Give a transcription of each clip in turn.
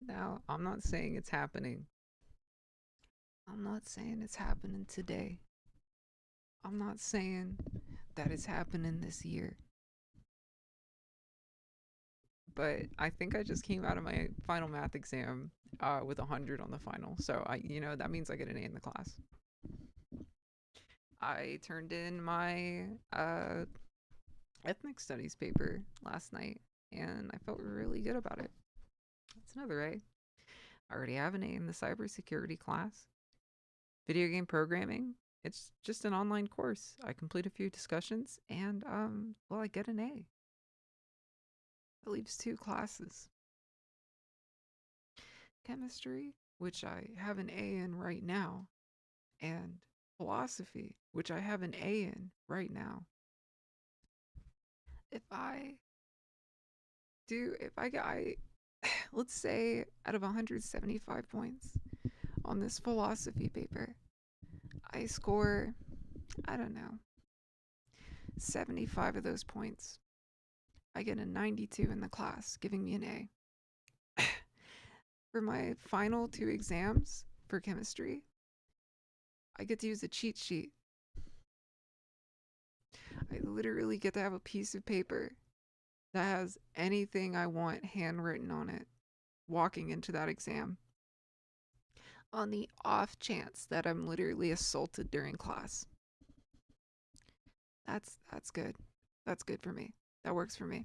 Now, I'm not saying it's happening. I'm not saying it's happening today. I'm not saying that it's happening this year. But I think I just came out of my final math exam with 100 on the final. So that means I get an A in the class. I turned in my ethnic studies paper last night, and I felt really good about it. That's another A. I already have an A in the cybersecurity class. Video game programming, it's just an online course. I complete a few discussions, and well, I get an A. That leaves two classes. Chemistry, which I have an A in right now, and philosophy, which I have an A in right now. If I if I let's say out of 175 points on this philosophy paper, I score, I don't know, 75 of those points. I get a 92 in the class, giving me an A. For my final two exams for chemistry, I get to use a cheat sheet. I literally get to have a piece of paper that has anything I want handwritten on it walking into that exam on the off chance that I'm literally assaulted during class. That's good. That's good for me. That works for me.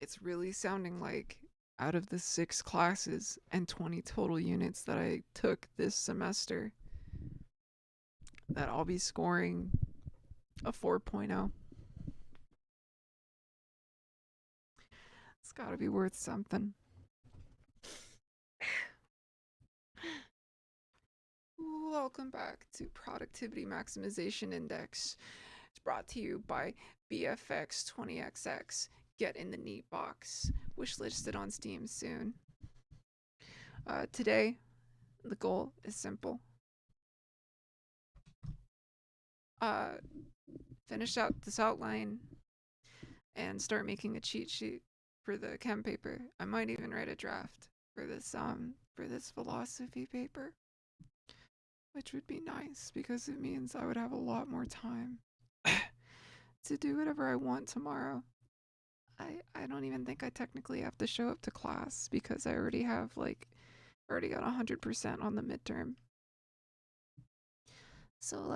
It's really sounding like out of the 6 classes and 20 total units that I took this semester that I'll be scoring a 4.0. It's got to be worth something. Welcome back to Productivity Maximization Index. It's brought to you by BFX20XX. Get in the neat box. Wishlisted on Steam soon. Today, the goal is simple. Uh, finish out this outline and start making a cheat sheet for the chem paper. I might even write a draft for this philosophy paper, which would be nice because it means I would have a lot more time to do whatever I want tomorrow. I don't even think I technically have to show up to class because I already have already got 100% on the midterm. So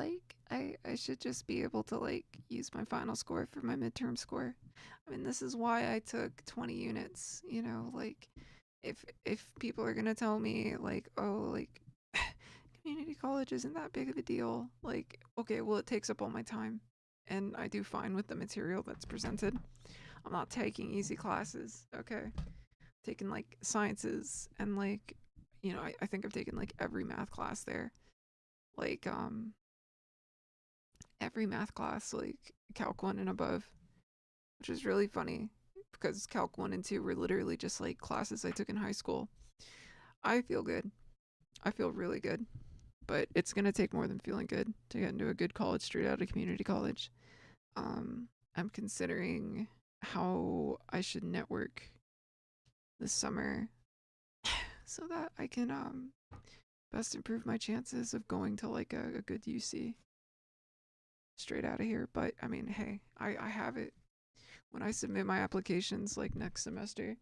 I should just be able to use my final score for my midterm score. I mean, this is why I took 20 units, if people are going to tell me oh, community college isn't that big of a deal, okay, well it takes up all my time and I do fine with the material that's presented. I'm not taking easy classes, okay? Taking sciences and I think I've taken every math class there. Like every math class, Calc 1 and above, which is really funny because Calc 1 and 2 were literally just classes I took in high school. I feel good. I feel really good. But it's going to take more than feeling good to get into a good college straight out of community college. I'm considering how I should network this summer so that I can best improve my chances of going to a good UC straight out of here. But I mean, hey, I have it when I submit my applications next semester.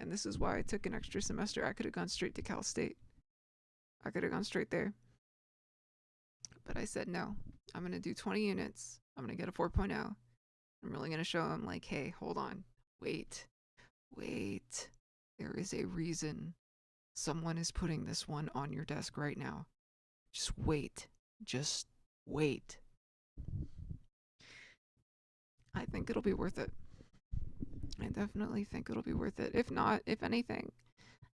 And this is why I took an extra semester. I could have gone straight to Cal State. I could have gone straight there. But I said no. I'm going to do 20 units. I'm going to get a 4.0. I'm really going to show them hey, hold on. Wait. There is a reason someone is putting this one on your desk right now. Just wait. Just wait. I think it'll be worth it. I definitely think it'll be worth it. If not, if anything,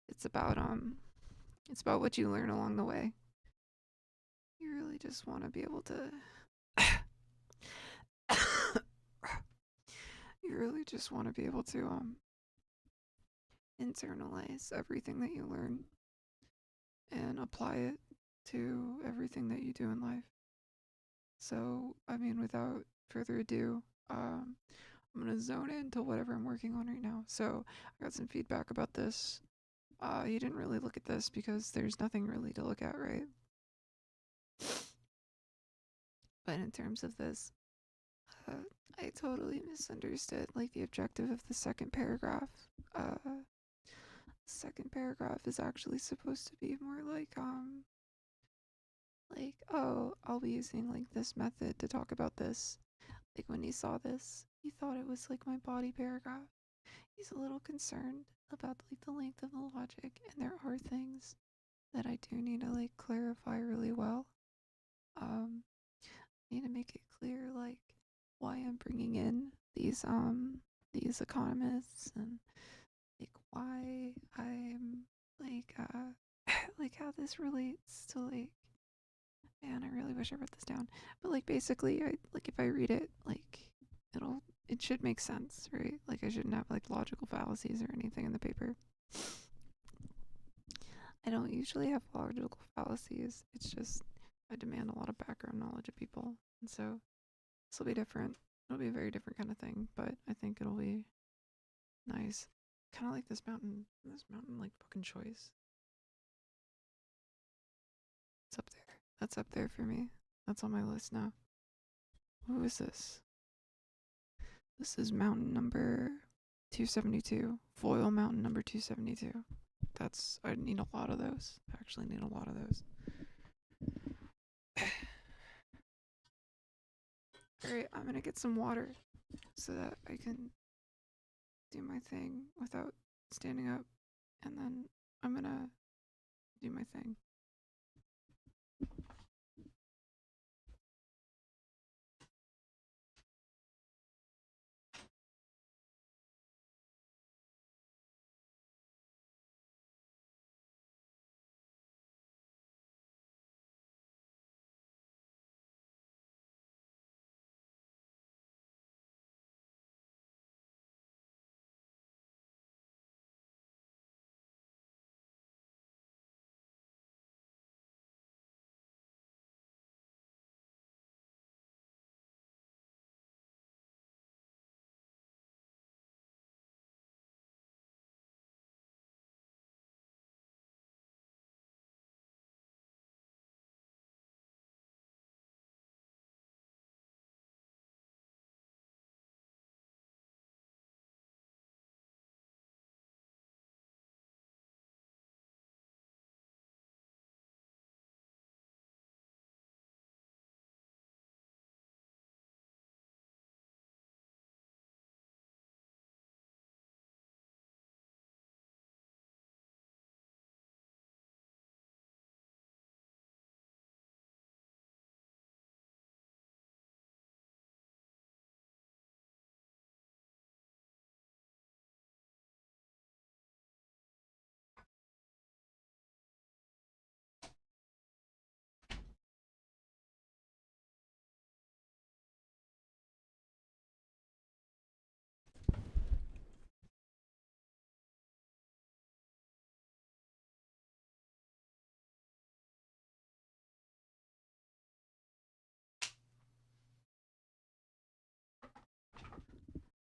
it's about what you learn along the way. You really just want to be able to you really just want to be able to internalize everything that you learn and apply it to everything that you do in life. So, I mean, without further ado, I'm gonna zone into whatever I'm working on right now. So, I got some feedback about this You didn't really look at this because there's nothing really to look at, right? But in terms of this, uh, I totally misunderstood like the objective of the second paragraph. Second paragraph is actually supposed to be more like, oh, I'll be using like this method to talk about this. Like when he saw this, he thought it was like my body paragraph. He's a little concerned about like the length of the logic, and there are things that I do need to like clarify really well. Um, I need to make it clear like why I'm bringing in these economists and like why I'm like like how this relates to like, man, I really wish I wrote this down. But like basically I like if I read it, like it should make sense, right? Like I shouldn't have like logical fallacies or anything in the paper. I don't usually have logical fallacies. It's just I demand a lot of background knowledge of people. And so this will be different. It'll be a very different kind of thing, but I think it'll be nice. Kind of like this mountain. This mountain like fucking choice. It's up there. That's up there for me. That's on my list now. Who is this? This is mountain number 272. Foil mountain number 272. I need a lot of those. I actually need a lot of those. Alright, I'm gonna get some water so that I can do my thing without standing up. And then I'm gonna do my thing.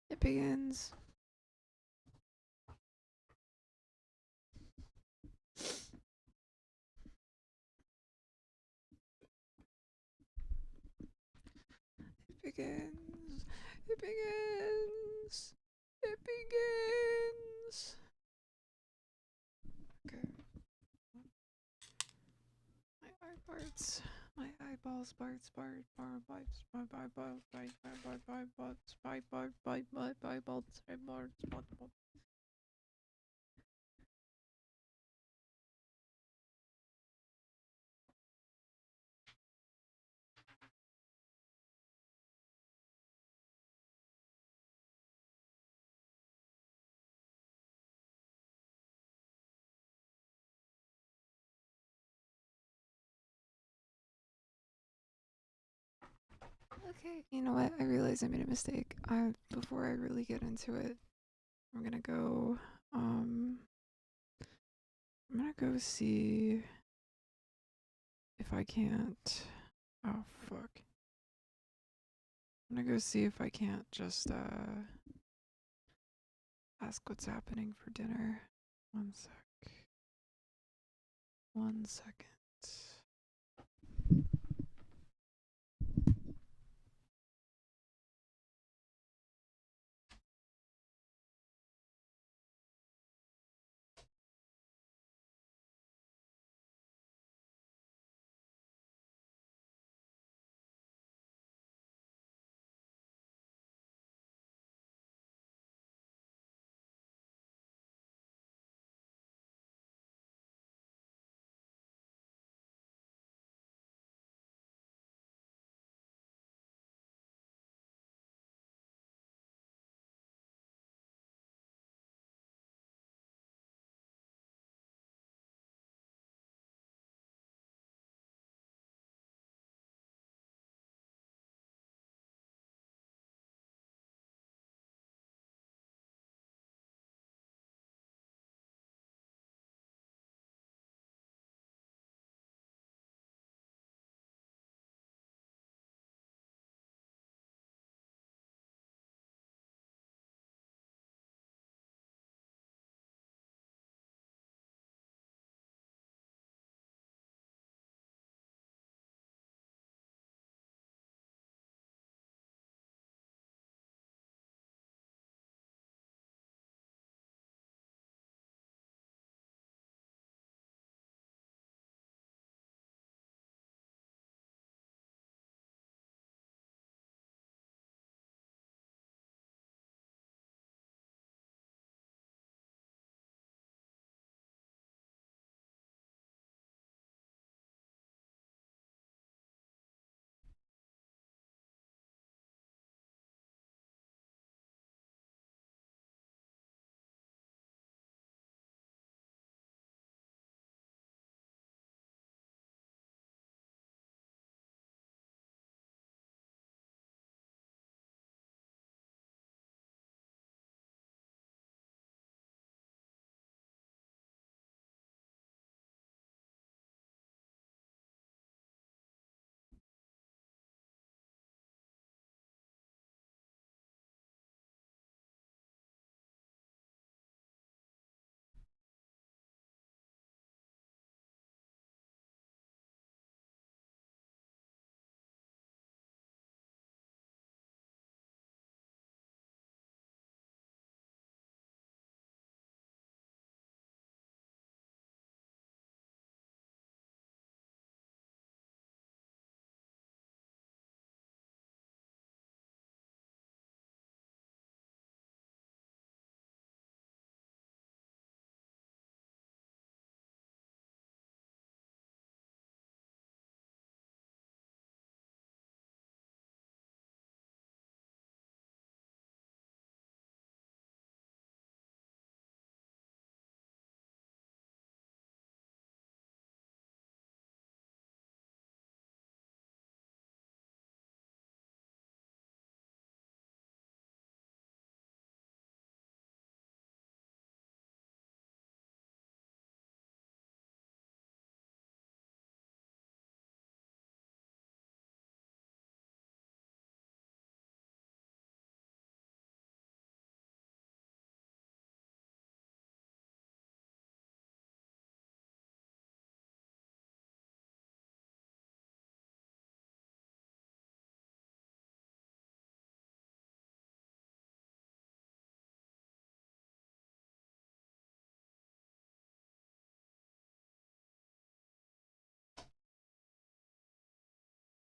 It begins. It begins. It begins. It begins. Okay. My eye parts. My eyeballs, parts, bites, my eyeballs, eyeballs. Okay, you know what? I realize I made a mistake. Before I really get into it, I'm gonna go. I'm gonna go see if I can't. Oh fuck! I'm gonna go see if I can't just ask what's happening for dinner. One sec. 1 second.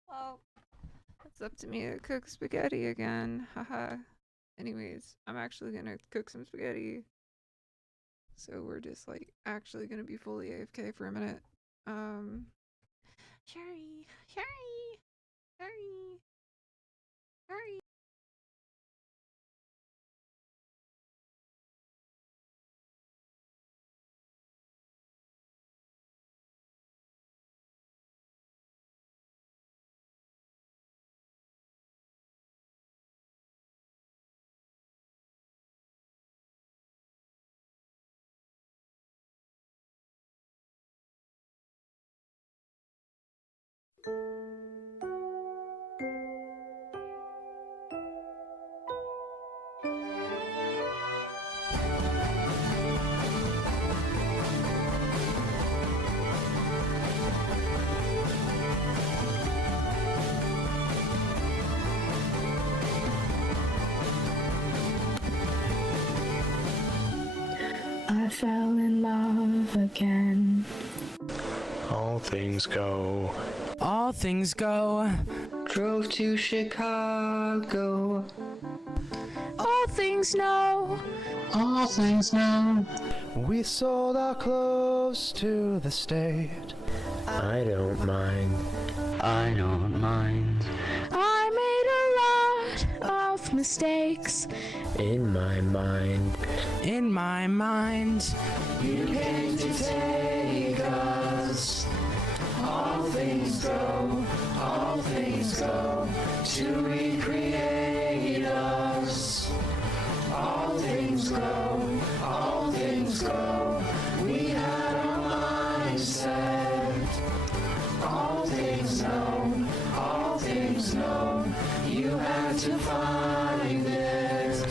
Well, it's up to me to cook spaghetti again. Haha. Anyways, I'm actually gonna cook some spaghetti. So we're just like actually gonna be fully AFK for a minute. Um Sherry, Sherry, Sherry, Sherry. I fell in love again. All things go. All things go. Drove to Chicago. All things know. All things know. We sold our clothes to the state. I don't mind. I don't mind. I made a lot of mistakes. In my mind. In my mind. You came to take us. All things go, all things go, to recreate us. All things go, all things go, we had our mindset. All things known, all things known, you had to find it.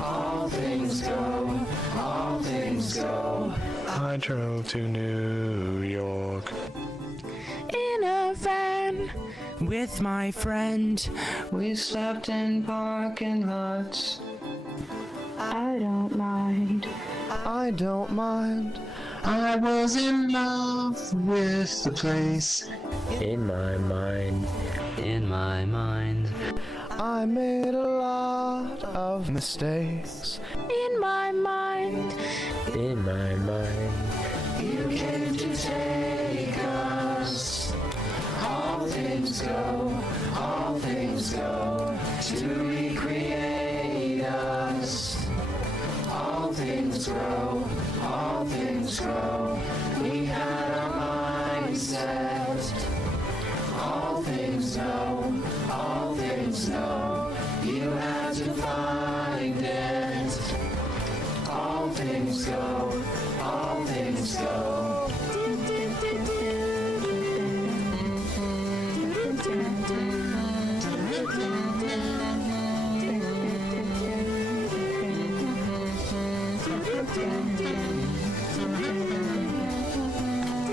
All things go, all things go. I drove to New York. In a van with my friend. We slept in parking lots. I don't mind. I don't mind. I was in love with the place. In my mind. In my mind. I made a lot of mistakes. In my mind. In my mind. You came to take us. All things go, all things go, to recreate us. All things grow, all things grow, we had our mindset. All things know, all things know, you had to find it. All things go, all things go.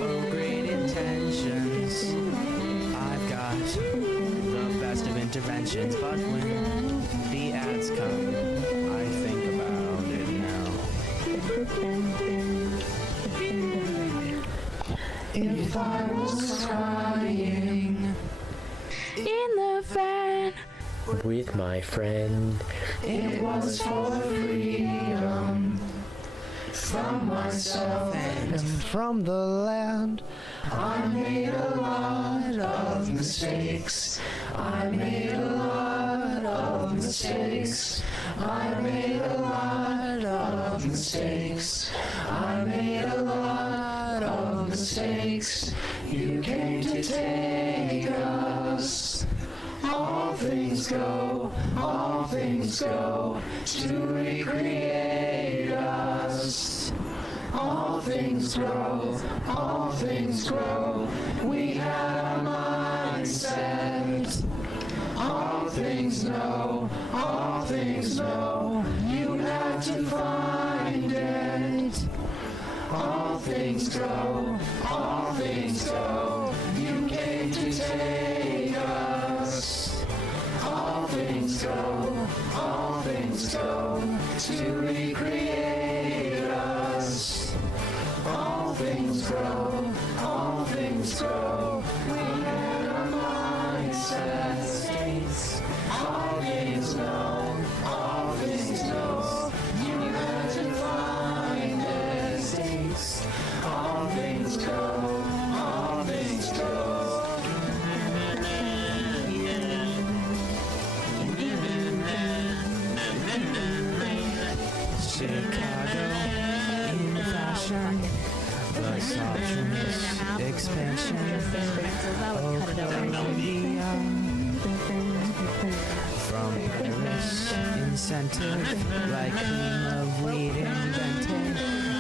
Oh, great intentions. I've got the best of interventions, but when the ads come, I think about it now. If I was crying In the van. With my friend. it was for freedom from myself. And from the land, I made a lot of mistakes. I made a lot of mistakes. I made a lot of mistakes. I made a lot of mistakes. You came to take us. All things go, all things go, to recreate us. All things grow, all things grow, we had our mindset. All things know, all things know, you had to find it. All things go, all things go, you came to take us. All things go, all things go, to recreate us. All things grow, all things grow, we had our mindsets. All things know, all things know, you had to find it. All things go, all things go. Chicago in fashion, Versace's expansion, Colombia, from Paris, incentive, like cream of wheat invented,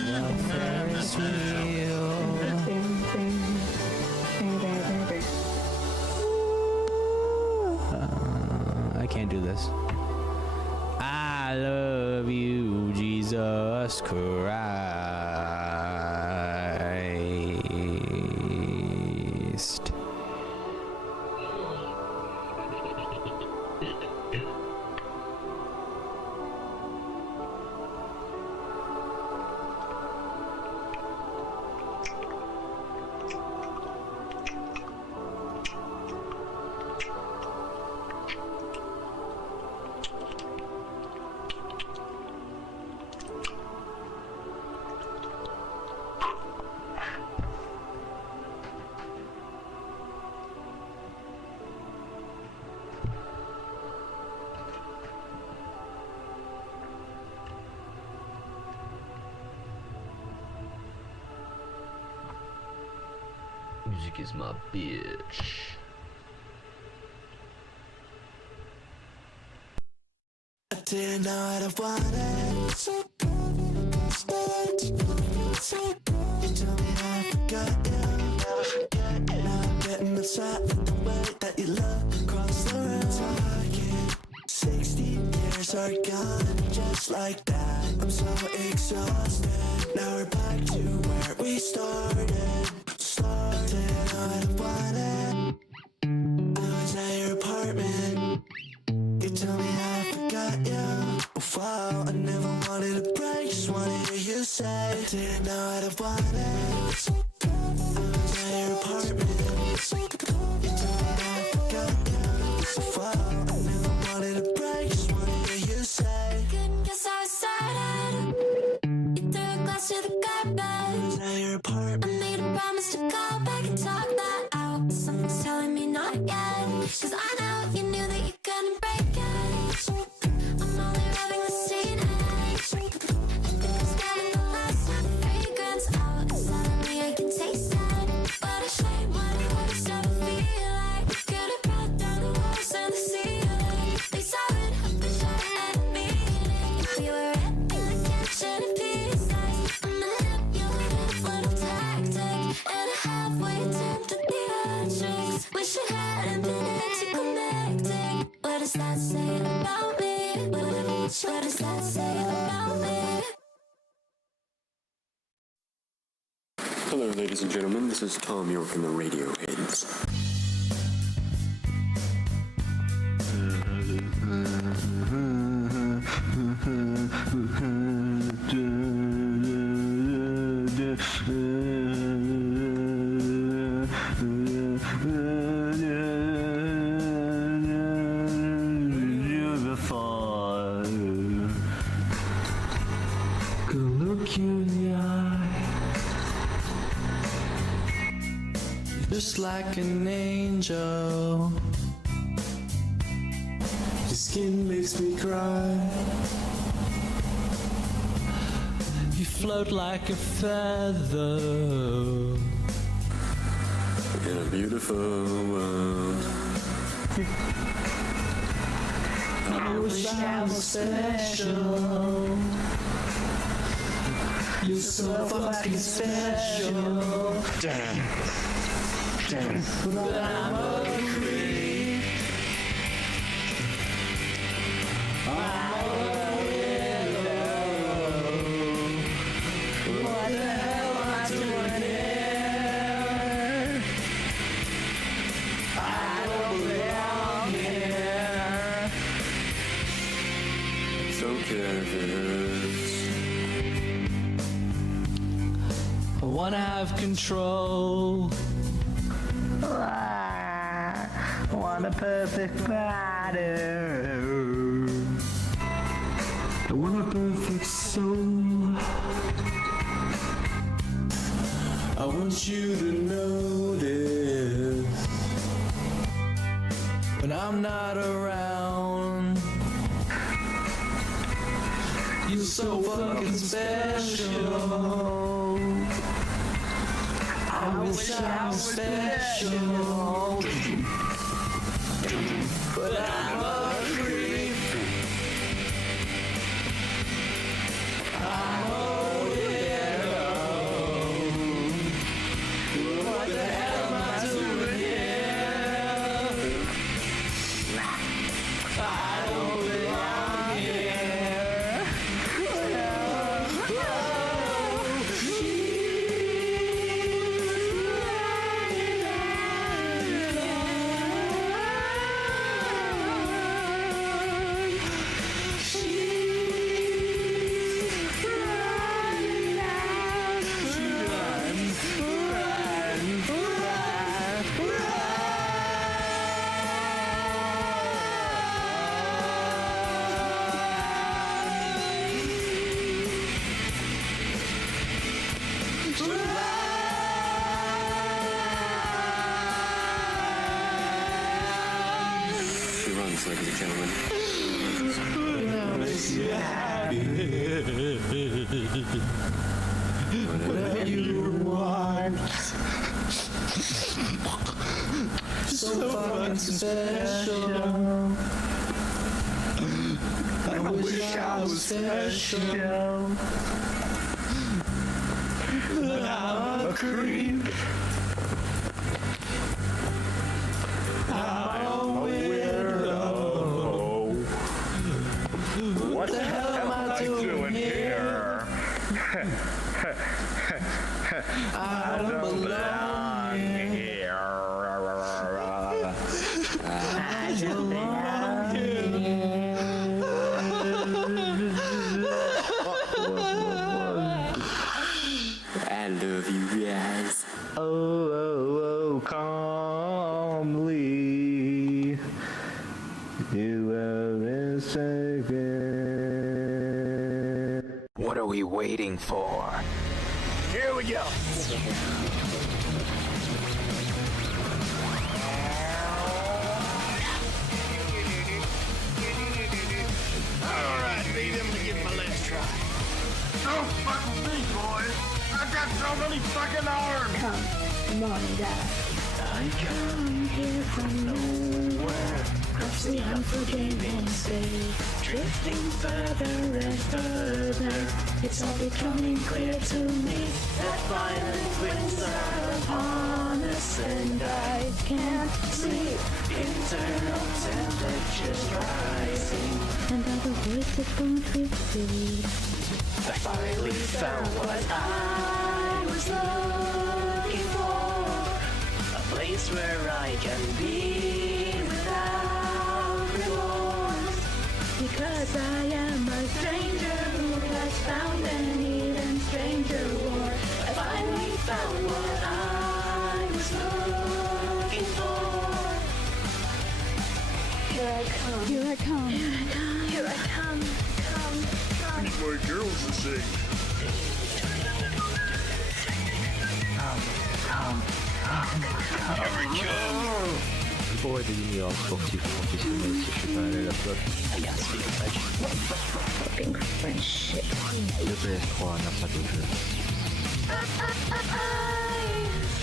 the Ferris wheel. I can't do this. I love you, Jesus Christ. Music is my bitch. I didn't know what I wanted. So good. You told me I forgot you. Never forget you. Now I'm getting upset with the way that you look across the room. Talking 16 years are gone just like that. I'm so exhausted. Now we're back to where we started. I didn't know what I wanted. I was at your apartment. You told me I forgot you. Wow, I never wanted to break, just wanted to hear you say I didn't know what I wanted. I was at your apartment. You told me I forgot you. Wow, I never wanted to break, just wanted to hear you say Couldn't guess how excited. You threw a glass to the garbage. I was at your apartment. I made a promise to call back and talk that out. Something's telling me not yet. Cause I know you knew that you couldn't break it. I'm only rubbing the scene edge. I think it's getting the last of the fragrance out. It's telling me I can taste it. What a shame what it would still feel like. We could have brought down the walls and the ceiling. At least I would have been sure at a meeting. If we were ripping the kitchen to pieces, a manipulative little tactic and a halfway attempt at theatrics. Wish it hadn't been anticlimactic. What does that say about me? What does that say about me? Hello, ladies and gentlemen. This is Tom York and the Radioheads. Gonna look you in the eye. Just like an angel. Your skin makes me cry. You float like a feather. In a beautiful world. I wish I was special. You're so fucking special. But I'm a creep. I'm a weirdo. What the hell am I doing here? I don't belong here. It's okay if it hurts. I wanna have control. I want a perfect body. I want a perfect soul. I want you to notice when I'm not around. You're so fucking special. I wish I was special, but I'm a creep. I'm a weirdo. What the hell am I doing here? I don't belong here. She runs, ladies and gentlemen. Whatever you want. something special. I wish I was special. But I'm a creep. I'm a weirdo. What the hell am I doing here? I don't belong here. I don't belong here. I love you guys. Oh, calmly. You are mistaken. What are we waiting for? Here we go. Alright, leave him to get my last try. Don't fuck with me, boys. I've got so many fucking arms. Come on, guys. I come here from nowhere. Across the unforgiving sea, drifting further and further. It's all becoming clear to me that violent winds are upon us, and I can't sleep. Internal temperatures rising, and all the voids that won't recede. I finally found what I was looking for, a place where I can be without remorse, because I am a stranger who has found an even stranger war. I finally found what I was looking for. Here I come. Here I come. Here I come. Here I come. Come. Need more girls to sing. Pourquoi des juniors sportifs professionnels si je suis pas allé à la flotte? Fucking French shit. Le PS3 n'a pas de jeu.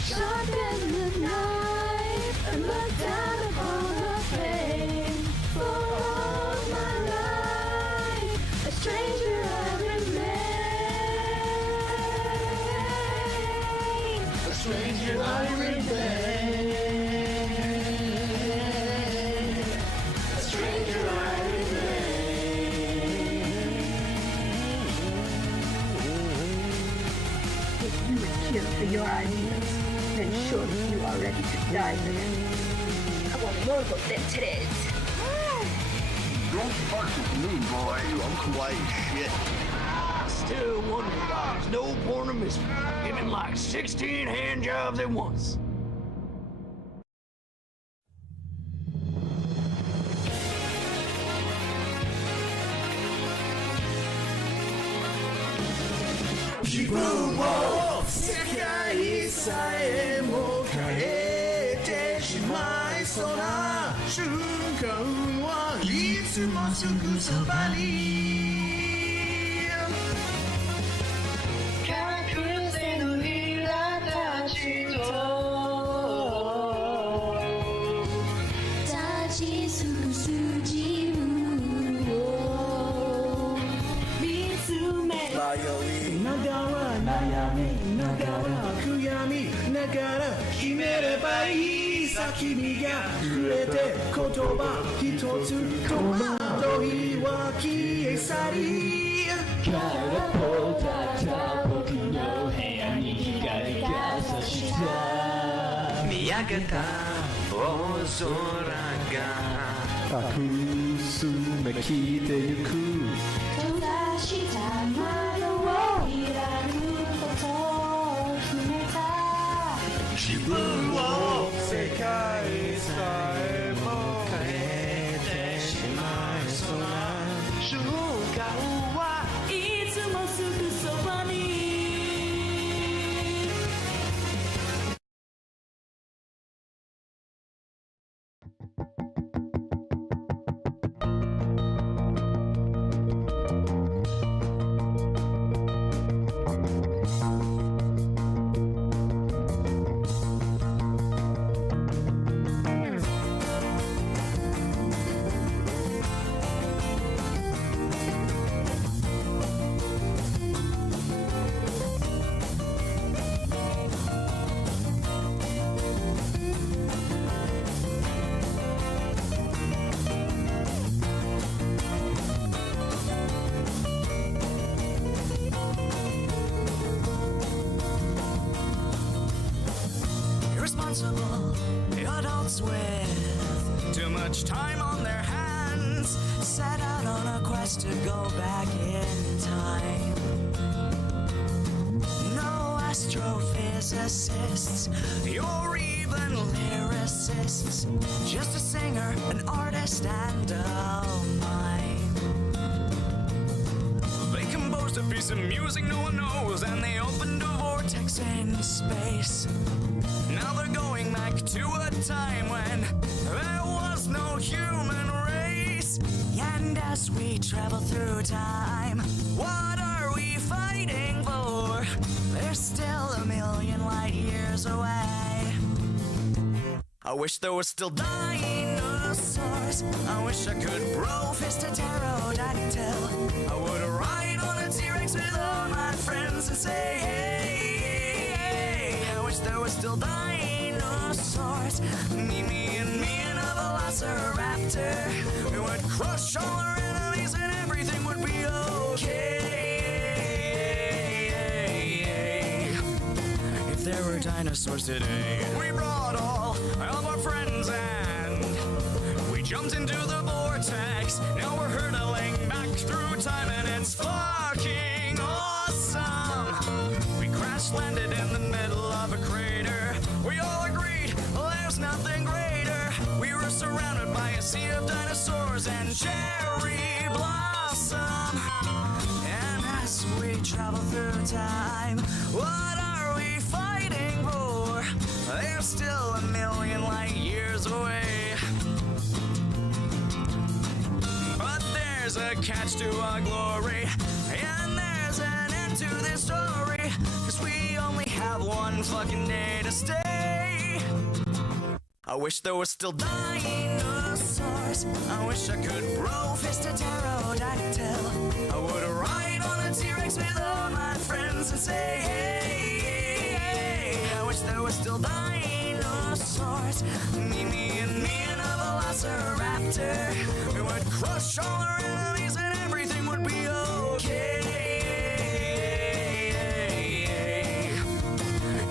Shot in the night and look down upon the fame. For all my life, a stranger I remain. A stranger I remain. A stranger I remain. If you were killed for your ideas, then surely you are ready to die for them. I want more of them today. Don't fuck with me, boy. I'm quiet shit. Still wonder why there's no point in mystery. Giving like 16 hand jobs at once.自分を世界さえも変えてしまいそうな瞬間はいつもすぐそばに隠せぬヒラたちと立ち尽くす自分を見つめ迷いながら悩みながら悔やみながら決めればいいさ君が触れて言葉一つ戸惑いは消え去り空っぽだった僕の部屋に光が差した見上げた大空が隠すめきてゆく閉ざした窓を開くことを決めた自分を世界さえも変えてしまいそうな瞬間いつもすぐそばに irresponsible adults with too much time on their hands set out on a quest to go back in time. No astrophysicists or even lyricists, just a singer, an artist, and a mind. They composed a piece of music no one knows, and they opened a vortex in space. Now they're going back to a time when there was no human race. And as we travel through time, what are we fighting for? They're still a million light years away. I wish there were still dinosaurs. I wish I could bro fist a pterodactyl. I would ride on a T-Rex with all my friends and say, hey, hey, hey. I wish there were still dinosaurs. Me and a velociraptor. We would crush all our enemies and everything would be okay. If there were dinosaurs today, we brought all of our friends and we jumped into the vortex. Now we're hurtling back through time and it's fucking awesome. We crash landed in the middle of a crater. We all agreed there's nothing greater. We were surrounded by a sea of dinosaurs and cherry blossom. And as we travel through time, what are we fighting for? They're still a million light years away. But there's a catch to our glory, and there's an end to this story, 'cause we only have one fucking day to stay. I wish there were still dinosaurs. I wish I could bro fist a pterodactyl. I would ride on a T-Rex with all my friends and say, hey, hey. I wish there were still dinosaurs. Me and a velociraptor. We would crush all our enemies and everything would be okay.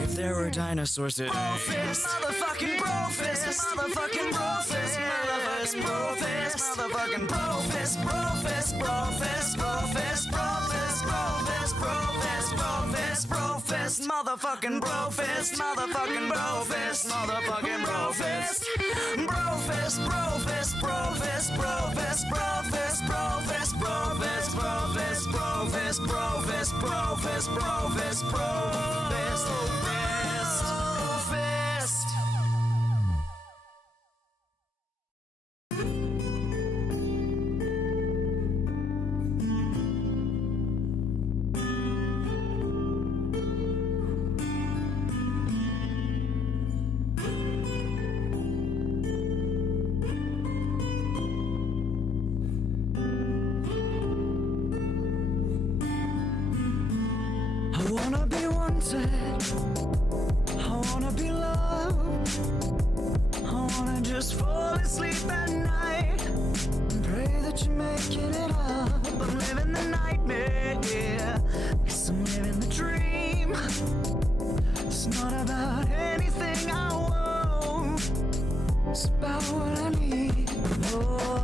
If there were dinosaurs today. Brofist, motherfucking brofist, motherfucking brofist, motherfucking brofist, motherfucking brofist, brofist, brofist, brofist, brofist, brofist, brofist, brofist, brofist, motherfucking brofist, motherfucking brofist, motherfucking brofist, brofist, brofist, brofist, brofist, brofist, brofist, brofist, brofist, brofist, brofist, brofist, brofist, brofist, brofist. I wanna be wanted, I wanna be loved, I wanna just fall asleep at night and pray that you're making it up. I'm living the nightmare, yeah, 'cause I'm living the dream. It's not about anything I want, it's about what I need. Oh,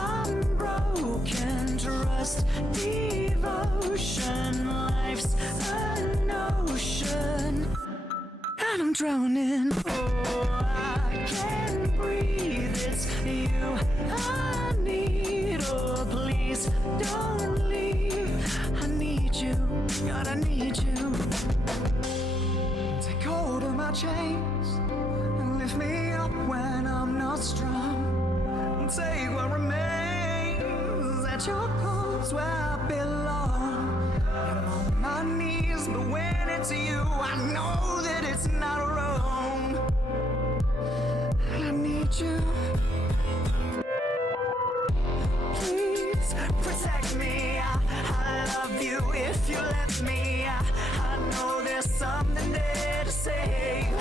I'm broken, trust, devotion, life's an ocean, and I'm drowning. Oh, I can't breathe, it's you I need. Oh, please don't leave, I need you, God, I need you. Take hold of my chains and lift me up when I'm not strong. Take what remains at your course where I belong. I'm on my knees, but when it's you, I know that it's not wrong. I need you. Please protect me. I love you if you let me. I know there's something there to say.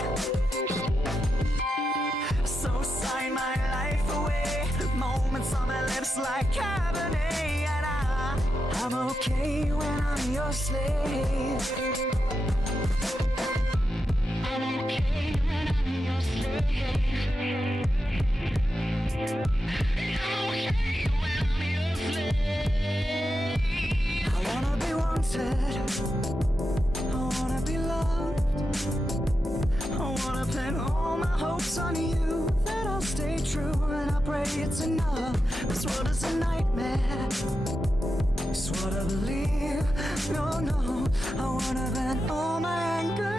So sign my life away. Moments on my lips like Cabernet, and I'm okay when I'm your slave. I'm okay when all my hopes on you, that I'll stay true, and I pray it's enough. This world is a nightmare, it's what I believe. No, no, I wanna vent all my anger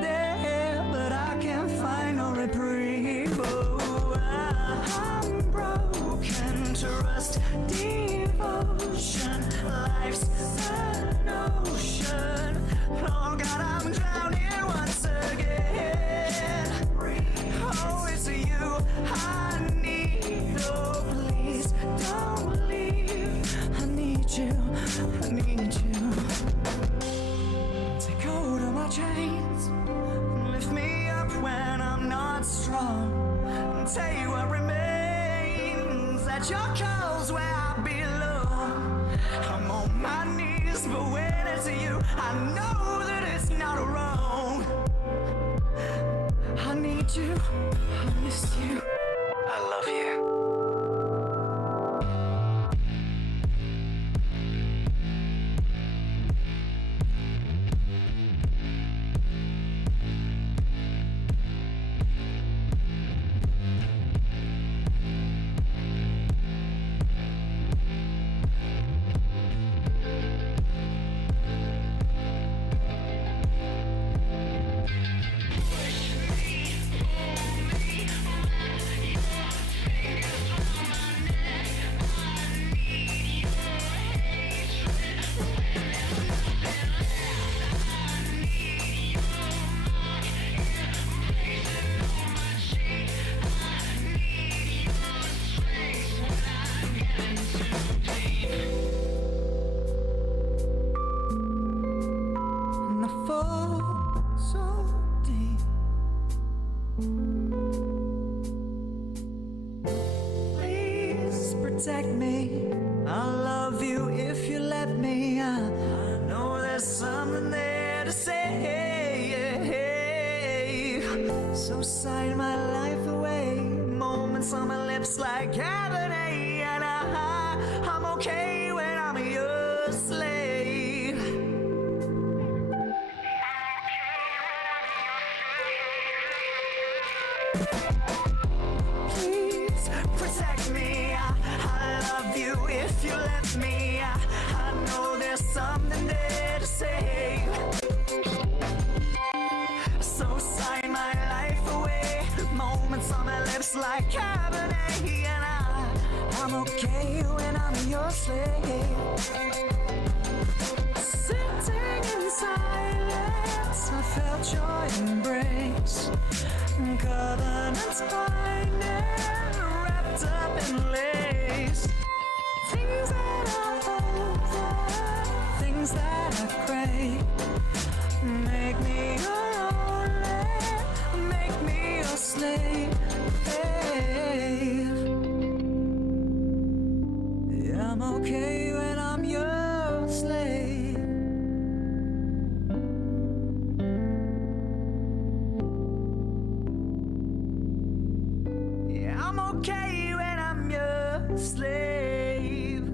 there, but I can't find no reprieve. Oh, I'm broken, trust, devotion, life's an ocean. Oh God, I'm drowning once again. Oh, it's you I need. Oh, please don't leave. I need you, I need you. Take hold of my chains, lift me up when I'm not strong, and tell you what remains at your calls where I belong. I'm on my knees, but when it's you, I know that it's not wrong. I need you, I miss you, I love you. And I fall so deep. Please protect me. I'll love you if you let me. I know there's something there to say. So sign my life away. Moments on my lips like Cabernet, and I'm okay when I'm your slave. Please protect me. I love you if you let me. I know there's something there to say. So sign my life away. Moments on my lips like Cabernet, and I'm okay when I'm your slave. Sitting in silence, I felt your embrace. Covenants binding, wrapped up in lace. Things that are over, things that I crave. Make me your only, make me your slave. Yeah, I'm okay when I'm your slave. Yeah, I'm okay when I'm your slave.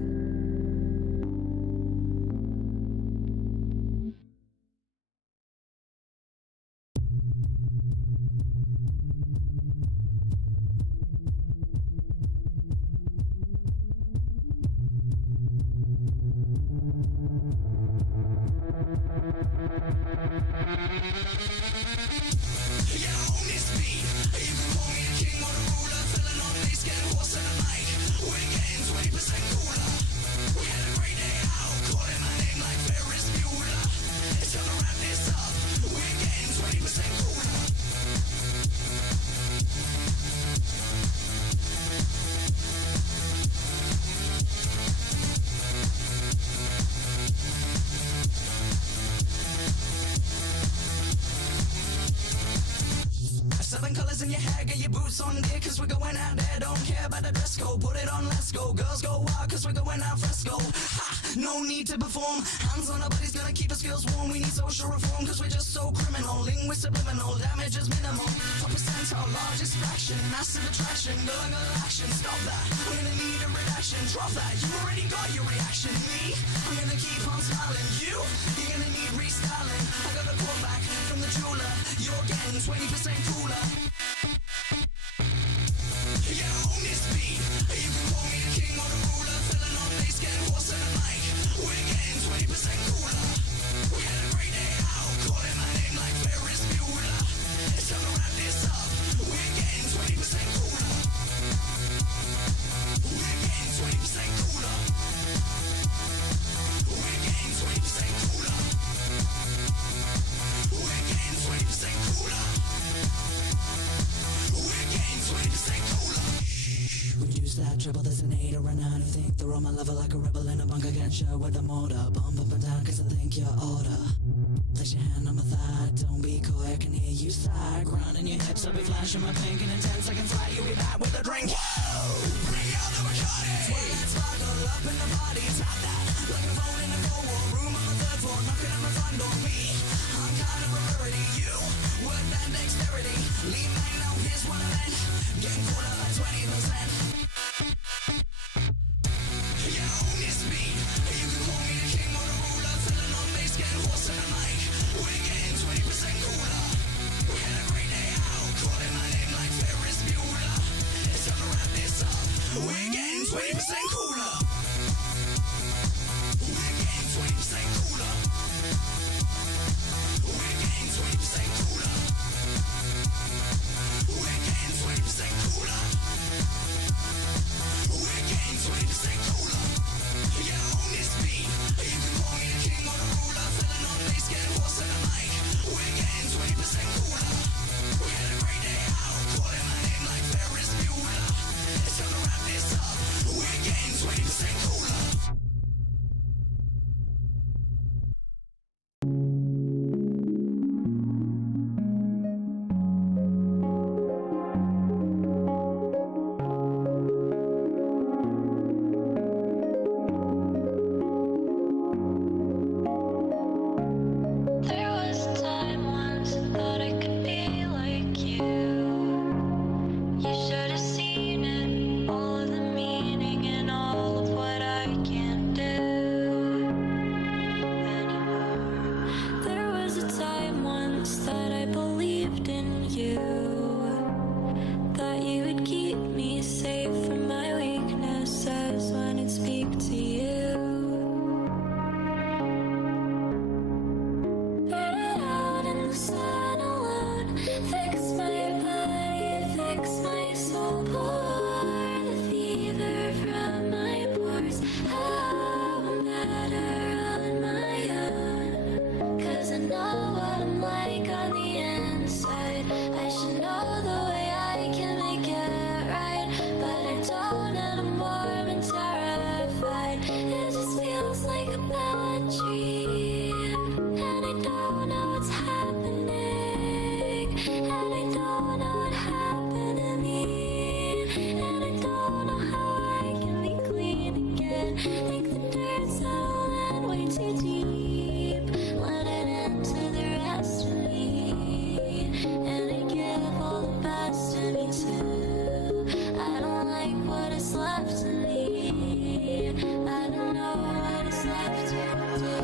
Seven colors in your hair, get your boots on dear, cause we're going out there. Don't care about the dress code, put it on, let's go. Girls go wild, cause we're going out fresco. Ha! No need to perform, hands on our bodies, gonna keep us girls warm. We need social reform, cause we're just so criminal. Linguist subliminal, damage is minimal. 4% our largest fraction, massive attraction. Girl action, stop that, I'm gonna need a reaction. Drop that, you already got your reaction. Me, I'm gonna keep on smiling. You're gonna need restyling. I got a call back from the jeweler, you're getting 20% cooler. trouble, there's an hater and I don't think they're on my level like a rebel in a bunker, getting shot with a mortar. Bump up and down cause I think you're order. Place your hand on my thigh, don't be coy, I can hear you sigh. Grinding your hips, I'll be flashing my pink, and in 10 seconds flat, you'll be back with a drink. Whoa! Bring out the Bacardi. Swirl that sparkle up in the body, tap that like a phone in a cold war room on the third floor, knocking on my front door. Me, I'm kind of a rarity. You, work that dexterity. Lean back now, here's what I meant. Getting caught up at 20%. You miss me. You can call me the king or the ruler. Filling on bass, getting horse in the mic. We're getting 20% cooler. We had a great day out, calling my name like Ferris Bueller. It's time to wrap this up. We're getting 20% cooler. We're getting 20% cooler. We're getting 20% cooler. We're getting 20% cooler. We're getting 20% cooler. You own this beat. You can call me the king or the ruler. Filling on bass, getting horse in the mic. We're getting 20% cooler. We had a great day out, calling my name like Ferris Bueller. It's time to wrap this up. We're getting 20% cooler. There was a time once I thought I could be like you. You should have seen it, all of the meaning and all of what I can't do anymore. There was a time once that I believed in you, thought you would keep me safe from my weaknesses when I'd speak to you. Burn it out in the sun alone. Fix my body, fix my soul. Pour the fever from my pores. Oh, I'm better on my own. 'Cause I know what I'm like on the inside. I should know the way I can make it right, but I don't, and I'm warm and terrified. It just feels like a bad dream, and I don't know what's happening, and I don't know what happened to me, and I don't know how I can be clean again. Think the dirt's settling way too deep, let it into the rest of me, and I give all the best of me too. I don't like what is left of me, I don't know what is left to do.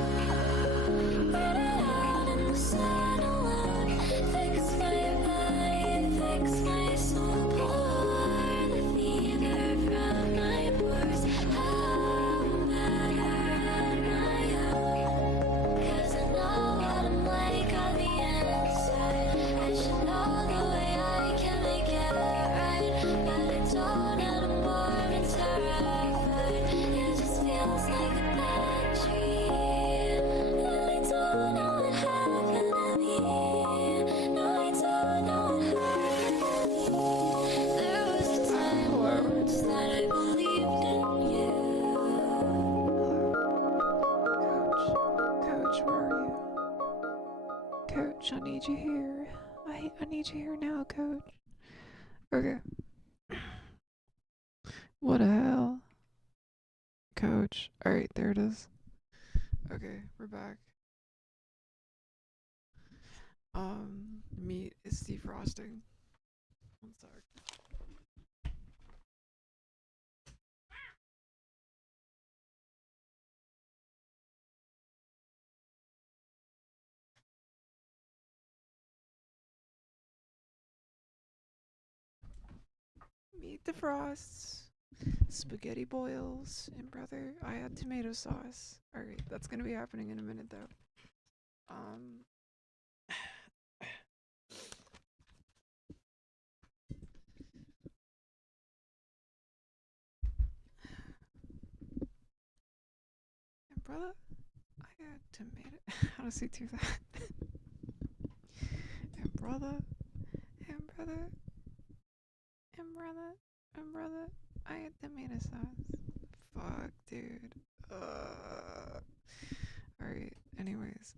Burn it out in the sun alone. Fix my body, fix my soul. Pour the fever from my pores. Oh, I'm better on my own. 'Cause I know what I'm like on the inside. I should know the way I can make it right, but I don't, and I'm warm and terrified. It just feels like a bad dream, and I don't know what happened to me. No, I don't know what happened to me. There was a time once that I believed in you. Coach, where are you? Coach, I need you here. I need you here now, Coach. Okay. What the hell? Coach. Alright, there it is. Okay, we're back. Meat is defrosting. One sec. Meat defrosts. Spaghetti boils. And brother, I had tomato sauce. Alright, that's gonna be happening in a minute though. And brother, I got tomato. How does he do that? And brother, and brother, and brother, and brother, I didn't mean to sass. Fuck, dude. Alright, anyways.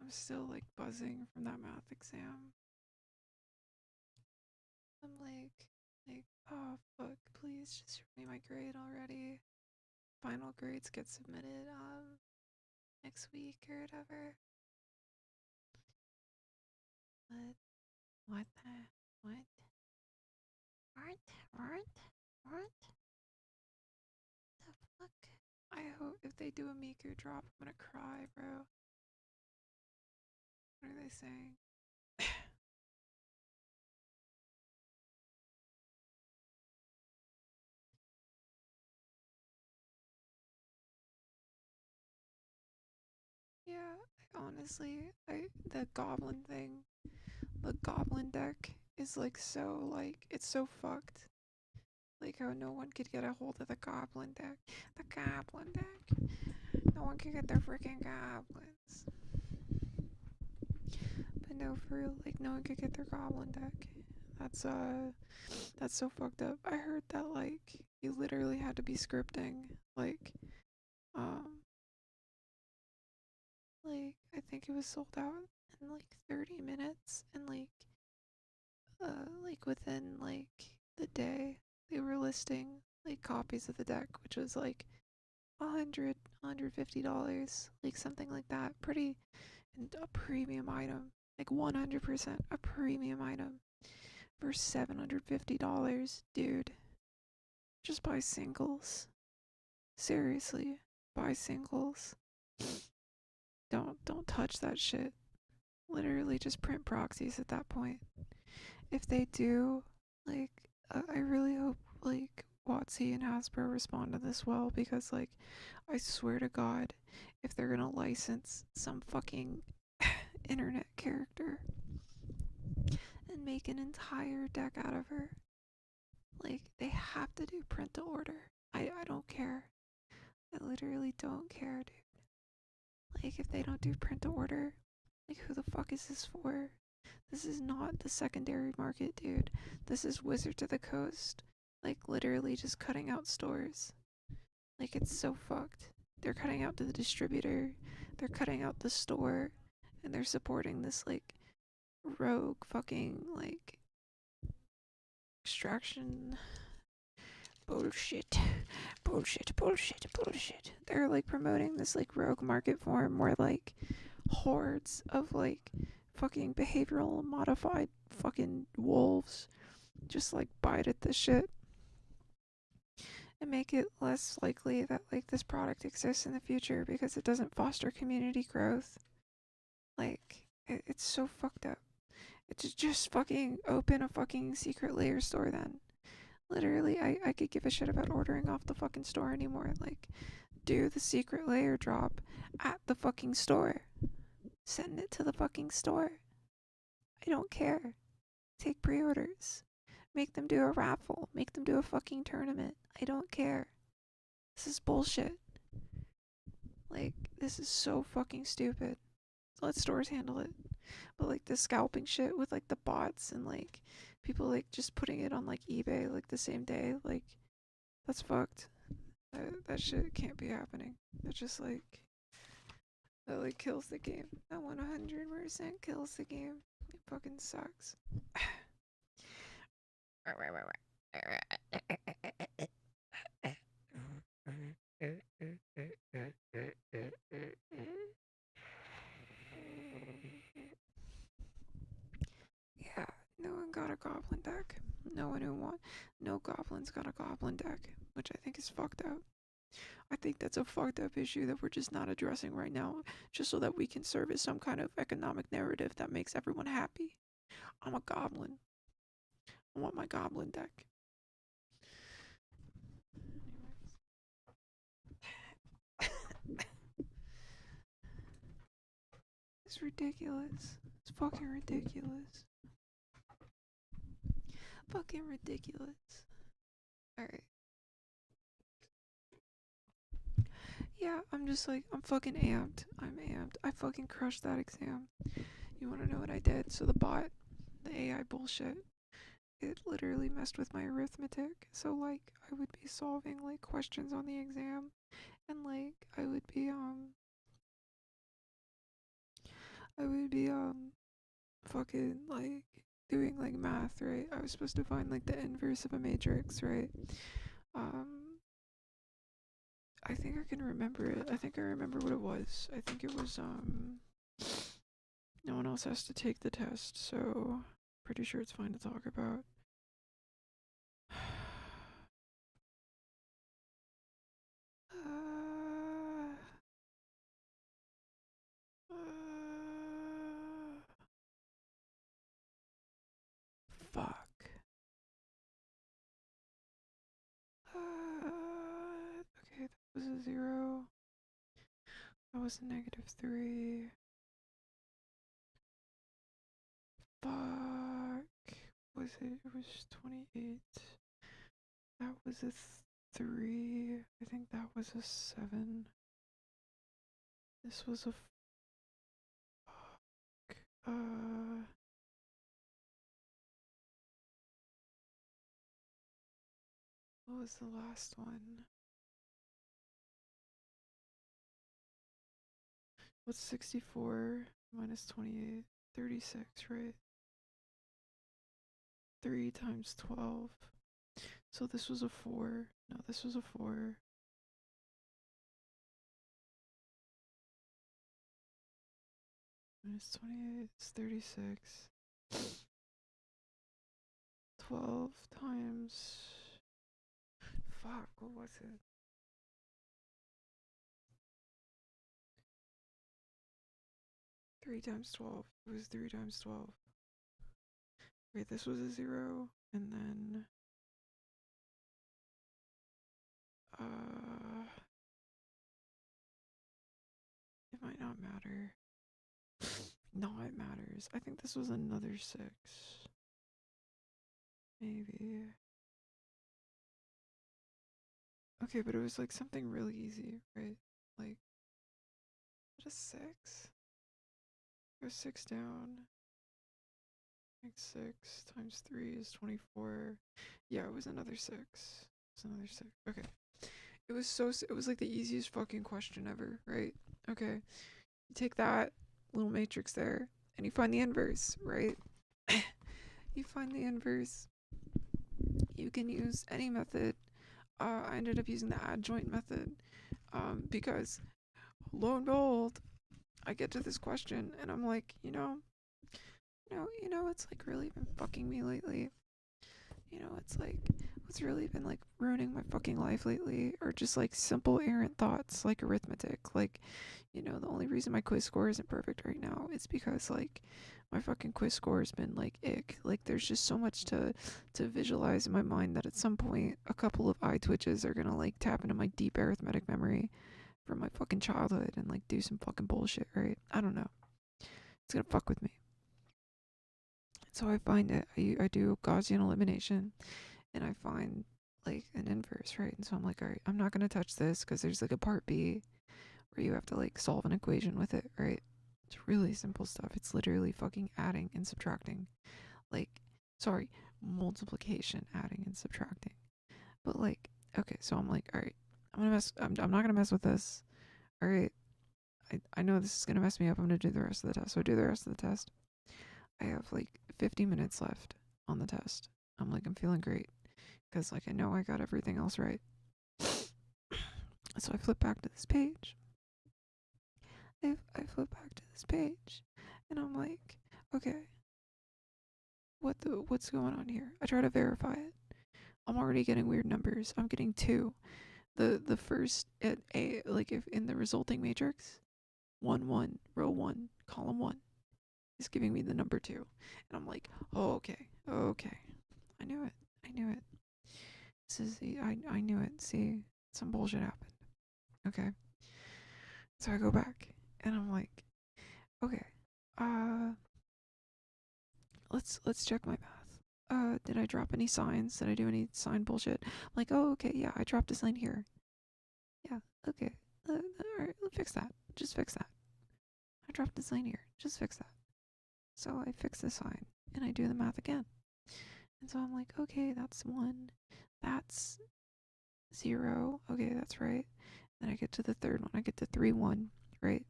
I'm still like buzzing from that math exam. I'm like, oh fuck, please just show me my grade already. Final grades get submitted next week or whatever. What? What the? What? What? What? What? The fuck? I hope if they do a Miku drop, I'm gonna cry, bro. What are they saying? Yeah, honestly, the goblin thing, the goblin deck is like so like it's so fucked. Like how no one could get a hold of the goblin deck. The goblin deck. No one could get their freaking goblins. But no, for real, like no one could get their goblin deck. That's so fucked up. I heard that like you literally had to be scripting um like I think it was sold out in like 30 minutes and like within like the day they were listing like copies of the deck, which was like $150, like something like that. Pretty and a premium item, like 100% a premium item for $750, dude. Just buy singles. Seriously, buy singles. Don't touch that shit. Literally just print proxies at that point. If they do, like, I really hope like WotC and Hasbro respond to this well, because like I swear to God, if they're gonna license some fucking internet character and make an entire deck out of her, like they have to do print to order. I don't care. I literally don't care, dude. Like if they don't do print to order, like who the fuck is this for? This is not the secondary market, dude. This is Wizards of the Coast. Like literally just cutting out stores. Like it's so fucked. They're cutting out to the distributor, they're cutting out the store, and they're supporting this like rogue fucking like extraction bullshit. Bullshit. They're like promoting this like rogue market form where like hordes of like fucking behavioral modified fucking wolves just like bite at this shit and make it less likely that like this product exists in the future because it doesn't foster community growth. Like it's so fucked up. It's just fucking open a fucking secret layer store then. Literally, I could give a shit about ordering off the fucking store anymore. Like, do the secret layer drop at the fucking store. Send it to the fucking store. I don't care. Take pre-orders. Make them do a raffle. Make them do a fucking tournament. I don't care. This is bullshit. Like, this is so fucking stupid. Let stores handle it. But like the scalping shit with like the bots and like people like just putting it on like eBay like the same day, like that's fucked. That shit can't be happening. That just like that like kills the game. That 100% kills the game. It fucking sucks. Yeah, no one got a goblin deck. No goblins got a goblin deck, which I think is fucked up. I think that's a fucked up issue that we're just not addressing right now, just so that we can serve as some kind of economic narrative that makes everyone happy. I'm a goblin. I want my goblin deck. It's ridiculous. It's fucking ridiculous. Fucking ridiculous. Alright. Yeah, I'm just like, I'm fucking amped. I'm amped. I fucking crushed that exam. You wanna know what I did? So the bot, the AI bullshit, it literally messed with my arithmetic. So like, I would be solving like questions on the exam, and like, I would be fucking like doing like math, right? I was supposed to find like the inverse of a matrix, right? Um, I think I can remember it. I think I remember what it was. I think it was no one else has to take the test, so pretty sure it's fine to talk about. Uh, fuck. Okay, that was a 0. That was a -3. Fuck. Was it? It was 28. That was a 3. I think that was a 7. This was a fuck. What was the last one? What's 64 minus 28? 36, right? 3 times 12. So this was a 4. No, this was a 4. Minus 28 is 36. 12 times. Fuck, what was it? Three times 12. It was 3 times 12. Wait, this was a 0, and then it might not matter. No, it matters. I think this was another 6. Maybe. Okay, but it was like something really easy, right? Like, just 6? Go 6 down. Like 6 times 3 is 24. Yeah, it was another 6. It was another 6. Okay. It was it was like the easiest fucking question ever, right? Okay. You take that little matrix there and you find the inverse, right? You find the inverse. You can use any method. I ended up using the adjoint method because lo and behold, I get to this question and I'm like, it's like really been fucking me lately. It's like what's really been like ruining my fucking life lately are just like simple errant thoughts like arithmetic. Like, the only reason my quiz score isn't perfect right now is because like my fucking quiz score has been like ick. Like there's just so much to visualize in my mind that at some point a couple of eye twitches are gonna like tap into my deep arithmetic memory from my fucking childhood and like do some fucking bullshit, right? I don't know. It's gonna fuck with me. So I find it. I do Gaussian elimination, and I find like an inverse, right? And so I'm like, all right, I'm not gonna touch this because there's like a part B where you have to like solve an equation with it, right? It's really simple stuff. It's literally fucking adding and subtracting. Like, sorry, multiplication, adding and subtracting. But like, okay, so I'm like, all right, I'm not gonna mess with this. All right, I know this is gonna mess me up. I'm gonna do the rest of the test. So I do the rest of the test. I have like 50 minutes left on the test. I'm like, I'm feeling great because like I know I got everything else right. So I flip back to this page. I flip back to this page, and I'm like, okay, what's going on here? I try to verify it. I'm already getting weird numbers. I'm getting 2. The first at a like if in the resulting matrix, 1 1 row 1 column 1 is giving me the number 2, and I'm like, oh okay, I knew it. This is I knew it. See, some bullshit happened. Okay, so I go back and I'm like, okay, uh, let's check my math. Did I drop any signs? Did I do any sign bullshit? I'm like, oh okay, yeah, I dropped a sign here. Yeah, okay, Alright, fix that. Just fix that. I dropped the sign here. Just fix that. So I fix the sign and I do the math again. And so I'm like, okay, that's 1. That's 0. Okay, that's right. Then I get to the third one. I get to 3, 1, right?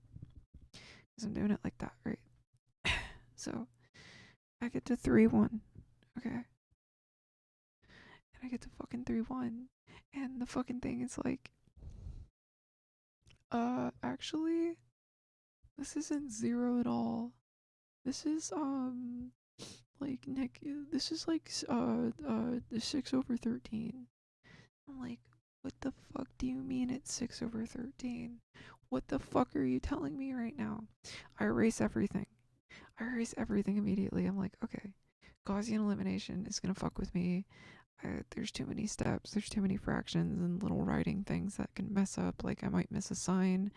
Because I'm doing it like that, right? So I get to 3, 1. Okay. And I get to fucking 3, 1. And the fucking thing is like, actually, this isn't 0 at all. This is, like, this is like, the 6/13. I'm like, what the fuck do you mean it's 6/13? What the fuck are you telling me right now? I erase everything. I erase everything immediately. I'm like, okay, Gaussian elimination is gonna fuck with me. There's too many steps, there's too many fractions and little writing things that can mess up. Like, I might miss a sign,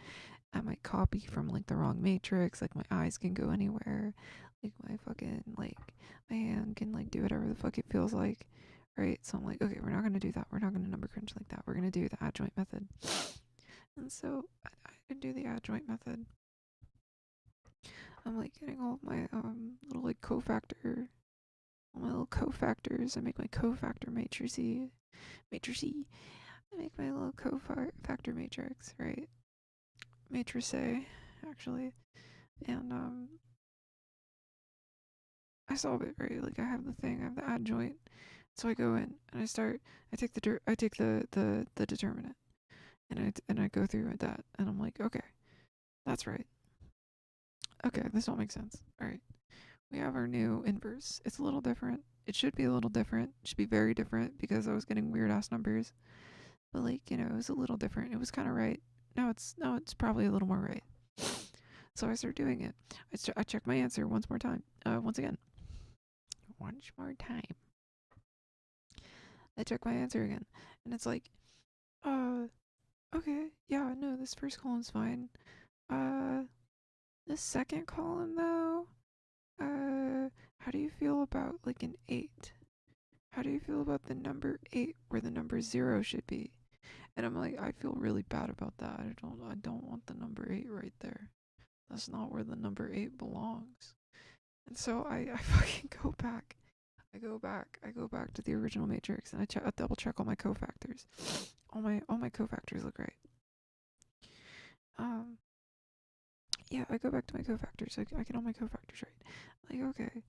I might copy from like the wrong matrix, like my eyes can go anywhere, like my fucking, like, my hand can like do whatever the fuck it feels like, right? So I'm like, okay, we're not gonna do that, we're not gonna number crunch like that, we're gonna do the adjoint method. And so I did do the adjoint method. I'm like getting all of my little like cofactor, all my little cofactors. I make my cofactor matrices. I make my little cofactor matrix, right? Matrice, actually. And I solve it, right? Like, I have the thing, I have the adjoint. So I go in and I take the determinant. And I go through with that, and I'm like, okay, that's right. Okay, this all makes sense. All right, we have our new inverse. It's a little different. It should be a little different. It should be very different because I was getting weird ass numbers. But like, you know, it was a little different. It was kind of right. Now it's probably a little more right. So I start doing it. I check my answer once more time. Once again. Once more time. I check my answer again, and it's like, okay, yeah, no, this first column's fine. The second column though, how do you feel about like an 8? How do you feel about the number 8 where the number 0 should be? And I'm like, I feel really bad about that. I don't want the number 8 right there. That's not where the number 8 belongs. And so I fucking go back. I go back to the original matrix, and I double check all my cofactors. All my cofactors look right. Yeah, I go back to my cofactors. I get all my cofactors right. Like, okay,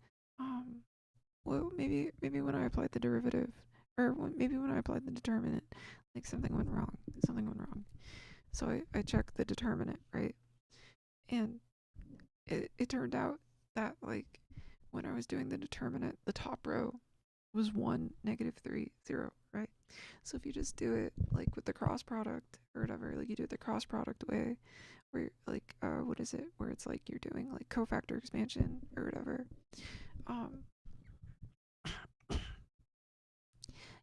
well, maybe when I applied the derivative, or maybe when I applied the determinant, like something went wrong. So I checked the determinant, right? And it turned out that like when I was doing the determinant, the top row was 1, -3, 0, right? So if you just do it like with the cross product or whatever, like you do it the cross product way, where like what is it? Where it's like you're doing like cofactor expansion or whatever.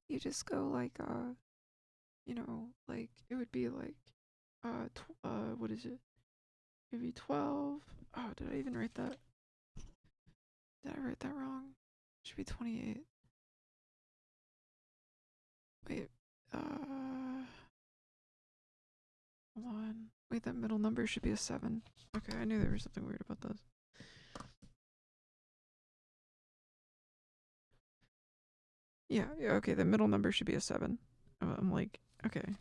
You just go like you know, like it would be like what is it? It'd be 12. Oh, did I even write that? Did I write that wrong? It should be 28. Wait, hold on. Wait, that middle number should be a 7. Okay, I knew there was something weird about this. Yeah, okay, the middle number should be a 7. I'm like, okay.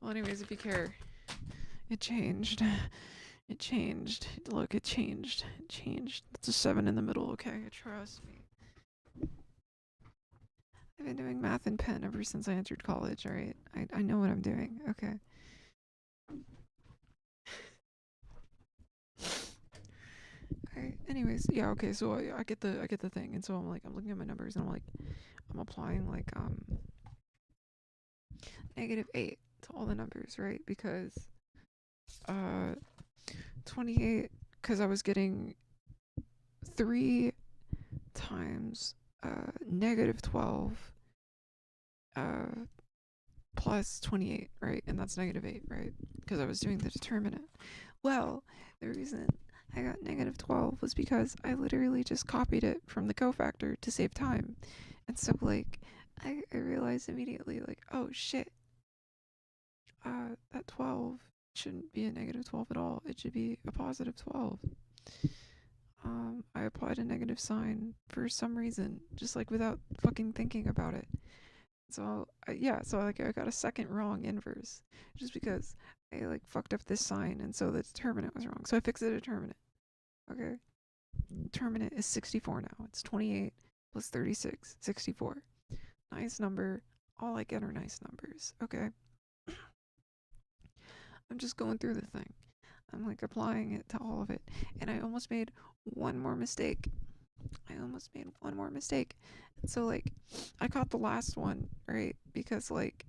Well, anyways, if you care, it changed. It changed. Look, it changed. It changed. It's a 7 in the middle, okay? Trust me. I've been doing math in pen ever since I entered college, alright? I know what I'm doing, okay? Alright, anyways, yeah, okay, so I get the thing, and so I'm looking at my numbers, and I'm applying like -8 to all the numbers, right? Because 28, because I was getting 3 times -12 plus 28, right? And that's -8, right? Because I was doing the determinant. Well, the reason I got -12 was because I literally just copied it from the cofactor to save time. And so like I realized immediately like, oh shit, that 12 shouldn't be a -12 at all. It should be a +12. I applied a negative sign for some reason, just like without fucking thinking about it. So yeah, so like I got a second wrong inverse just because I like fucked up this sign, and so the determinant was wrong. So I fixed the determinant. Okay, determinant is 64 now. It's 28 plus 36, 64. Nice number. All I get are nice numbers. Okay. I'm just going through the thing. I'm like applying it to all of it, and I almost made one more mistake. And so like I caught the last one, right? Because like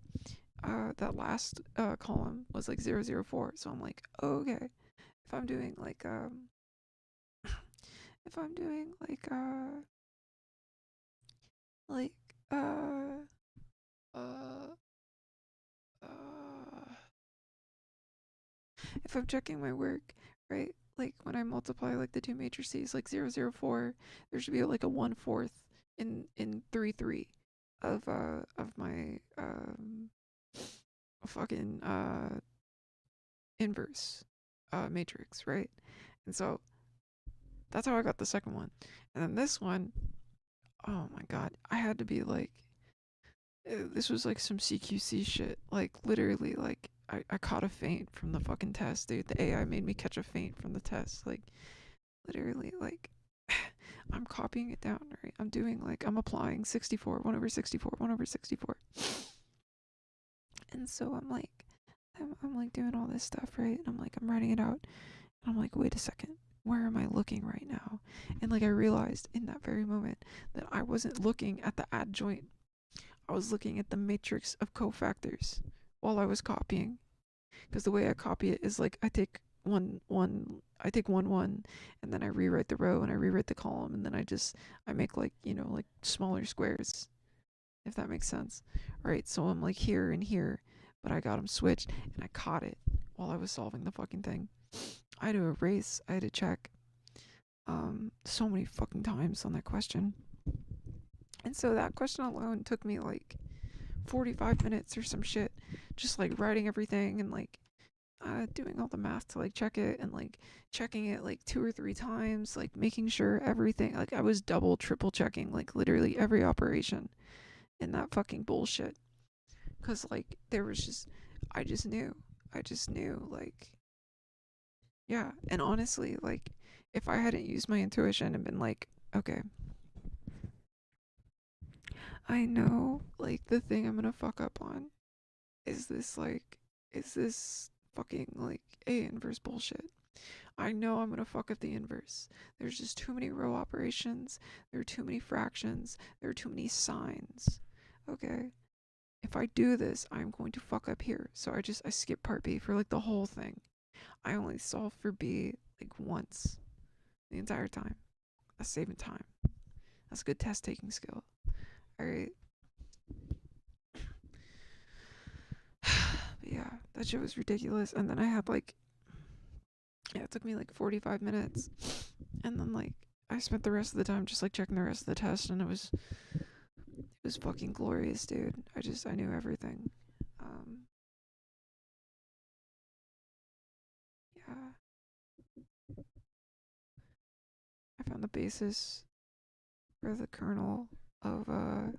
that last column was like 004. So I'm like, oh, okay. If I'm doing like if I'm doing like uh if I'm checking my work, right? Like when I multiply like the two matrices, like 004, there should be like a 1/4 in 3 of my fucking inverse matrix, right? And so that's how I got the second one. And then this one, oh my god, I had to be like, this was like some CQC shit. Like literally, like I caught a feint from the fucking test, dude. The AI made me catch a feint from the test. Like literally, like I'm copying it down, right? I'm doing like I'm applying 64, 1/64, 1/64. And so I'm like doing all this stuff, right? And I'm writing it out. And I'm like, wait a second, where am I looking right now? And like I realized in that very moment that I wasn't looking at the adjoint. I was looking at the matrix of cofactors while I was copying. Because the way I copy it is like I take one, and then I rewrite the row and I rewrite the column, and then I make like, like smaller squares, if that makes sense. All right, so I'm like here and here, but I got them switched, and I caught it while I was solving the fucking thing. I had to erase, I had to check so many fucking times on that question. And so that question alone took me like 45 minutes or some shit, just like writing everything and like doing all the math to like check it, and like checking it like 2 or 3 times, like making sure everything, like I was double, triple checking like literally every operation in that fucking bullshit. Cause like there was just, I just knew, like, yeah. And honestly, like if I hadn't used my intuition and been like, okay, I know like the thing I'm gonna fuck up on is this fucking like A inverse bullshit. I know I'm gonna fuck up the inverse. There's just too many row operations, there are too many fractions, there are too many signs. Okay. If I do this, I'm going to fuck up here. So I skip part B for like the whole thing. I only solve for B like once the entire time. That's saving time. That's a good test taking skill. Alright. But yeah, that shit was ridiculous. And then I had like, yeah, it took me like 45 minutes. And then like, I spent the rest of the time just like checking the rest of the test, and it was fucking glorious, dude. I knew everything. Yeah. I found the basis for the kernel of a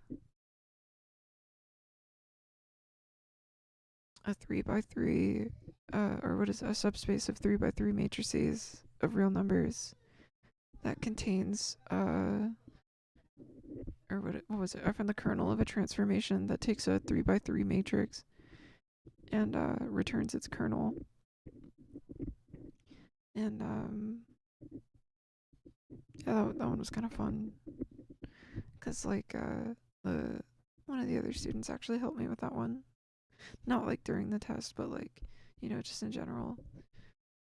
3 by 3 or what is a subspace of 3 by 3 matrices of real numbers that contains or what was it? I found the kernel of a transformation that takes a 3 by 3 matrix and returns its kernel. And yeah, that one was kind of fun, cause like the one of the other students actually helped me with that one. Not like during the test, but like, just in general.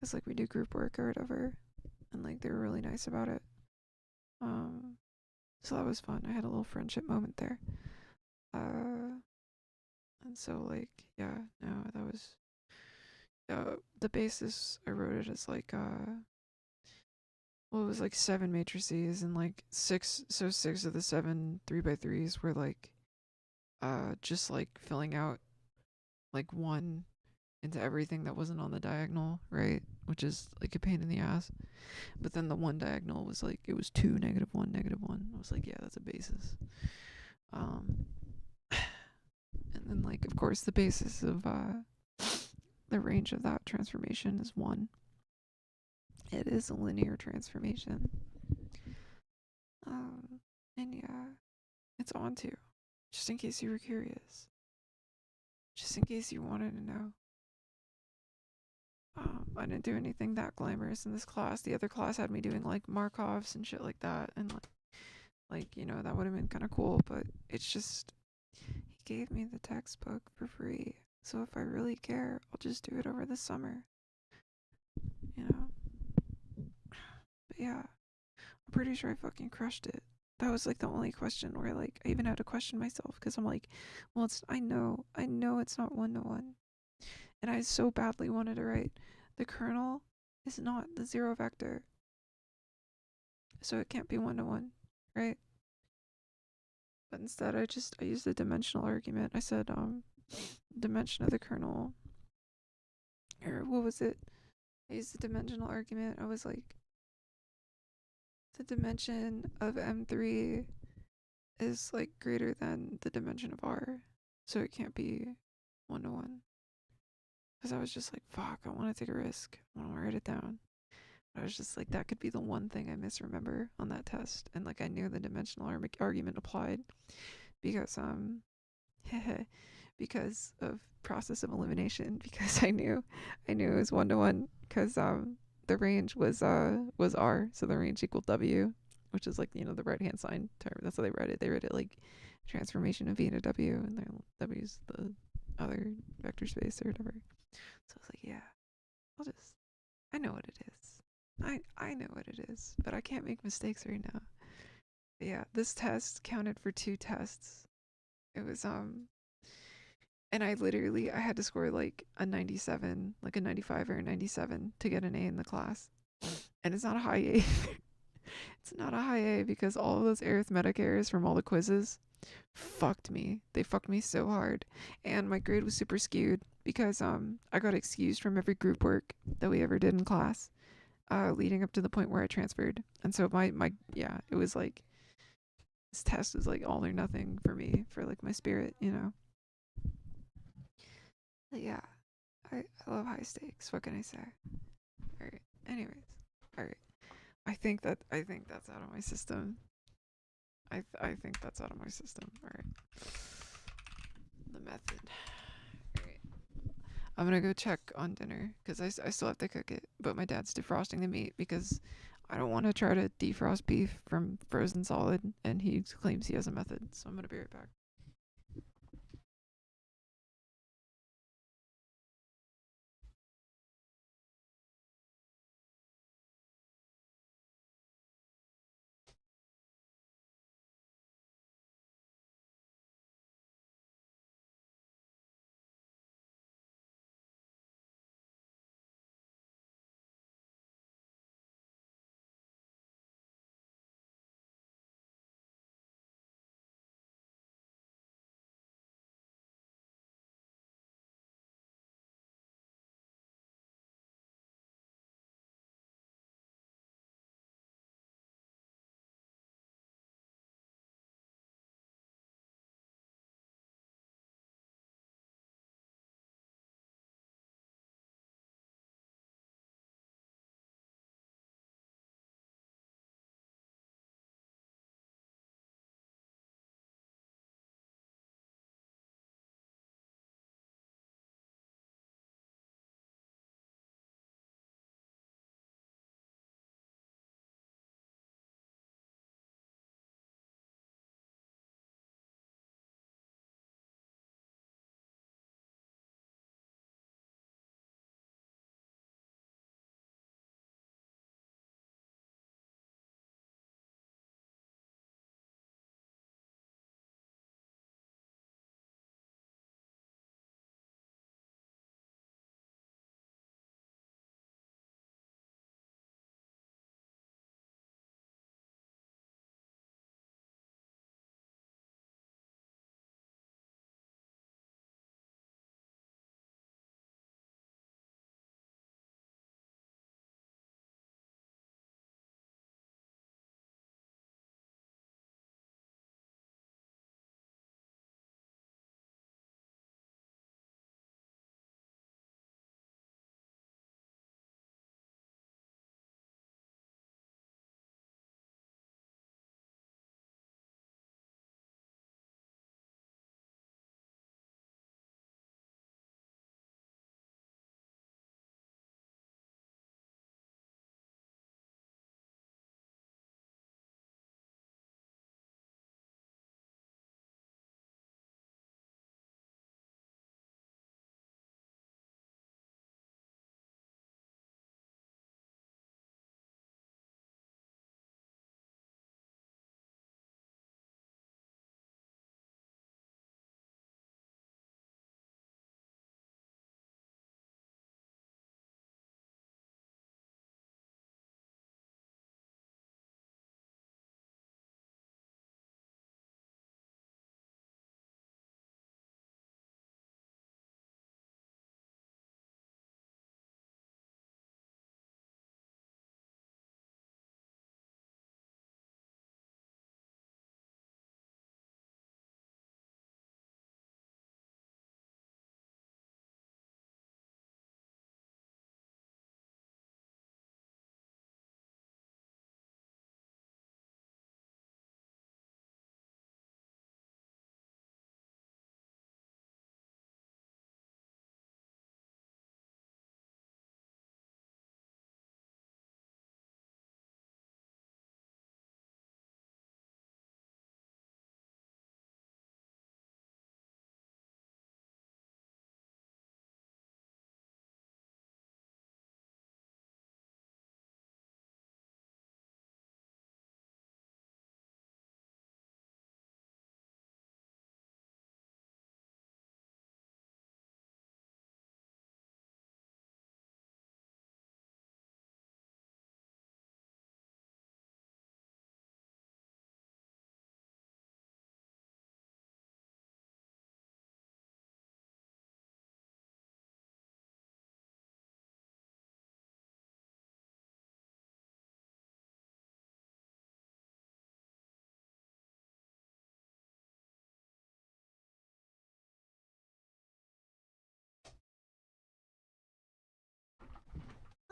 Cause like we do group work or whatever, and like they were really nice about it. So that was fun. I had a little friendship moment there. And so like, yeah, no, that was the basis. I wrote it as like well, it was like 7 matrices, and like 6 of the 7 3 by 3s were like just like filling out like one into everything that wasn't on the diagonal, right? Which is like a pain in the ass. But then the one diagonal was like, it was 2, -1, -1. I was like, yeah, that's a basis. Um, and then like, of course, the basis of the range of that transformation is 1. It is a linear transformation. And yeah, it's on to, just in case you were curious, just in case you wanted to know. I didn't do anything that glamorous in this class. The other class had me doing like Markovs and shit like that, and like you know, that would have been kind of cool. But it's just he gave me the textbook for free, so if I really care, I'll just do it over the summer. You know. But yeah, I'm pretty sure I fucking crushed it. That was like the only question where like I even had to question myself because I'm like, well, I know it's not 1-to-1, and I so badly wanted to write the kernel is not the 0 vector, so it can't be 1-to-1, right? But instead, I used the dimensional argument. I said dimension of the kernel, or what was it? I used the dimensional argument. I was like, the dimension of M3 is like greater than the dimension of R, so it can't be 1-to-1. Because I was just like, fuck, I want to take a risk. I want to write it down. But I was just like, that could be the one thing I misremember on that test. And like, I knew the dimensional argument applied because because of process of elimination. Because I knew it was 1-to-1. Because the range was R, so the range equaled W, which is like, you know, the right hand sign term. That's how they read it. They read it like transformation of V to W, and then W's the other vector space or whatever. So I was like, yeah, I know what it is. I know what it is, but I can't make mistakes right now. But yeah, this test counted for 2 tests. It was and I had to score like a 97, like a 95 or a 97 to get an A in the class. And it's not a high A. It's not a high A because all of those arithmetic errors from all the quizzes fucked me. They fucked me so hard. And my grade was super skewed because I got excused from every group work that we ever did in class, leading up to the point where I transferred. And so yeah, it was like this test was like all or nothing for me, for like my spirit, you know. But yeah, I love high stakes. What can I say? All right. Anyways, all right. I think that's out of my system. I think that's out of my system. All right. The method. All right. I'm gonna go check on dinner because I still have to cook it. But my dad's defrosting the meat because I don't want to try to defrost beef from frozen solid, and he claims he has a method. So I'm gonna be right back.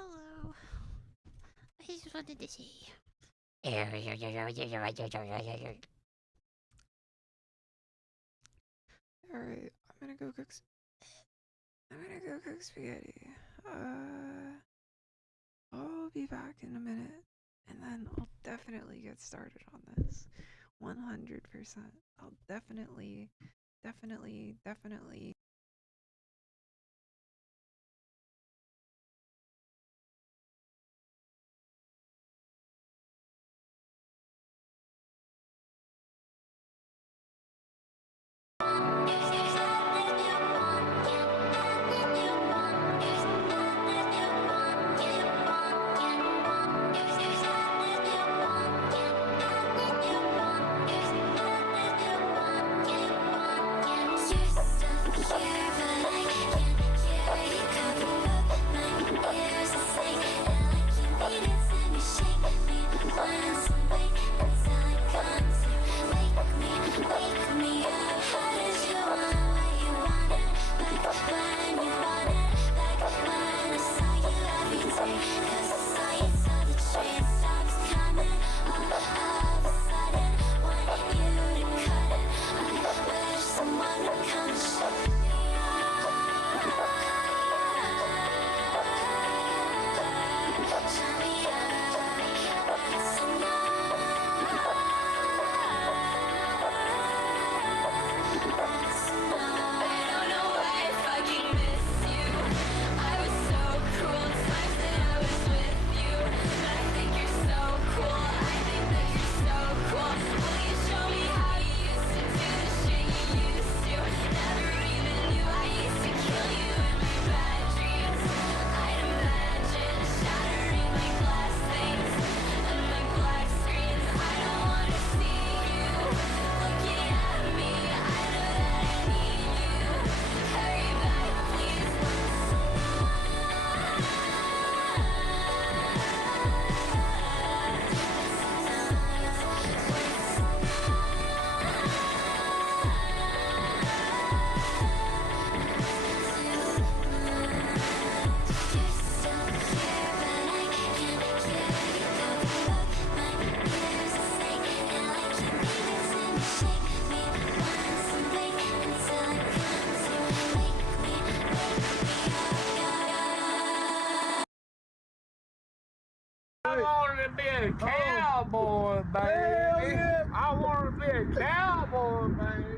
Hello. I just wanted to say. Alright, I'm gonna go cook. I'm gonna go cook spaghetti. I'll be back in a minute, and then I'll definitely get started on this. 100%. I'll definitely. I wanted to be a cowboy, baby. I want to be a cowboy, baby.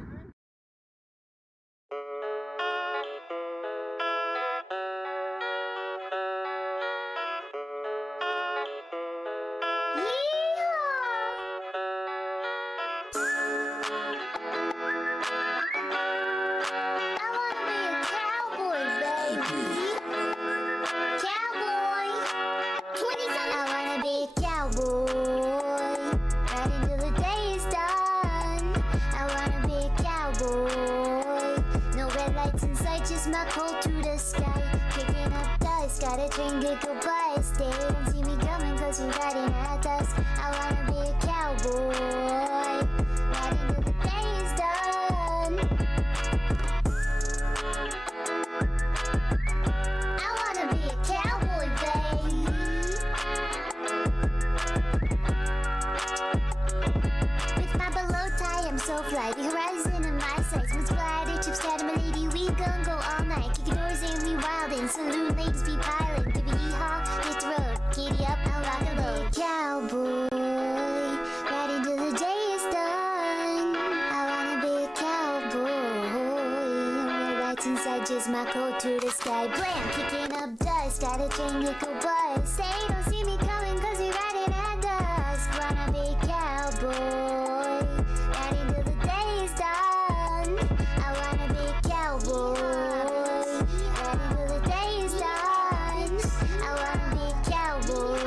My cold to the sky, kicking up dust. Gotta train to go bust. They don't see me coming cause we riding at us. I wanna be a cowboy, riding till the day is done. I wanna be a cowboy, babe. With my below tie, I'm so fly. The horizon in my sights. What's fly, the chips cat, my lady, we gon' go all night. Kicking doors and we wildin'. Saloon ladies be piling. Give it yeehaw, hit the road. Giddy up, I'll rock and roll. Cowboy, riding till the day is done. I wanna be a cowboy. No lights inside, just my coat to the sky. Blam, kicking up dust. Gotta train nickel bus. They don't see me coming cause we riding at dusk. Wanna be a cowboy, riding till the day is done. I wanna be a cowboy, riding till the day is done. I wanna be a cowboy.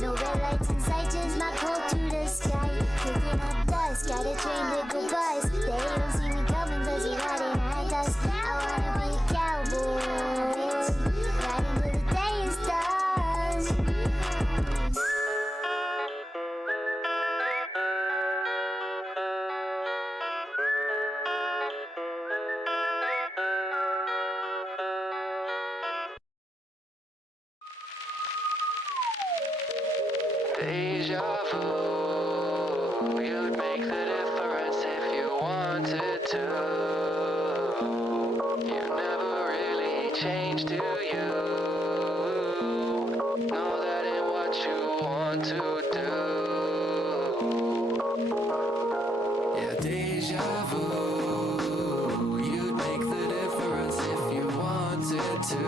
No red lights in sight, just my coat to the sky. Kicking up dust, got a train to go bust. They don't see me coming cause we riding at dusk. I wanna be a cowboy, riding till the day is done. Deja vu, you'd make the difference if you wanted to. You never really changed, do you? Know that ain't what you want to do. Yeah, deja vu, you'd make the difference if you wanted to.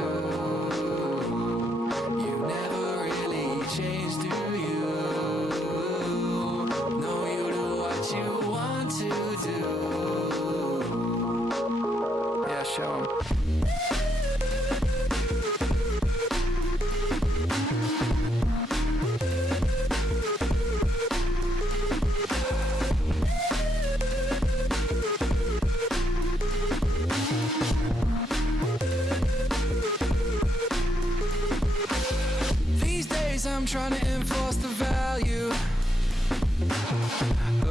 You never really changed, do you? No, you do what you want to do. Yeah, show 'em. These days I'm trying to enforce the value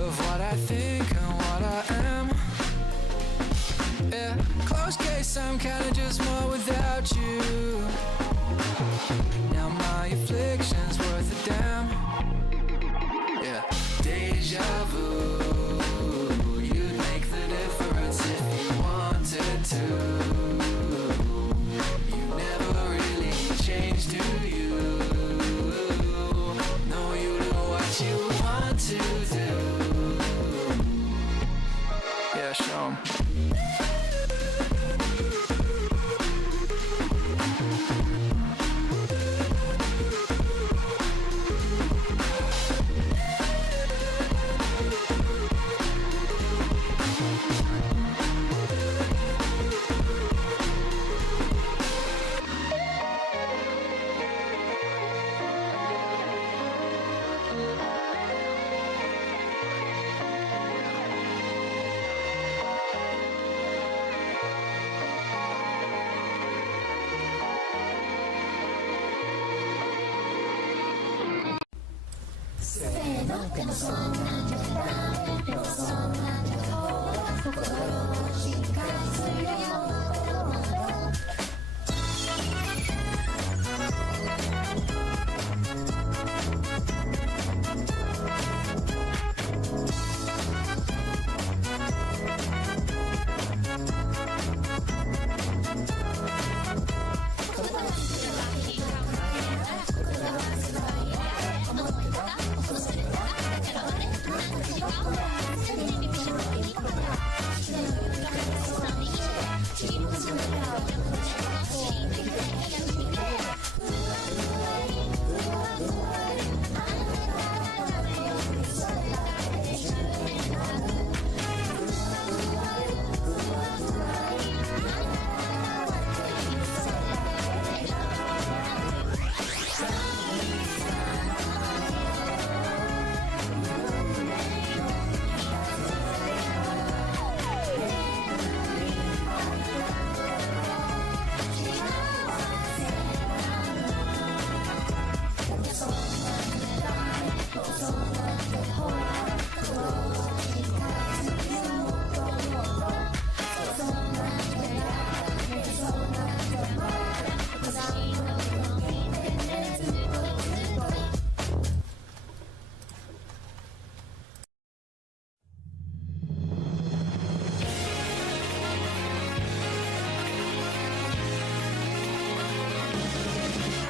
of what I think and what I am. Yeah, close case, I'm kinda just more without you. Now my affliction's worth a damn. Yeah, deja vu, you'd make the difference if you wanted to. You never really changed, do you? No, you do what you want to do. Yeah, show 'em.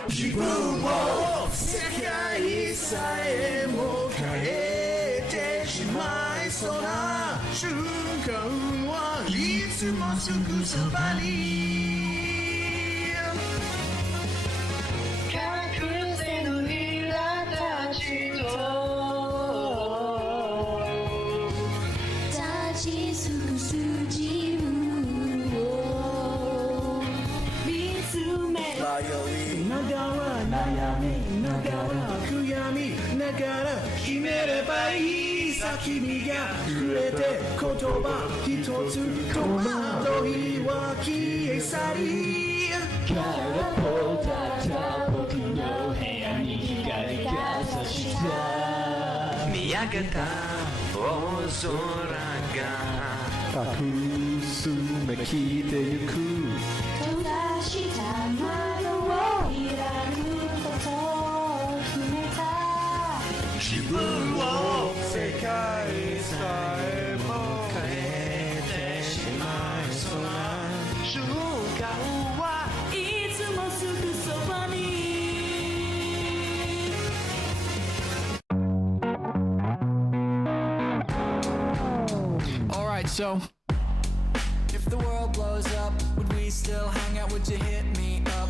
自分を世界さえも変えてしまいそうな瞬間はいつもすぐそばに隠せぬイラたちと立ち尽くす自分を見つめながら悩みながら悔やみながら決めればいいさ君が触れて言葉一つ戸惑いは消え去り空っぽだった僕の部屋に光が差した見上げた大空が隠すめきてゆく閉ざした窓を開くことを決めた So, if the world blows up, would we still hang out? Would you hit me up?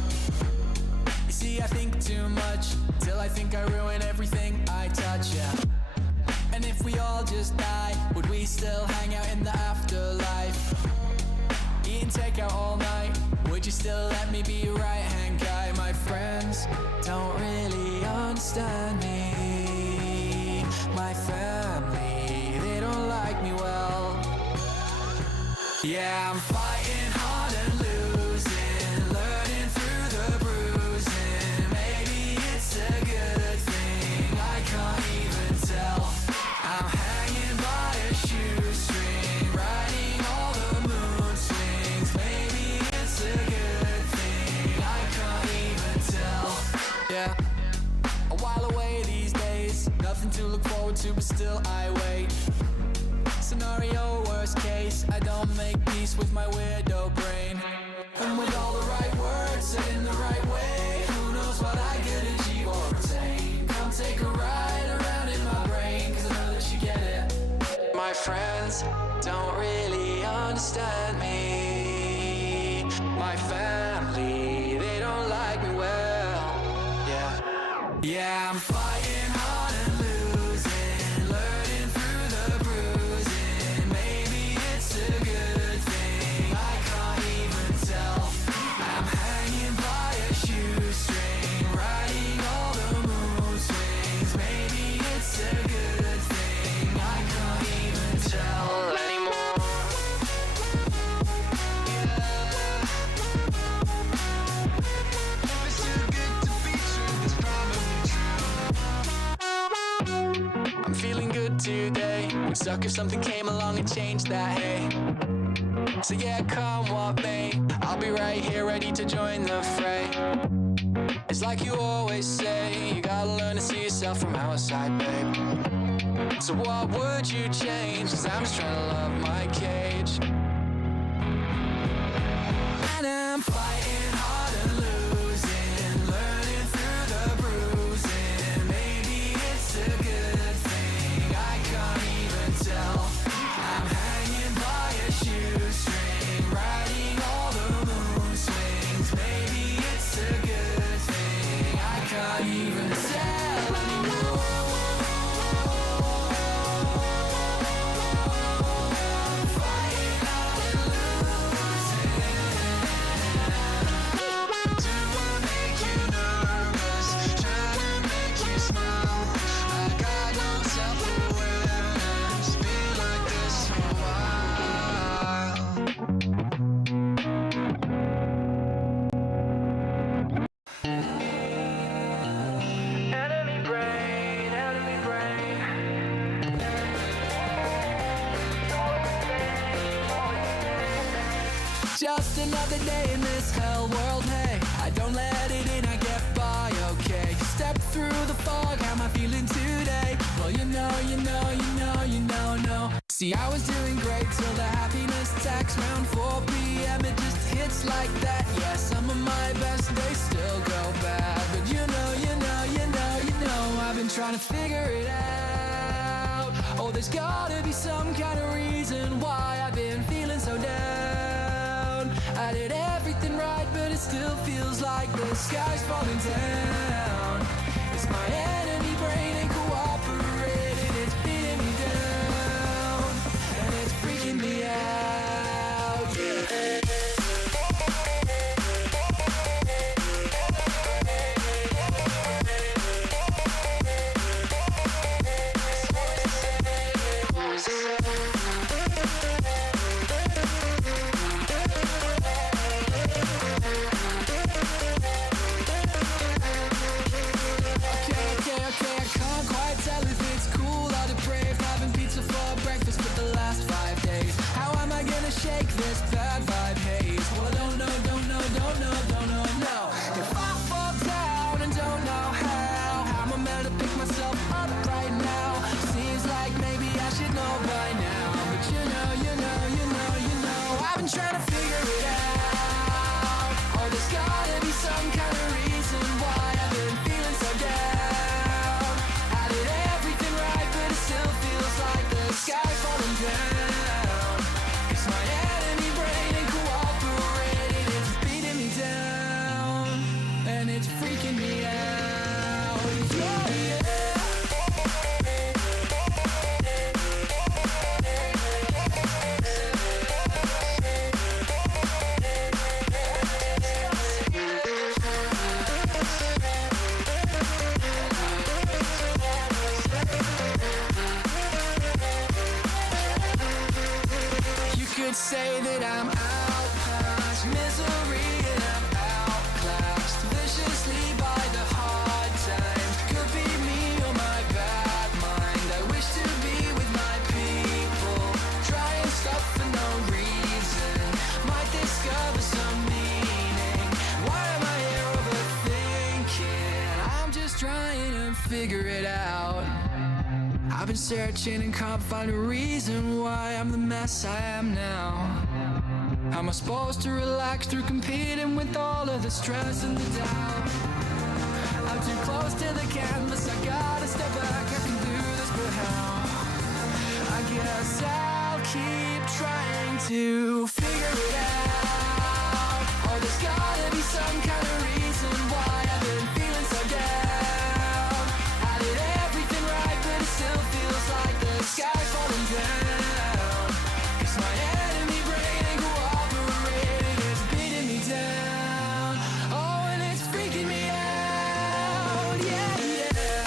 You see, I think too much till I think I ruin everything I touch, yeah. And if we all just die, would we still hang out in the afterlife? Eating takeout all night, would you still let me be your right-hand guy? My friends don't really understand me. My family, they don't like me well. Yeah, I'm fighting hard and losing, learning through the bruising. Maybe it's a good thing, I can't even tell. I'm hanging by a shoestring, riding all the moon swings. Maybe it's a good thing, I can't even tell. Yeah, a while away these days, nothing to look forward to, but still I wait. Scenario worst case, I don't make peace with my weirdo brain. And with all the right words said in the right way, who knows what I could achieve or obtain. Come take a ride around in my brain, cause I know that you get it. My friends don't really understand me. My family, they don't like me well. Yeah, yeah, I'm fighting hard and losing, learning through the bruising. Maybe it's a good thing, I can't even tell. I'm hanging by a shoestring, riding all the mood swings. Maybe it's a good thing, I can't even tell anymore. If it's too good to be true, it's probably true. I'm feeling good today, would suck if something came along and changed that, hey. So yeah, come what may, I'll be right here ready to join the fray. It's like you always say, you gotta learn to see yourself from outside, babe. So what would you change? Cause I'm just trying to love my cage. And I'm fighting hard and losing, learning through the bruising. Maybe it's a good thing, I can't even tell. I'm hanging by a shoestring, riding all the moon swings. Maybe it's a good thing, I can't even tell anymore. Fighting hard and losing. Do I make you nervous? Trying to make you smile. I got no self-awareness. Been like this for a while. Enemy brain, enemy brain. Just another day in this hell world, hey. I don't let it in, I get by, okay. Step through the fog, how am I feeling today? Well, you know, no. See, I was doing great till the happiness tax round 4 p.m. It just hits like that, yeah. Some of my best days still go bad. But you know, I've been trying to figure it out. Oh, there's gotta be some kind of reason why I've been feeling so down. I did everything right, but it still feels like the sky's falling down. It's my enemy brain ain't cooperating, it's beating me down, and it's freaking me out, yeah. figure it out. I've been searching and can't find a reason why I'm the mess I am now. How am I supposed to relax through competing with all of the stress and the doubt? I'm too close to the canvas, I gotta step back, I can do this, but how? I guess I'll keep trying to figure it out. Oh, there's gotta be some kind of reason why I've been feeling so down. I did everything right, but it still feels like the sky's falling down. 'Cause my enemy brain ain't cooperating, it's beating me down. Oh, and it's freaking me out, yeah, yeah.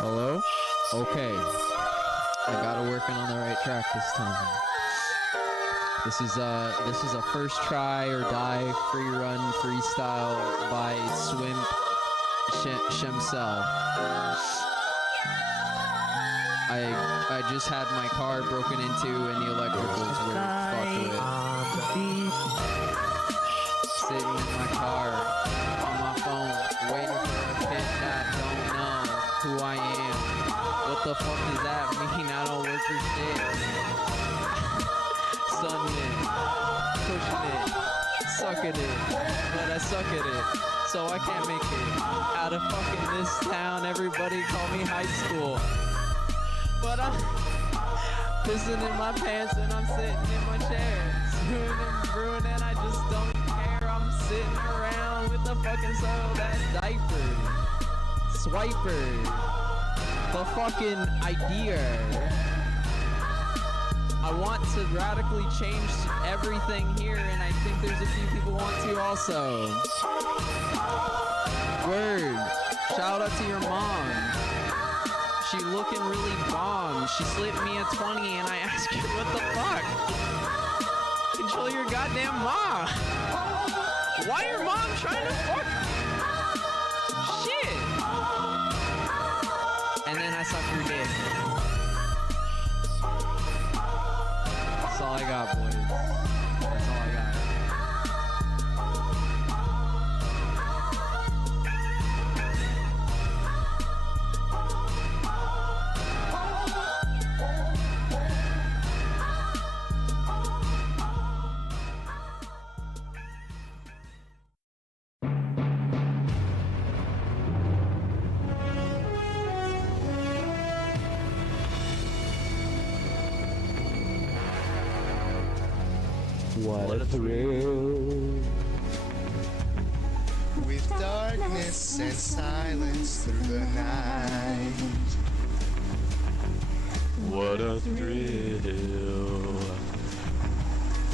Hello? Okay. I got it working on the right track this time. This is a first try or die free run freestyle by Swimp Shemsel. I just had my car broken into and the electricals were fucked with. Sitting in my car on my phone waiting for a bitch that don't know who I am. What the fuck does that mean? I don't work for shit. Sunning it, pushing it, sucking it, but I suck at it, so I can't make it out of fucking this town. Everybody call me high school, but I'm pissing in my pants and I'm sitting in my chair, screwing and brewing and I just don't care. I'm sitting around with the fucking soiled ass diaper. Swiper, the fucking idea. I want to radically change everything here, and I think there's a few people want to also. Word, shout out to your mom. She looking really bomb. She slipped me a 20 and I asked her, what the fuck? Control your goddamn mom. Why your mom trying to fuck? Shit. And then I sucked her dick. That's all I got, boys. That's all I got. What a thrill. With darkness and silence through the night. What a thrill.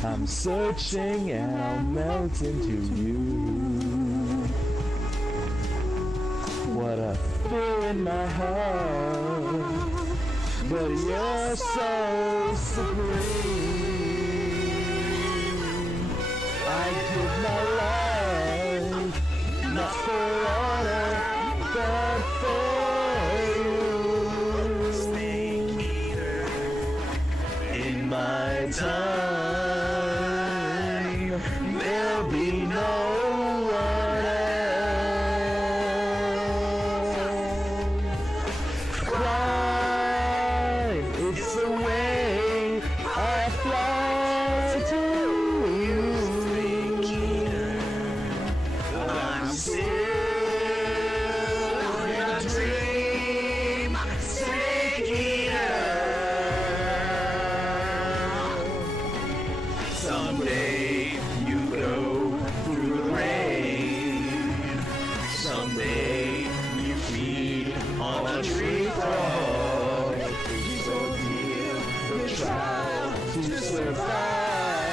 I'm searching and I'll melt into you. What a fear in my heart. But you're so supreme. I give my life, not for honor, but for you. In my time, there'll be no one else. Fly, it's the way I fly to you. I'm still in a dream, snake eater. Someday you go through the rain. Someday you feed on a tree frog. So deal the trial to survive.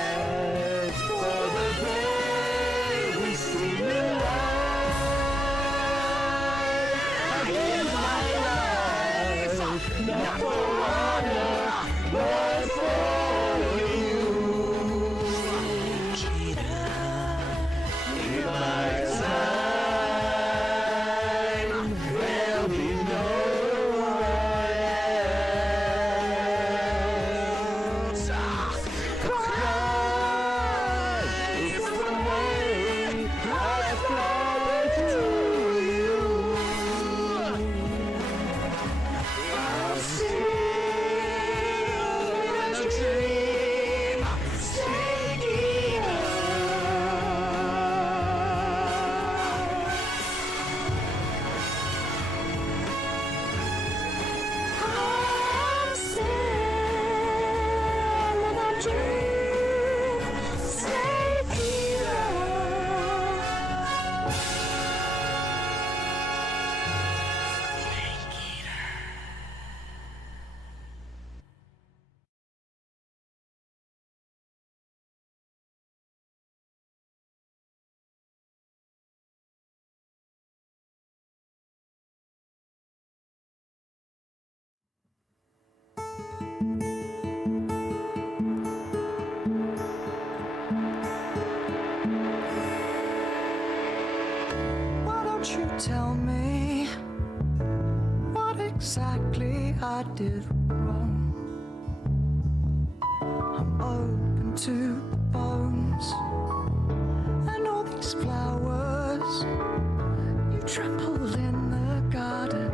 sorry I did wrong. I'm open to the bones and all these flowers you trampled in the garden,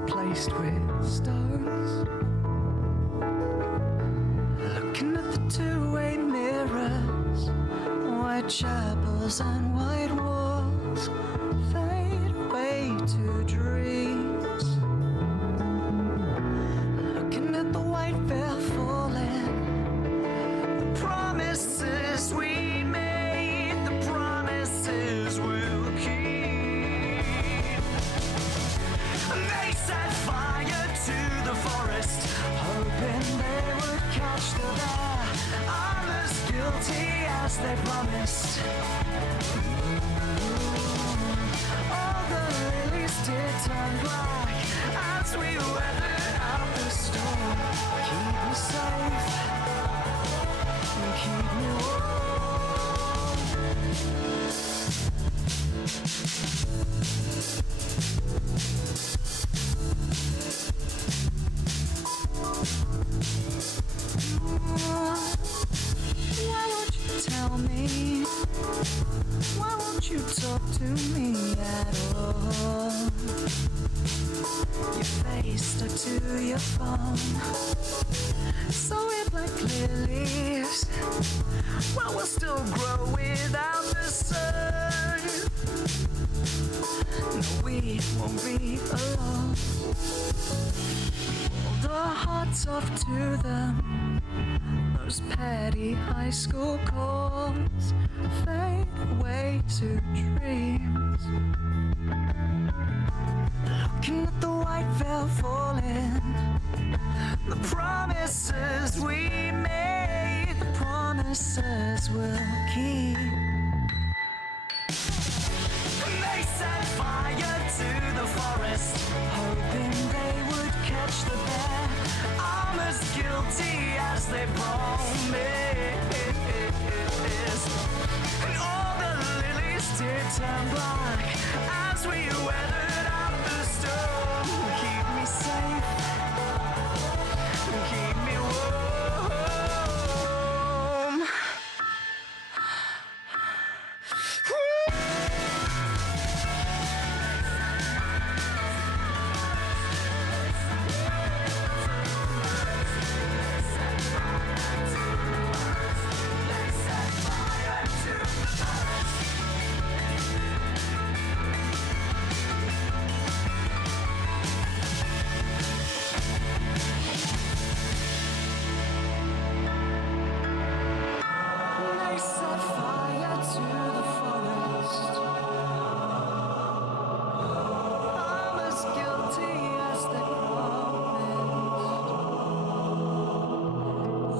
replaced with stones. Looking at the two-way mirrors, white chapels and white walls fade away to dreams. Looking at the white veil falling, the promises we made, the promises we'll keep. They set fire to the forest, hoping they would catch the bear. I'm as guilty as they promised. All the lilies did turn black as we weathered out the storm. Keep me safe and keep me warm. Why won't you tell me? Why won't you talk to me at all? Your face stuck to your phone, so we're like lilies. Well, we'll still grow without the sun. No, we won't be alone. Hold our hearts off to them. Those petty high school calls fade away to dreams. Looking at the white veil falling, the promises we made, the promises we'll keep. They set fire to the forest, hoping they would catch the bear. I'm as guilty as they promised. And all the lilies did turn black as we weathered out the storm. Keep me safe, keep me warm. They set fire to the forest. I'm as guilty as they promised.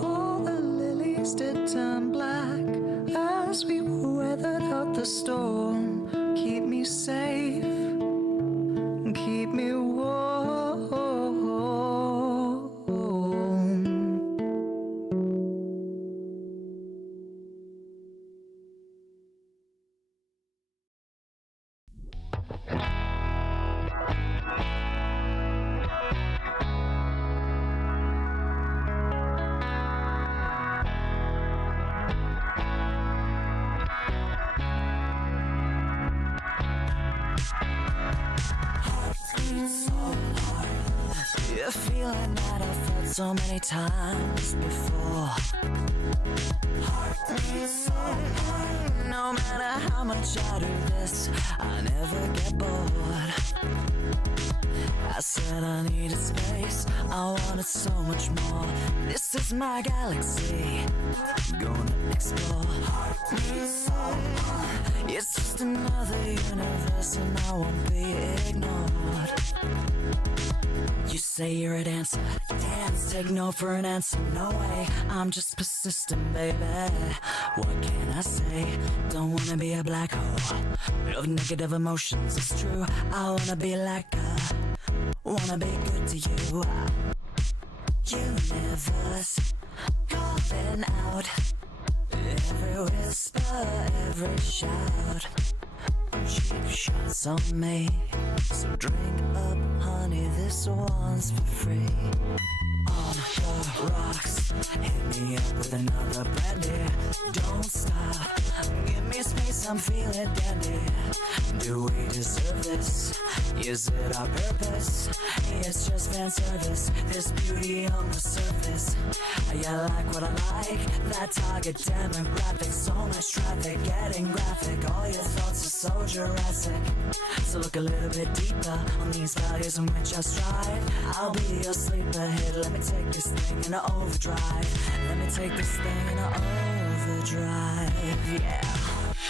All the lilies did turn black as we weathered out the storm. Keep me safe and keep me warm. You're feeling that I've felt so many times before. Heartbeat so hard. No matter how much I do this, I never get bored. I said I needed space, I wanted so much more. This is my galaxy, gonna explore. Heartbeat so hard. It's just another universe and I won't be ignored. You say you're a dancer, dance, take no for an answer, no way. I'm just persistent, baby. What can I say? Don't wanna be a black hole of negative emotions, it's true. I wanna be like her, wanna be good to you. Universe, calling out every whisper, every shout. cheap shots on me. So drink up, honey, this one's for free. On the rocks, hit me up with another brandy. Don't stop, give me space, I'm feeling dandy. Do we deserve this? Is it our purpose? It's just fan service, this beauty on the surface. You like what I like? That target demographic, so much traffic, getting graphic. All your thoughts are so Jurassic. So look a little bit deeper on these values in which I strive. I'll be your sleeper hit. Let me take this thing in an overdrive. Let me take this thing in an overdrive. Yeah,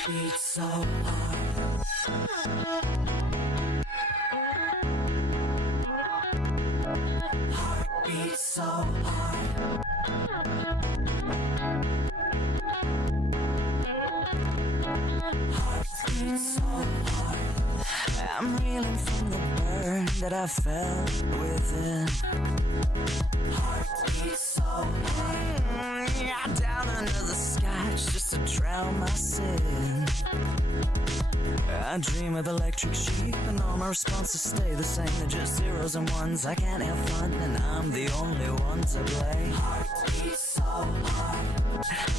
beat so hard. Heartbeat so hard. Heartbeat so hard. I'm reeling from the burn that I felt within. Heartbeat so hard. Yeah, down under the scotch just to drown my sin. I dream of electric sheep and all my responses stay the same. They're just zeros and ones. I can't have fun and I'm the only one to blame. Heartbeat so hard.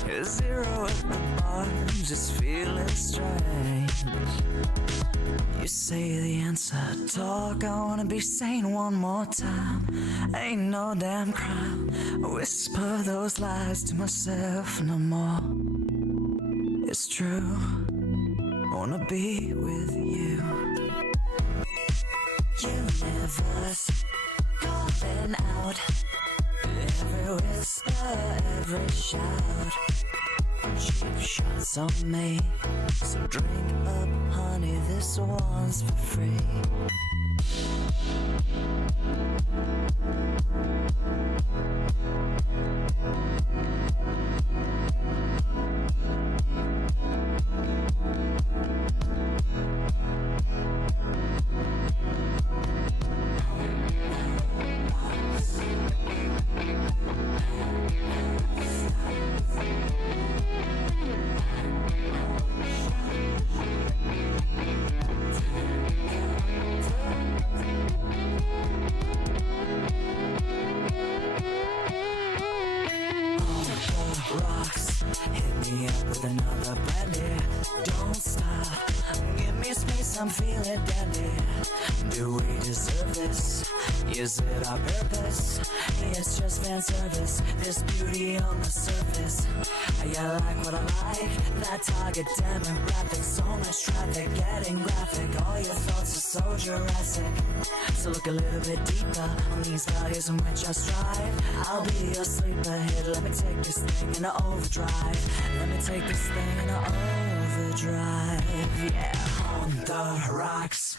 A zero at the bar, just feeling strange. You say the answer, talk, I wanna be sane one more time. Ain't no damn crime, whisper those lies to myself no more. It's true, I wanna be with you. Universe, calling out. Every whisper, every shout. Cheap shots on me. So drink up, honey, this one's for free. Rocks, hit me up with another brandy. Don't stop, give me space, I'm feeling dandy. Do we deserve this? Is it our purpose? It's just fan service, this beauty on the surface. You like what I like? That target demographic, so much traffic, getting graphic. All your thoughts are so Jurassic. So look a little bit deeper on these values in which I strive. I'll be your sleeper hit. Let me take this thing in an overdrive. Let me take this thing in an overdrive. Yeah, on the rocks.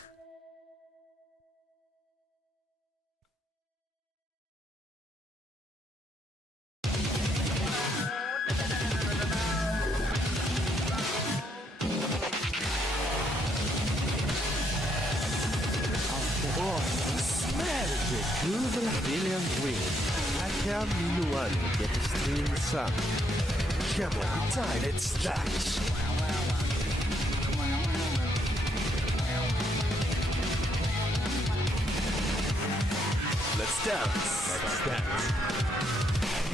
Groove William Wing. Hacker Minuan get the stream sun. Come on, time it starts. Let's dance. Let's dance.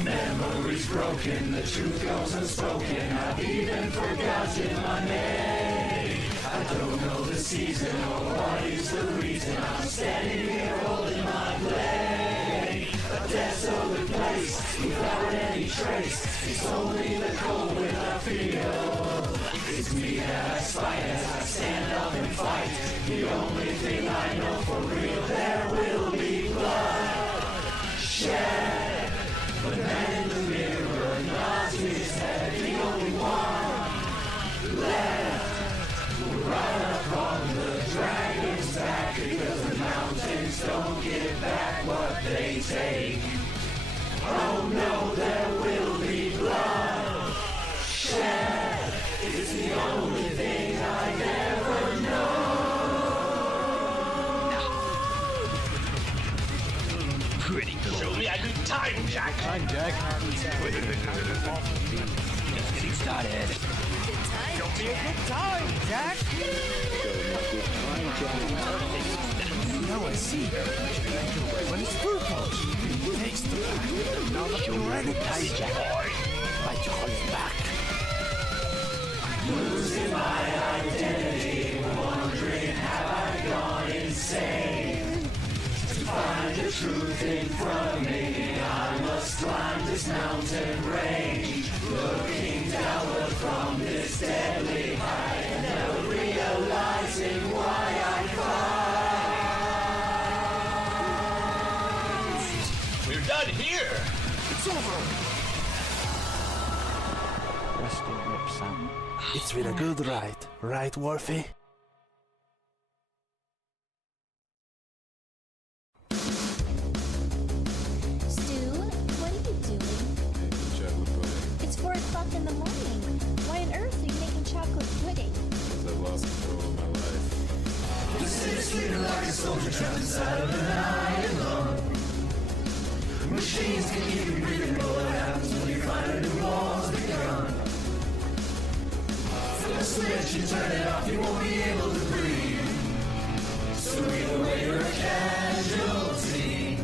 Memories broken, the truth goes unspoken. I've even forgotten my name. I don't know the season or what is the reason. I'm standing here holding my blade. A desolate place without any trace. It's only the cold wind I feel. It's me that I spite as I stand up and fight. The only thing I know for real, there will be blood shed. But man in the mirror nods his head. The only one left. Right up on the dragon's back, because the mountains don't give back what they take. Oh no, there will be blood shed. It's the only thing I ever know. Pretty cool. Show me a good time, Jack. I'm Jack. Just getting started. Show me a good time, Jack. Now I see. When it's purple, it takes the back. Now that you're ready, Jack. Bite your heart back. Losing my identity, wondering have I gone insane? To find the truth in front of me, I must climb this mountain range. Looking downward from this deadly height, never realizing why I fight. We're done here. It's over. Rest your lips, Sam. It's been a good ride, right, Worthy? Stu, what are you doing? Chocolate pudding. It's 4 o'clock in the morning. Why on earth are you making chocolate pudding? Because I lost control of my life. The city's sleeping like a soldier trapped inside of an iron lung. Machines can keep you breathing, but what happens when you find a new war's begun? Flip a switch, you turn it off, you won't be able to breathe. So either way, you're a casualty.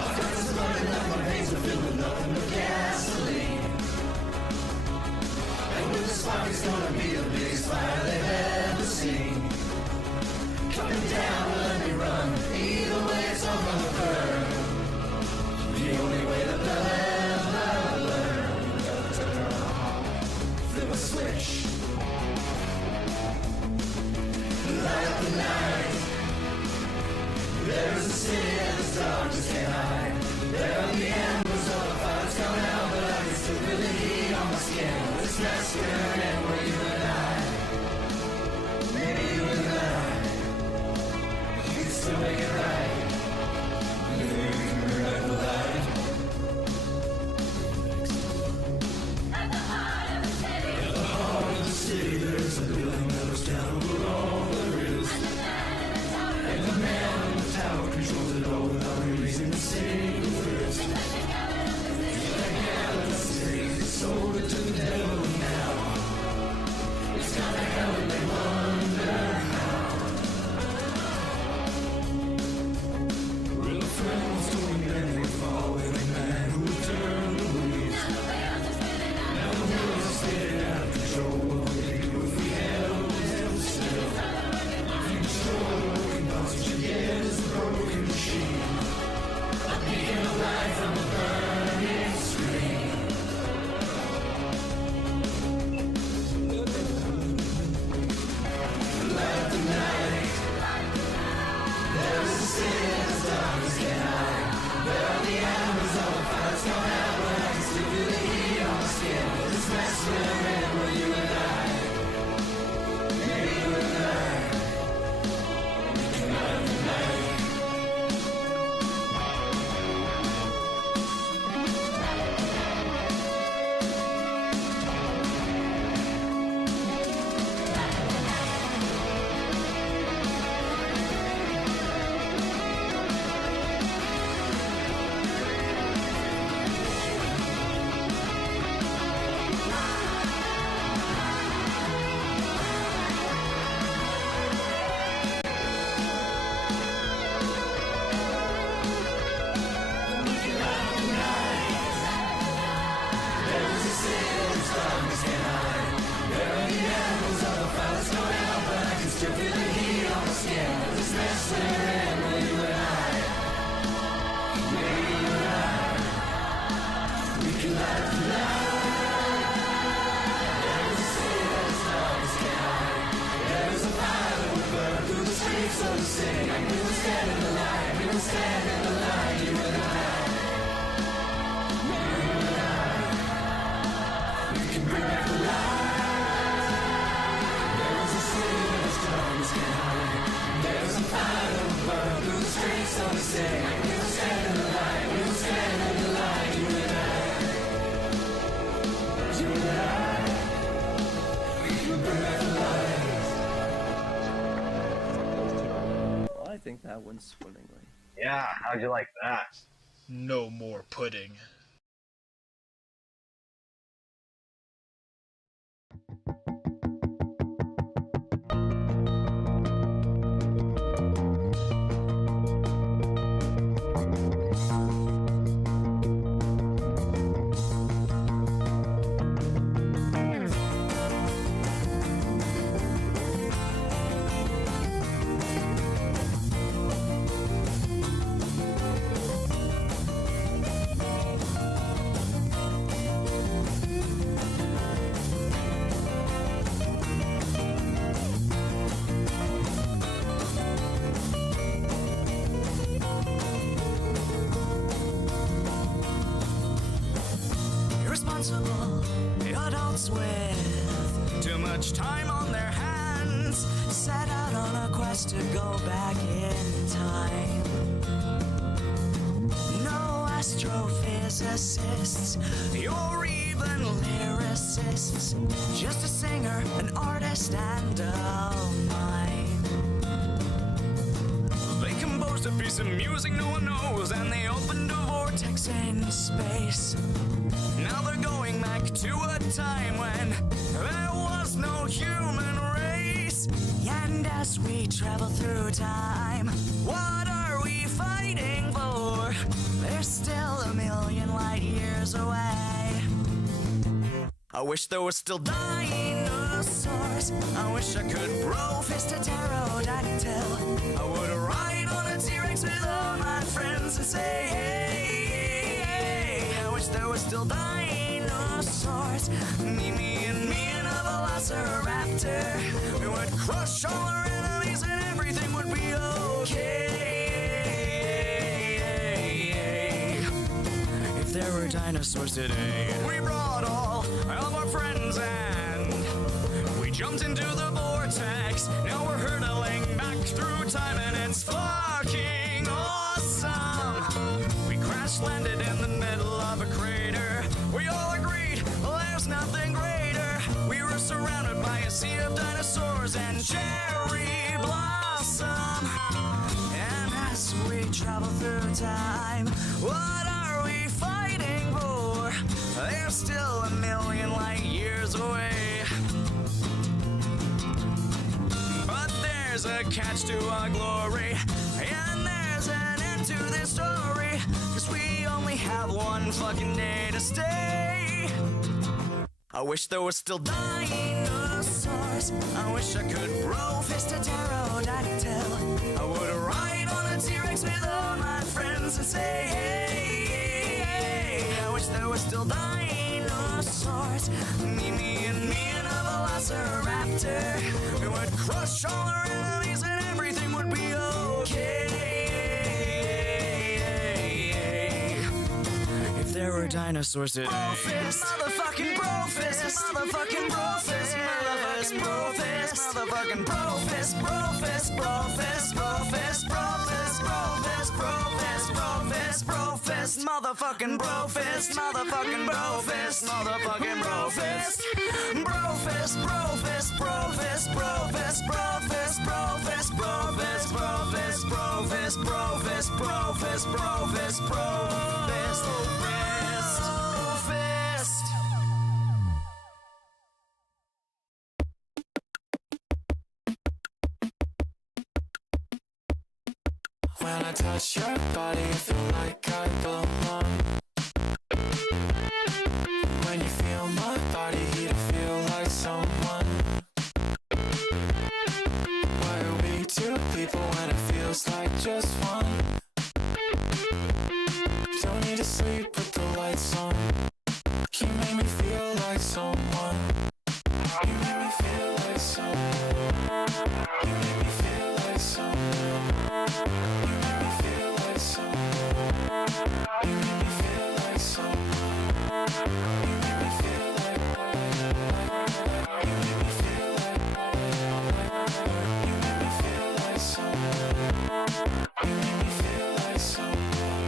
I've got this burning left, my veins are filled with nothing but gasoline. And with this spark, it's gonna be the biggest fire they've ever seen. Coming down, let me run. Either way, it's all gonna burn. The only way that they'll ever learn. Flip a switch. Light up the night. There's a city and the stars just can't hide. There are the embers of the fire's coming out, but I can still feel the heat on my skin. This mess we're in, where you and I. Maybe you and I. We can still make it right. Maybe we can bring back the light. At the heart of the city, there's a building that looks down over all there is. And the man in the tower controls it all without releasing a single wrist. The city sold it to the devil now. It's gonna hell and they wonder how. Real friends doing anything for with a man who turned the wheels. Now the world's spinning out of control. What would we do if we held still? If you destroy the broken parts, what you get is a broken machine. A beacon of light from a burning screen. Light up the night. There is a city and the stars can't hide. There are the embers of the fire's gone out, but I can still feel the heat on my skin. This mess we're in, where you and I. Maybe you and I. We can light up the night. I think that went swimmingly. Yeah, how'd you like that? No more pudding. Irresponsible adults with too much time on their hands set out on a quest to go back in time. No astrophysicists or even lyricists, just a singer, an artist, and a mind. They composed a piece of music no one knows, and they opened a vortex in space. Now they're going back to a time when there was no human race. And as we travel through time, what are we fighting for? They're still a million light years away. I wish there was still dinosaurs. I wish I could bro fist a pterodactyl. I would ride on a T-Rex with all my friends and say, hey, hey. I wish there was still dinosaurs. Me and a velociraptor. We would crush all our enemies and everything would be okay. If there were dinosaurs today, we brought all of our friends and we jumped into the vortex. Now we're hurtling back through time and it's fucking awesome. We crash landed in the middle of a crater. We all agreed, well, there's nothing greater. We were surrounded by a sea of dinosaurs and cherry blossom. and as we travel through time, What are we fighting for? They're still a million light years away. But there's a catch to our glory, and there's an end to this story, 'cause we only have one fucking day to stay. I wish there was still dinosaurs. I wish I could bro fist a pterodactyl. I would ride on a T-Rex with all my friends and say, hey, hey. I wish there was still dinosaurs. Me and a velociraptor. We would crush all our enemies and everything would be okay. If there were dinosaurs today, Brofist, motherfucking brofist, motherfucking brofist, motherfucking brofist, motherfucking brofist, brofist, brofist, brofist, brofist, brofist, brofist, brofist, brofist, motherfucking brofist, motherfucking brofist, motherfucking brofist, brofist, brofist, brofist, brofist, brofist, brofist, brofist, brofist, brofist, brofist, brofist, brofist, brofist, brofist. When I touch your body, I feel like I belong. When you feel my body heat, I feel like someone. Why are we two people when it feels like just one? Don't need to sleep with the lights on. You make me feel like someone. You make me feel like someone. You make me feel like someone. You make me feel like someone. You make me feel like someone. You make me feel like. You make me feel like. You make me feel like someone. You make me feel like someone.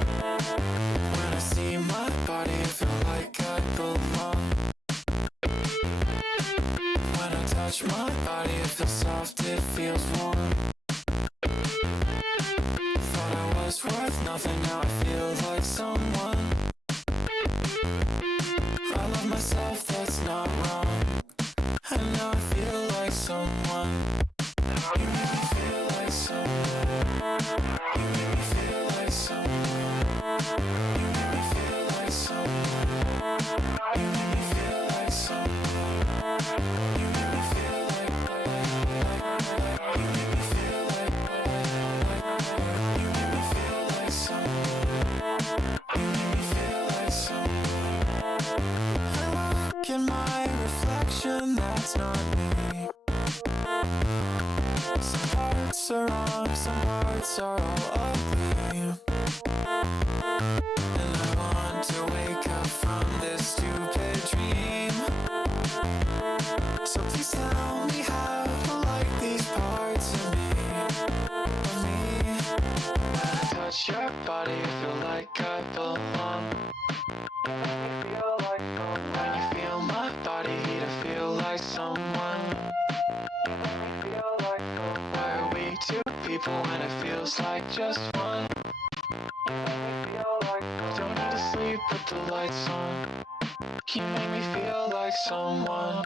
When I see my body, I feel like I belong. When I touch my body, it feels soft, it feels warm. Thought I was worth nothing, now I feel like someone. me. Some parts are wrong, some parts are all ugly. And I want to wake up from this stupid dream. So please tell me how to like these parts of me. When I touch your body, feel like I belong. When you feel my body, to feel like someone. Why are we two people when it feels like just one? Don't need to sleep with the lights on. You make me feel like someone.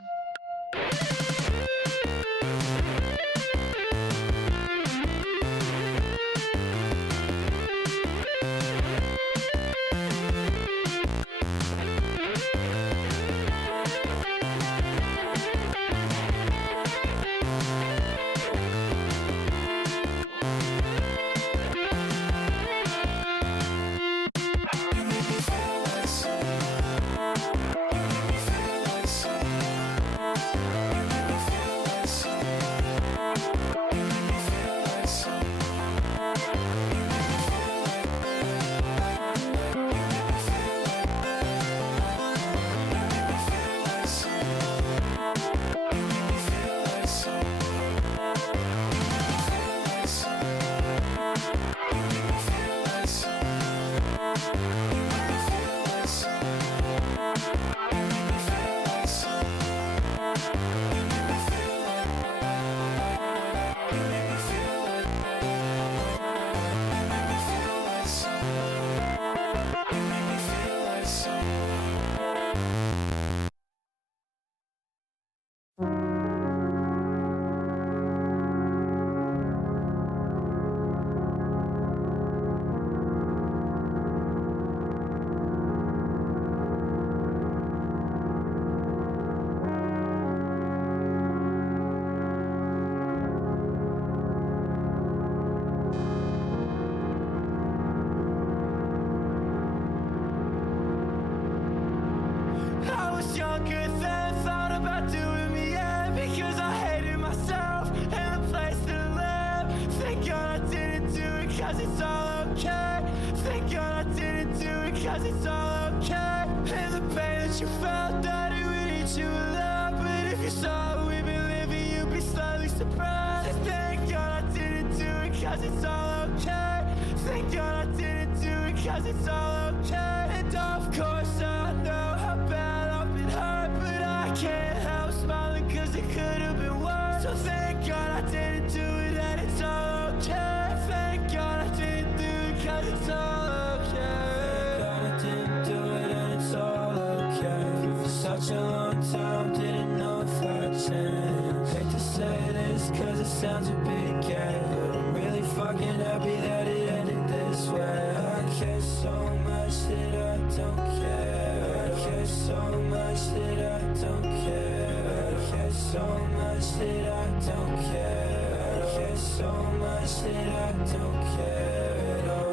I was younger then, thought about doing me in because I hated myself and the place to live. Thank God I didn't do it cause it's all okay. Thank God I didn't do it cause it's all okay. And the pain that you felt, that it would eat you alive. But if you saw how we've been living, you'd be slightly surprised. Thank God I didn't do it cause it's all okay. Thank God I didn't do it cause it's all okay. And of course I know how bad I've been hurt, but I can't help smiling cause it could have been worse. So thank God I didn't do it and it's all okay. Thank God I didn't do it cause it's all okay. Thank God I didn't do it and it's all okay. For such a long time didn't know if I'd change. Hate to say this cause it sounds a bit gay, but I'm really fucking happy that it ended this way. I care so much that I don't care. I care so much that I don't care. I care so much that I don't care. I care so much that I don't care at all.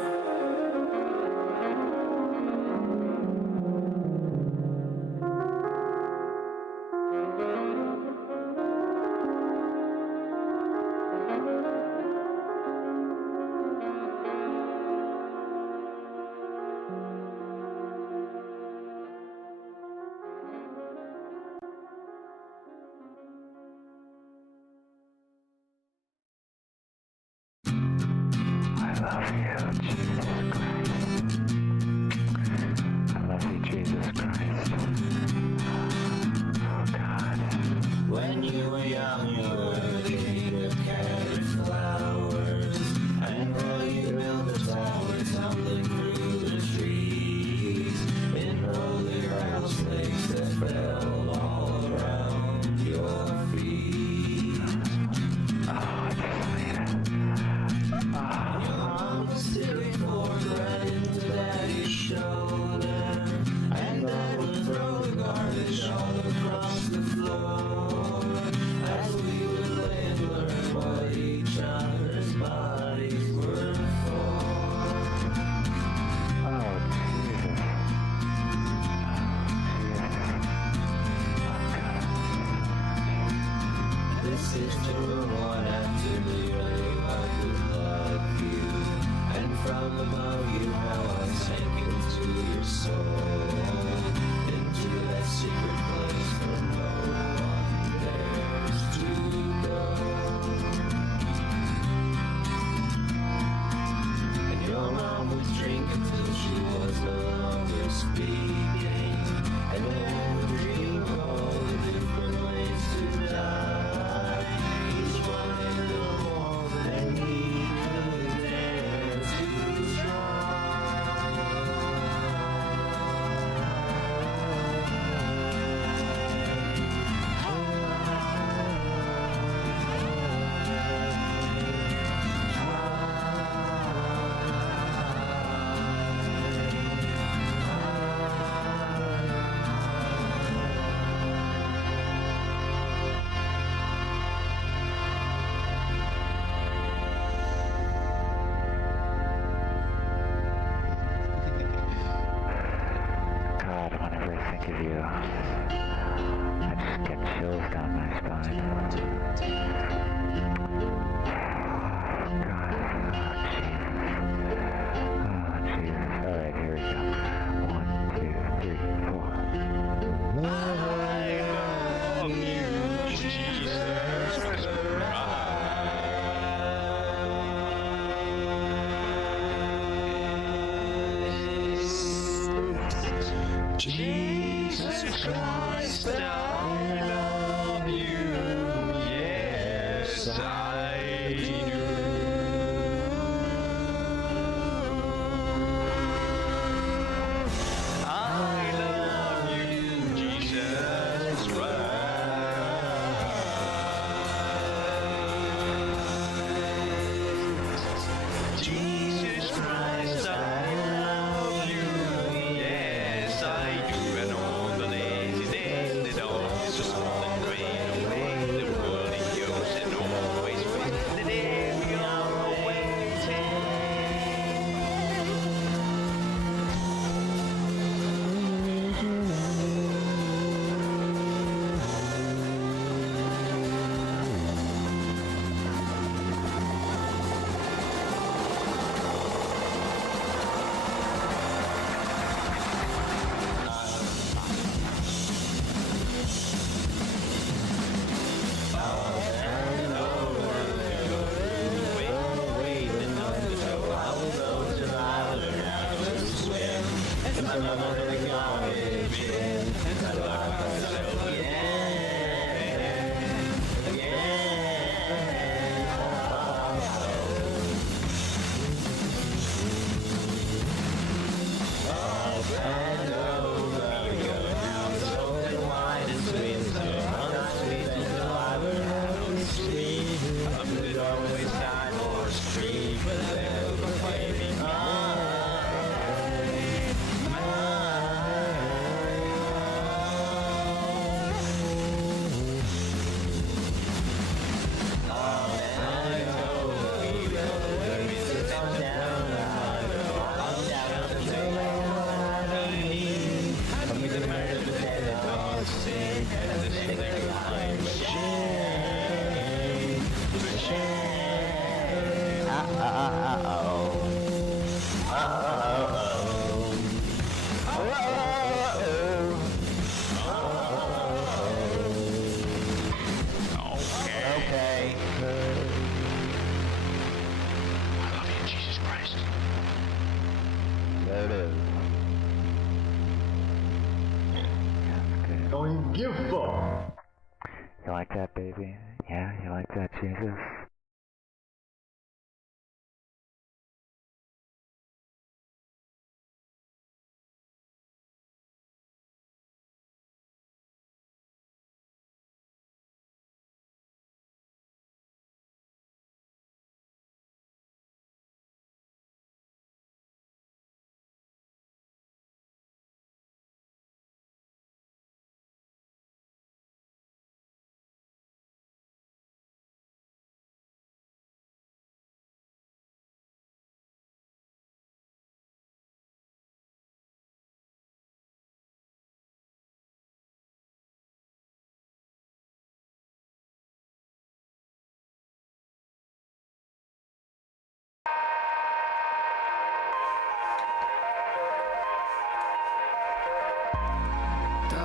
I love you, Jesus Christ. I love you, Jesus Christ. Oh God. When you were young, you were the king of carrot flowers, and while you built a tower tumbling through the trees, in holy rattlesnakes that fell all around your feet. Oh, Your mom was sitting for granted to daddy's shoulder, and dad would throw the garbage all across the floor as we This is true one after the other. I could love you, and from above you how I sank into your soul, into that secret place where no one dares to go. And your mom would drink until she was no longer speaking, and then would dream all the different ways to die, each one a little more than he could dare to God, whenever I think of you, I just get chills down my spine. God, oh Jesus. Alright, here we go. 1, 2, 3, 4. I love you, Jesus Christ. Jesus Christ, I love you, yes I do. I love you, Jesus Christ. Jesus Christ, I love you, yes I do. And on the lazy days they don't just something drain away the world in use and always waste the day we are waiting. Okay. I love you, Jesus Christ. There it is. Don't give a fuck. You like that, baby? Yeah, you like that, Jesus?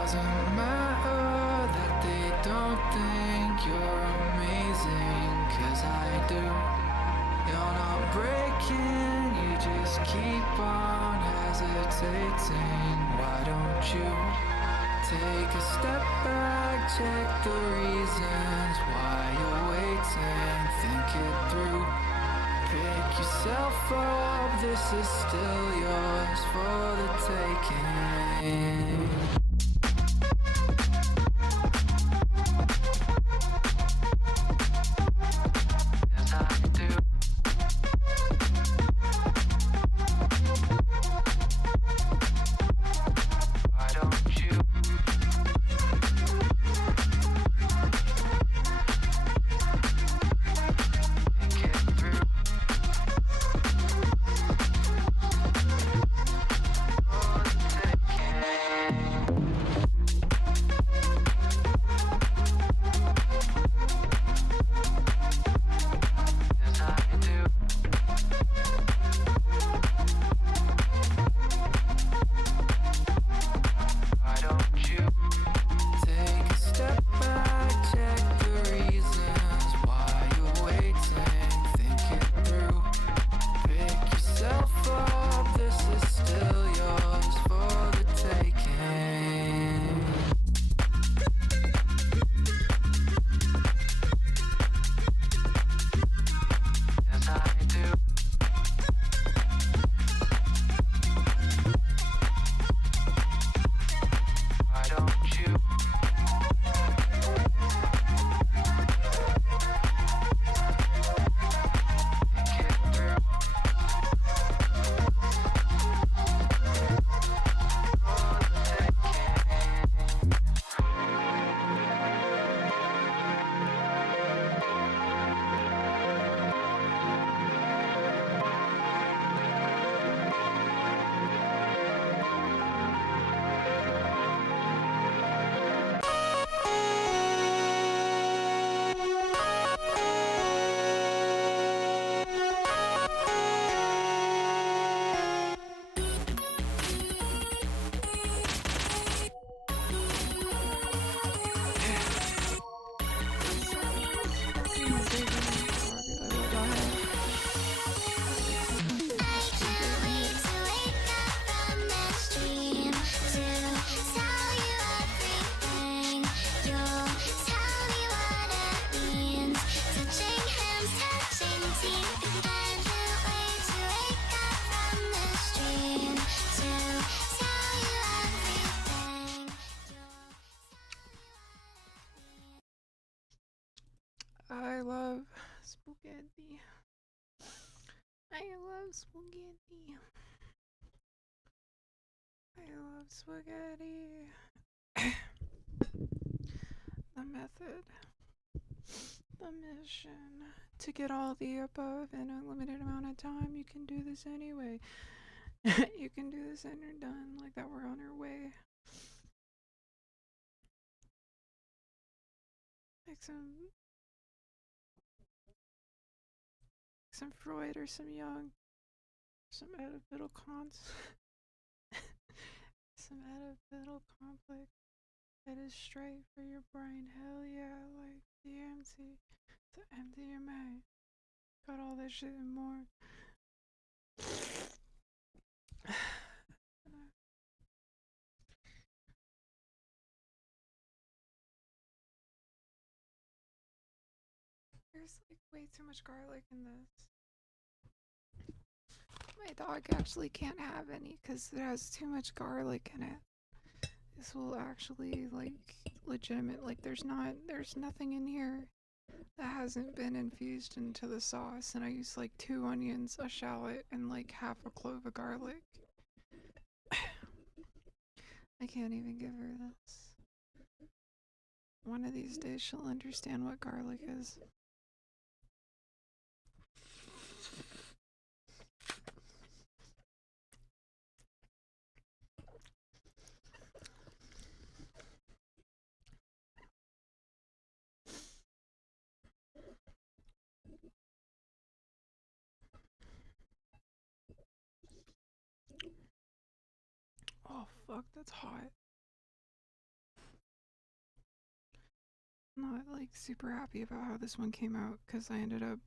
Doesn't matter that they don't think you're amazing, 'cause I do. You're not breaking, you just keep on hesitating. Why don't you take a step back, check the reasons why you're waiting, think it through. Pick yourself up, this is still yours for the taking. Yes, I do. Why don't you? Think it through. Why don't you take a step back, check the reasons why you're waiting, think it through. Pick yourself up, this is still yours for the taking. Yes, I do. Why don't you? Think it through. I love spaghetti. I love spaghetti. I love spaghetti. The method. The mission. To get all the above in a limited amount of time, you can do this anyway. You can do this and you're done. Like that, we're on our way. Like some Freud or some Jung, some Oedipal some Oedipal complex that is straight for your brain. Hell yeah, like DMT to empty your mind. Got all that shit and more. There's like way too much garlic in this. My dog actually can't have any because it has too much garlic in it. This will actually like legitimate, like there's nothing in here that hasn't been infused into the sauce, and I use like 2 onions, a shallot, and like half a clove of garlic. I can't even give her this. One of these days she'll understand what garlic is. Oh fuck, that's hot. not like super happy about how this one came out because I ended up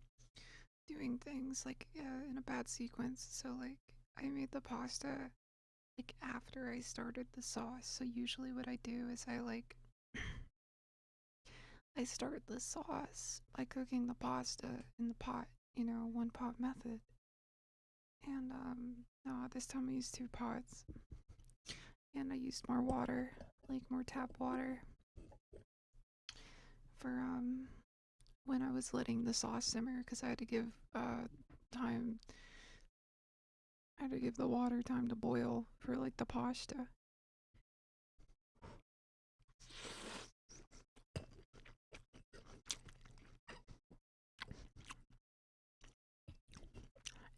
doing things like in a bad sequence. So like I made the pasta like after I started the sauce. So usually what I do is I start the sauce by cooking the pasta in the pot, one pot method. And no, this time I used 2 pots. And I used more water, like more tap water for when I was letting the sauce simmer because I had to give time. I had to give the water time to boil for like the pasta.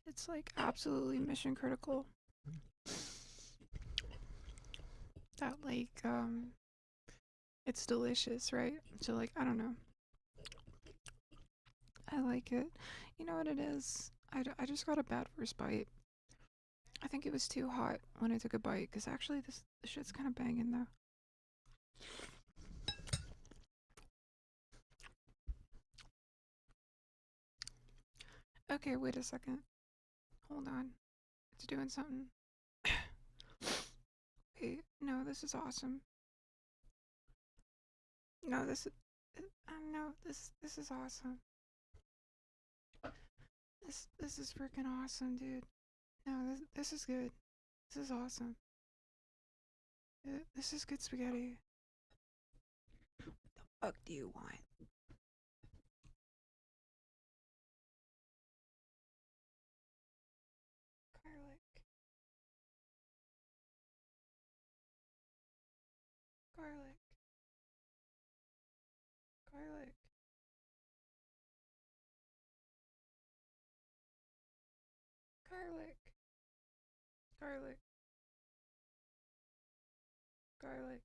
It's like absolutely mission critical that like it's delicious, right? So like I don't know. I like it. You know what it is? I just got a bad first bite. I think it was too hot when I took a bite because actually this shit's kind of banging though. Okay, wait a second. Hold on. It's doing something. Wait, no, this is awesome. No, no, this is awesome. This is freaking awesome, dude. No, this is good. This is awesome. This is good spaghetti. What the fuck do you want? Garlic. Garlic. Garlic. Garlic. Garlic. Garlic.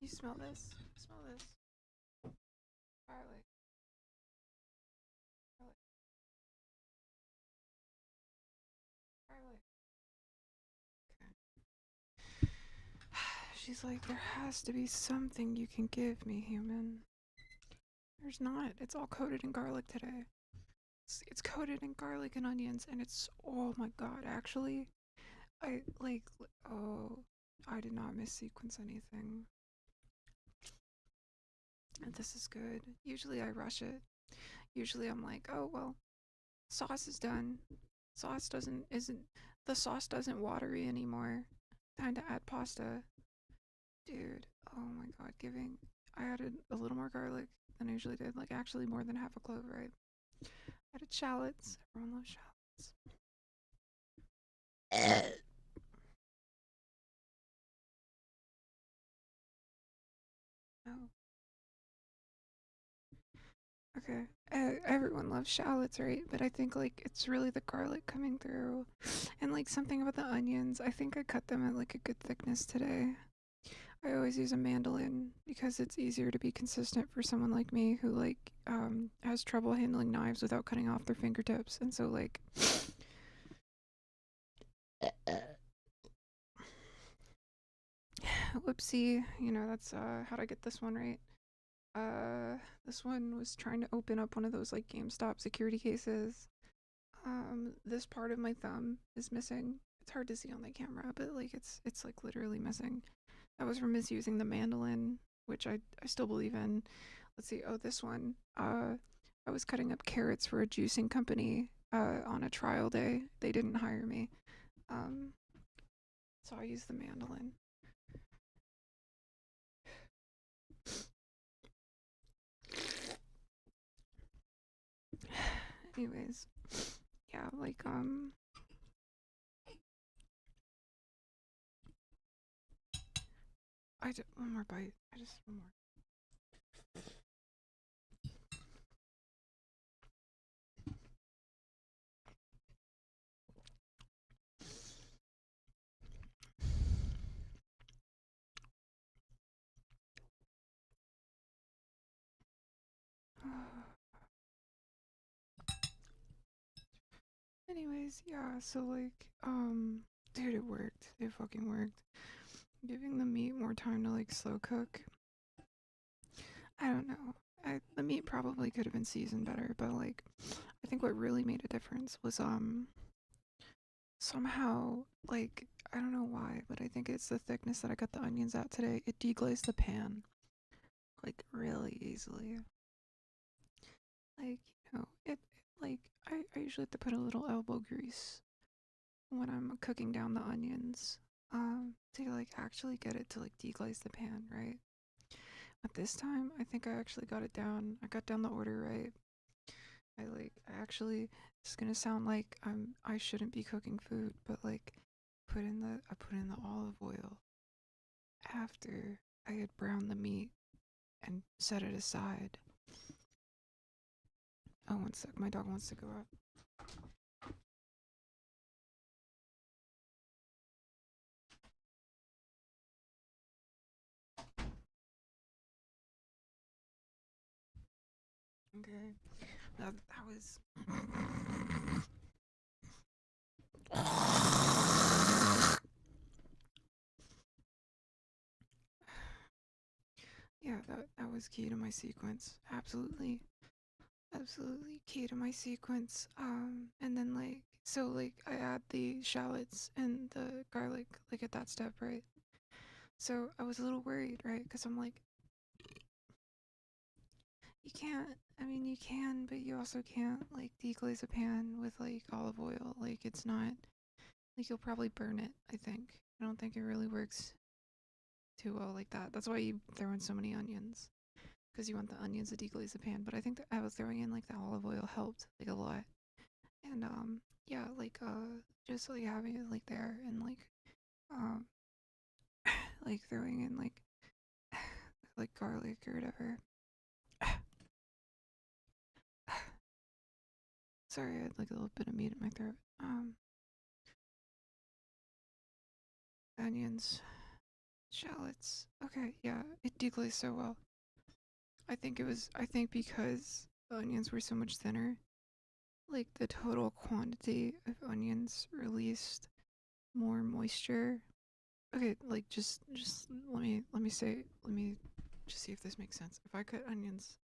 You smell this? Smell this. Garlic. Garlic. Garlic. She's like, there has to be something you can give me, human. There's not. It's all coated in garlic today. It's coated in garlic and onions, and it's, oh my god, actually, I, like, oh, I did not missequence anything. And this is good. Usually I rush it. Usually I'm like, oh, well, sauce is done. The sauce doesn't watery anymore. Time to add pasta. Dude, oh my god, I added a little more garlic than I usually did, like actually more than half a clove, right? Added shallots. Everyone loves shallots. Oh. Okay. Everyone loves shallots, right? But I think like it's really the garlic coming through, and like something about the onions. I think I cut them at like a good thickness today. I always use a mandolin because it's easier to be consistent for someone like me who like has trouble handling knives without cutting off their fingertips, and so like whoopsie, that's how'd I get this one right? This one was trying to open up one of those like GameStop security cases. This part of my thumb is missing. It's hard to see on the camera, but like it's like literally missing. That was from misusing the mandolin, which I still believe in. Let's see. Oh, this one. I was cutting up carrots for a juicing company on a trial day. They didn't hire me. So I used the mandolin. Anyways, yeah, like one more bite. I just one more. Anyways, yeah, so like, dude, it worked. It fucking worked. Giving the meat more time to like slow cook. I don't know. The meat probably could have been seasoned better, but like I think what really made a difference was somehow like I don't know why, but I think it's the thickness that I got the onions at today. It deglazed the pan like really easily. Like, like I usually have to put a little elbow grease when I'm cooking down the onions to like actually get it to like deglaze the pan, right? But this time I think I actually got it down. I got down the order right. I actually it's gonna sound like I shouldn't be cooking food, but like I put in the olive oil after I had browned the meat and set it aside. Oh, one sec, my dog wants to go out. Okay. That was yeah, that was key to my sequence. Absolutely. Absolutely key to my sequence. And then like so like I add the shallots and the garlic like at that step, right? So I was a little worried, right? Because I'm like, you can't. I mean, you can, but you also can't like deglaze a pan with like olive oil. Like it's not like you'll probably burn it. I think. I don't think it really works too well like that. That's why you throw in so many onions because you want the onions to deglaze the pan. But I think that I was throwing in like the olive oil helped like a lot. And yeah, like just like having it like there and um like throwing in like garlic or whatever. Sorry, I had like a little bit of meat in my throat. Onions, shallots. Okay, yeah, it deglazed so well. I think because the onions were so much thinner, like the total quantity of onions released more moisture. Okay, like just let me just see if this makes sense. If I cut onions,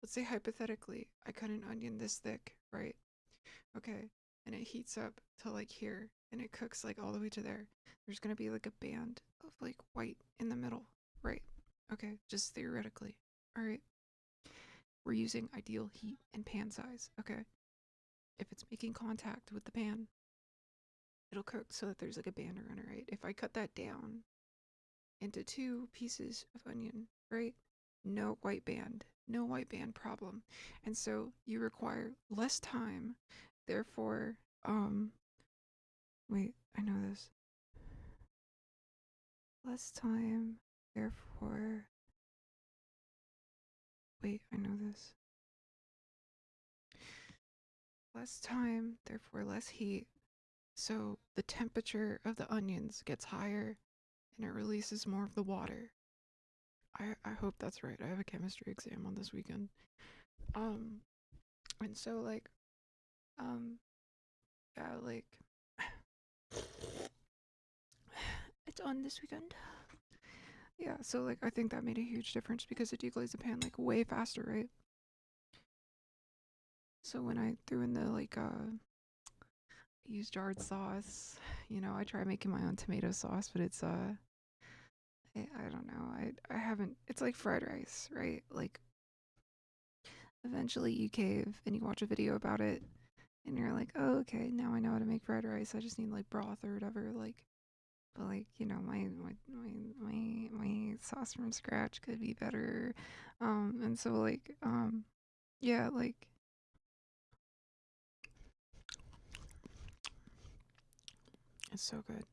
let's say hypothetically, I cut an onion this thick, right? Okay, and it heats up to like here, and it cooks like all the way to there. There's gonna be like a band of like white in the middle, right? Okay, just theoretically. All right, we're using ideal heat and pan size. Okay, if it's making contact with the pan, it'll cook so that there's like a band around it, right? If I cut that down into two pieces of onion, right? No white band, no white band problem. And so you require less time, therefore, wait, I know this. Less time, therefore, wait, I know this. Less time, therefore less heat. So the temperature of the onions gets higher and it releases more of the water. I hope that's right. I have a chemistry exam on this weekend. And so yeah, like it's on this weekend. Yeah, so like I think that made a huge difference because it deglazed the pan like way faster, right? So when I threw in the used jarred sauce, I try making my own tomato sauce, but it's I don't know. I haven't. It's like fried rice, right? Like eventually you cave and you watch a video about it and you're like, "Oh, okay, now I know how to make fried rice. I just need like broth or whatever." Like but like, my sauce from scratch could be better. And so yeah, like it's so good.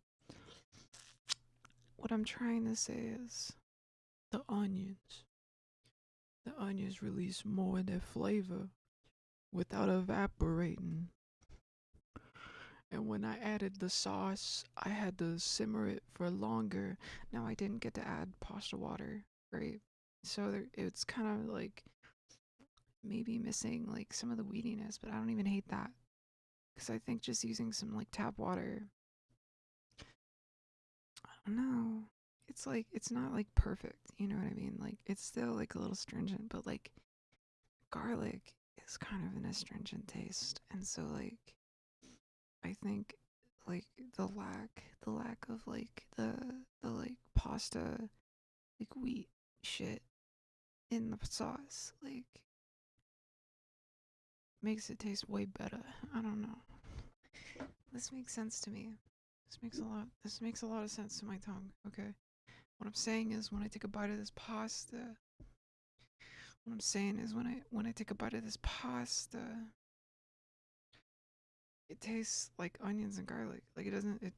What I'm trying to say is the onions. The onions release more of their flavor without evaporating. And when I added the sauce, I had to simmer it for longer. Now I didn't get to add pasta water, right? So it's kind of like maybe missing like some of the weediness, but I don't even hate that because I think just using some like tap water, I don't know. it's like it's not like perfect, you know what I mean? Like it's still like a little stringent, but like garlic is kind of an astringent taste, and so like I think like the lack of like the like pasta like wheat shit in the sauce like makes it taste way better. I don't know. This makes sense to me. This makes a lot of sense to my tongue, okay? What I'm saying is when I take a bite of this pasta, what I'm saying is when I take a bite of this pasta, it tastes like onions and garlic. Like it doesn't it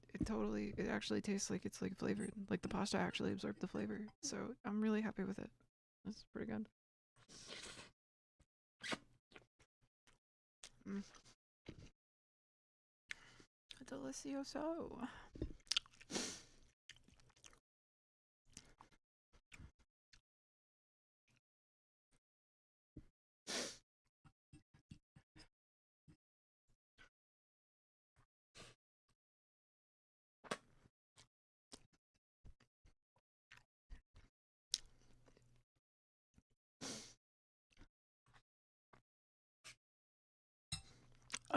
actually tastes like it's like flavored. Like the pasta actually absorbed the flavor. So I'm really happy with it. That's pretty good. Mm. Delicioso.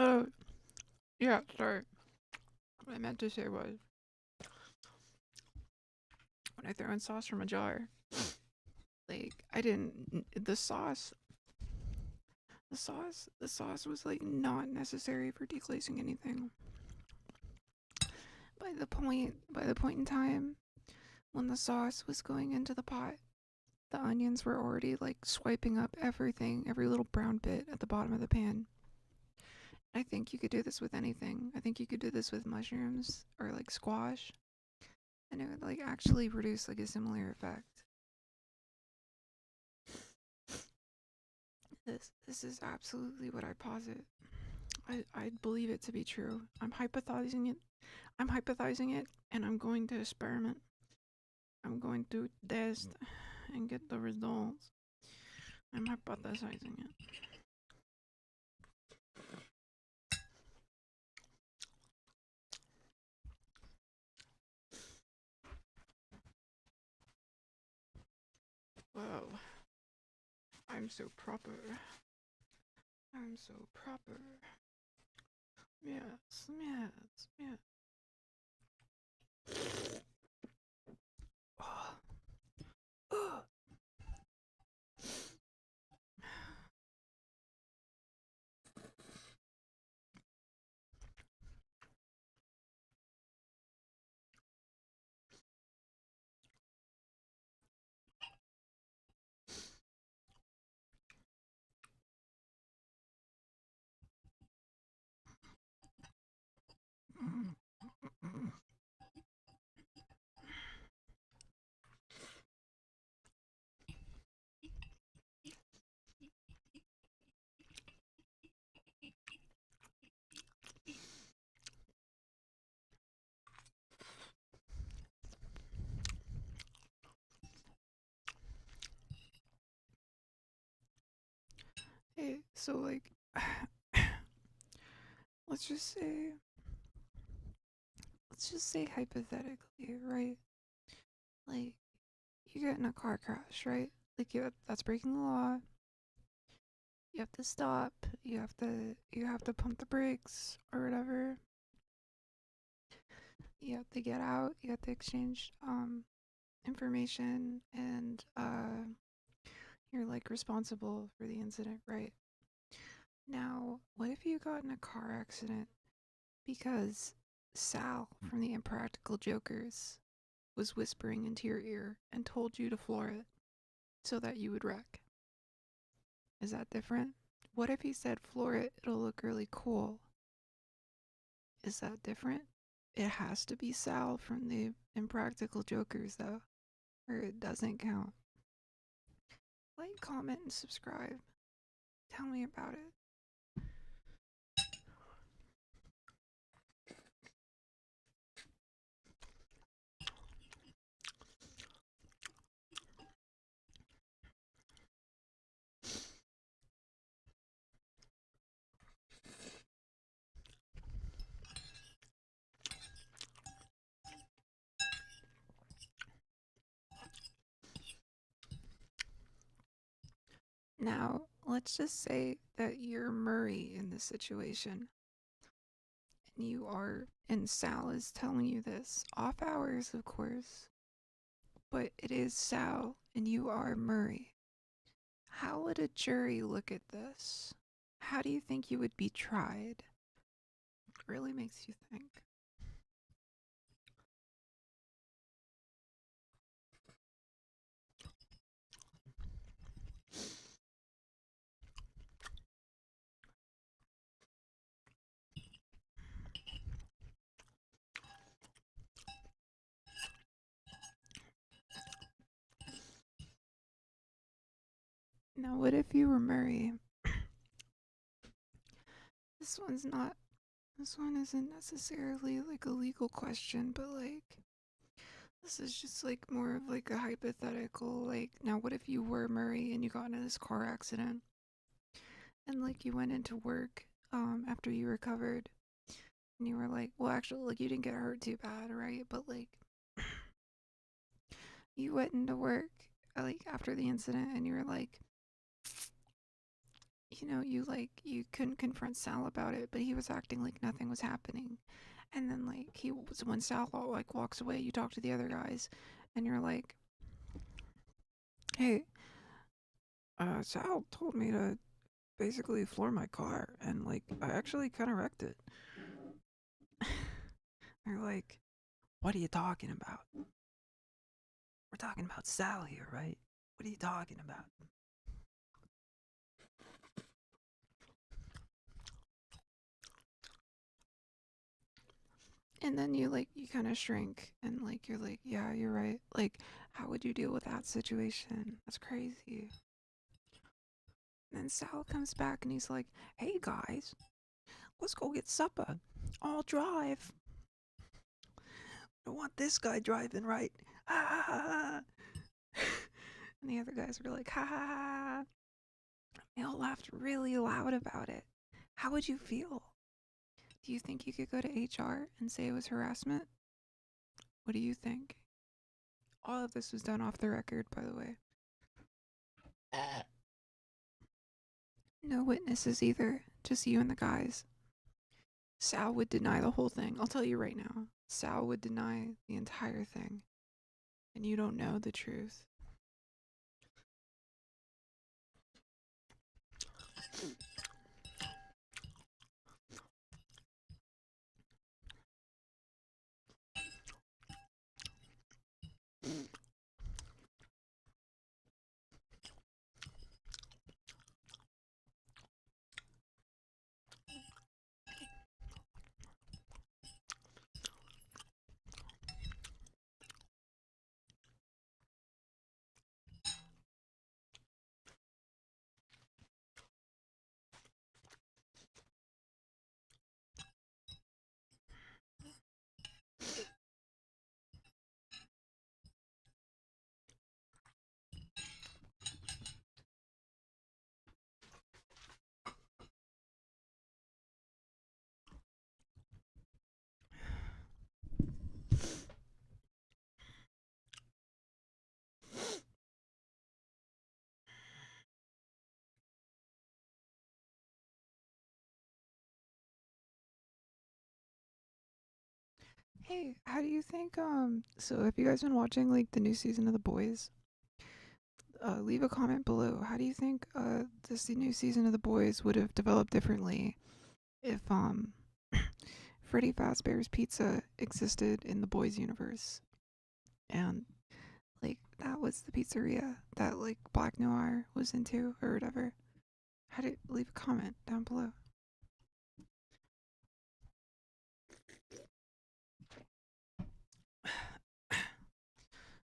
Oh, yeah, sorry. What I meant to say was when I throw in sauce from a jar, like I didn't the sauce was like not necessary for deglazing anything. By the point in time when the sauce was going into the pot, the onions were already like swiping up everything, every little brown bit at the bottom of the pan. I think you could do this with anything. I think you could do this with mushrooms or like squash, and it would like actually produce like a similar effect. This is absolutely what I posit. I believe it to be true. I'm hypothesizing it, and I'm going to experiment. I'm going to test and get the results. I'm hypothesizing it. Wow. I'm so proper. I'm so proper. Yes, yes, yes. Oh. Oh. Hey, so like, let's just say, hypothetically, right? Like, you get in a car crash, right? Like, that's breaking the law. You have to stop. You have to pump the brakes or whatever. You have to get out. You have to exchange information, and you're like responsible for the incident, right? Now, what if you got in a car accident because Sal from the Impractical Jokers was whispering into your ear and told you to floor it so that you would wreck? Is that different? What if he said floor it, it'll look really cool? Is that different? It has to be Sal from the Impractical Jokers though, or it doesn't count. Like, comment, and subscribe. Tell me about it. Now, let's just say that you're Murray in this situation, and and Sal is telling you this. Off hours, of course, but it is Sal, and you are Murray. How would a jury look at this? How do you think you would be tried? It really makes you think. Now, what if you were Murray? This one's not. This one isn't necessarily like a legal question, but like. This is just like more of like a hypothetical. Like, now what if you were Murray and you got into this car accident? And like you went into work after you recovered and you were like, well, actually, like you didn't get hurt too bad, right? But like you went into work like after the incident and you were like, you couldn't confront Sal about it, but he was acting like nothing was happening. And then like when Sal like walks away, you talk to the other guys and you're like, hey, Sal told me to basically floor my car and like I actually kind of wrecked it. They're like, what are you talking about? We're talking about Sal here, right? What are you talking about? And then you kind of shrink and like you're like, yeah, you're right. Like, how would you deal with that situation? That's crazy. And then Sal comes back and he's like, hey guys, let's go get supper. I'll drive. I want this guy driving, right? Ha ha ha ha. And the other guys were like, ha ha ha. They all laughed really loud about it. How would you feel? Do you think you could go to HR and say it was harassment? What do you think? All of this was done off the record, by the way. No witnesses either, just you and the guys. Sal would deny the whole thing. I'll tell you right now. Sal would deny the entire thing. And you don't know the truth. Hey, how do you think, so have you guys been watching, like, the new season of The Boys? Leave a comment below. How do you think, this new season of The Boys would have developed differently if, Freddy Fazbear's Pizza existed in The Boys universe? And, like, that was the pizzeria that, like, Black Noir was into, or whatever. Leave a comment down below.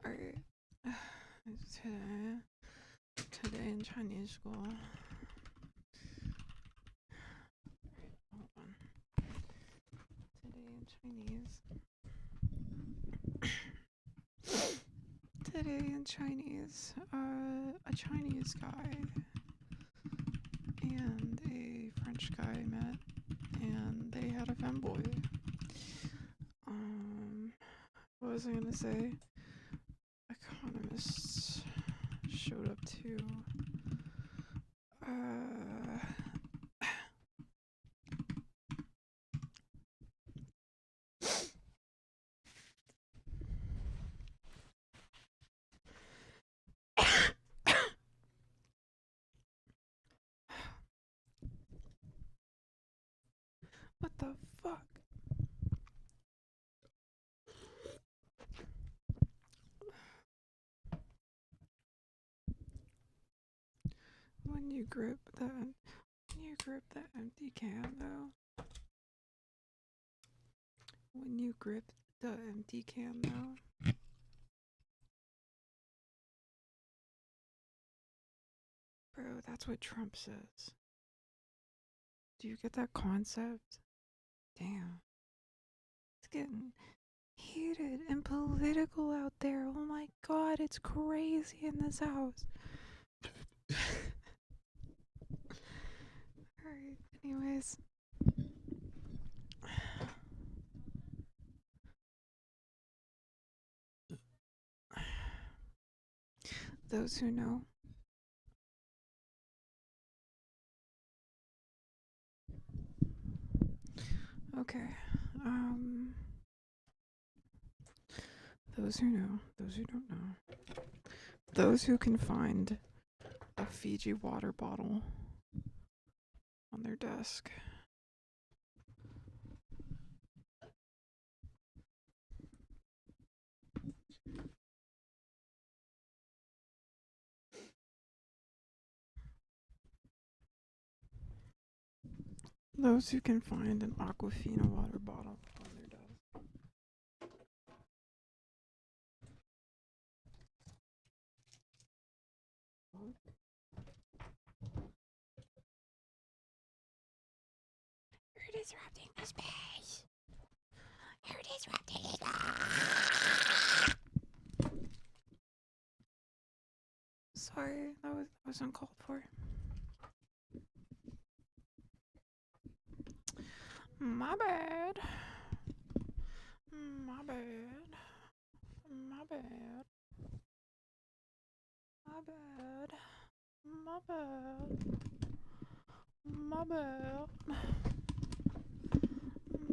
Alright. Today in Chinese school. Hold on. Today in Chinese. Today in Chinese, a Chinese guy and a French guy met, and they had a femboy. What was I gonna say? Economists showed up too. What the fuck? When you grip the empty can though. When you grip the empty can though. Bro, that's what Trump says. Do you get that concept? Damn. It's getting heated and political out there. Oh my god, it's crazy in this house. Alright, anyways. Those who know. Okay. Those who know, those who don't know. Those who can find a Fiji water bottle on their desk. Those who can find an Aquafina water bottle on their desk. You're disrupting the space. You're disrupting it. Sorry, that was uncalled for. My bad. My bad. My bad. My bad. My bad. My bad.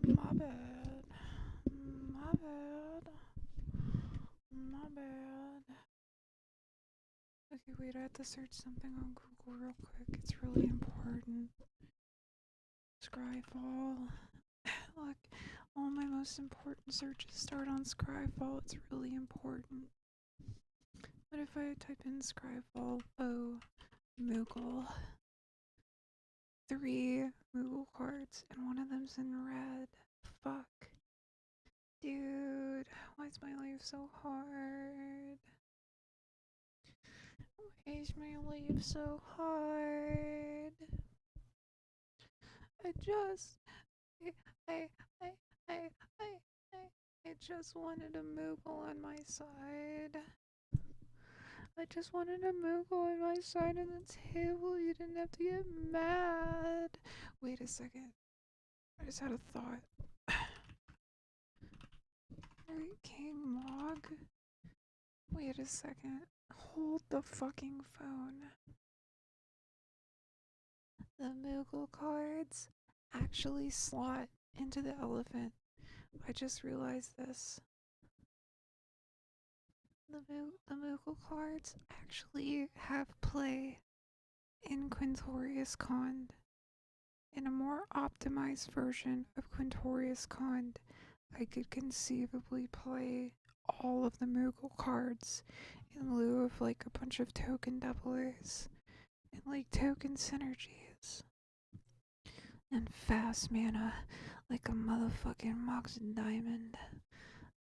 My bad. My bad. My bad. Okay, wait, I have to search something on Google real quick. It's really important. Scryfall. Look, all my most important searches start on Scryfall. It's really important. What if I type in Scryfall? Oh, Moogle. 3 Moogle cards, and one of them's in red. Fuck. Dude, why is my life so hard? Why is my life so hard? I just just wanted a Moogle on my side. I just wanted a Moogle on my side of the table. You didn't have to get mad. Wait a second. I just had a thought. Alright, King Mog. Wait a second. Hold the fucking phone. The Moogle cards actually slot into the elephant. I just realized this. The Moogle cards actually have play in Quintorius Con. In a more optimized version of Quintorius Con, I could conceivably play all of the Moogle cards in lieu of like a bunch of token doublers and like token synergies. And fast mana like a motherfucking Mox and Diamond.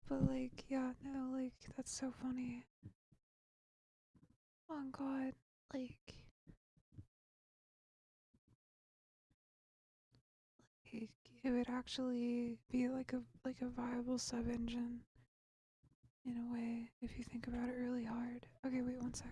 But like, yeah, no, like, that's so funny. Oh god, like it would actually be like a viable sub engine in a way if you think about it really hard. Okay, wait one sec.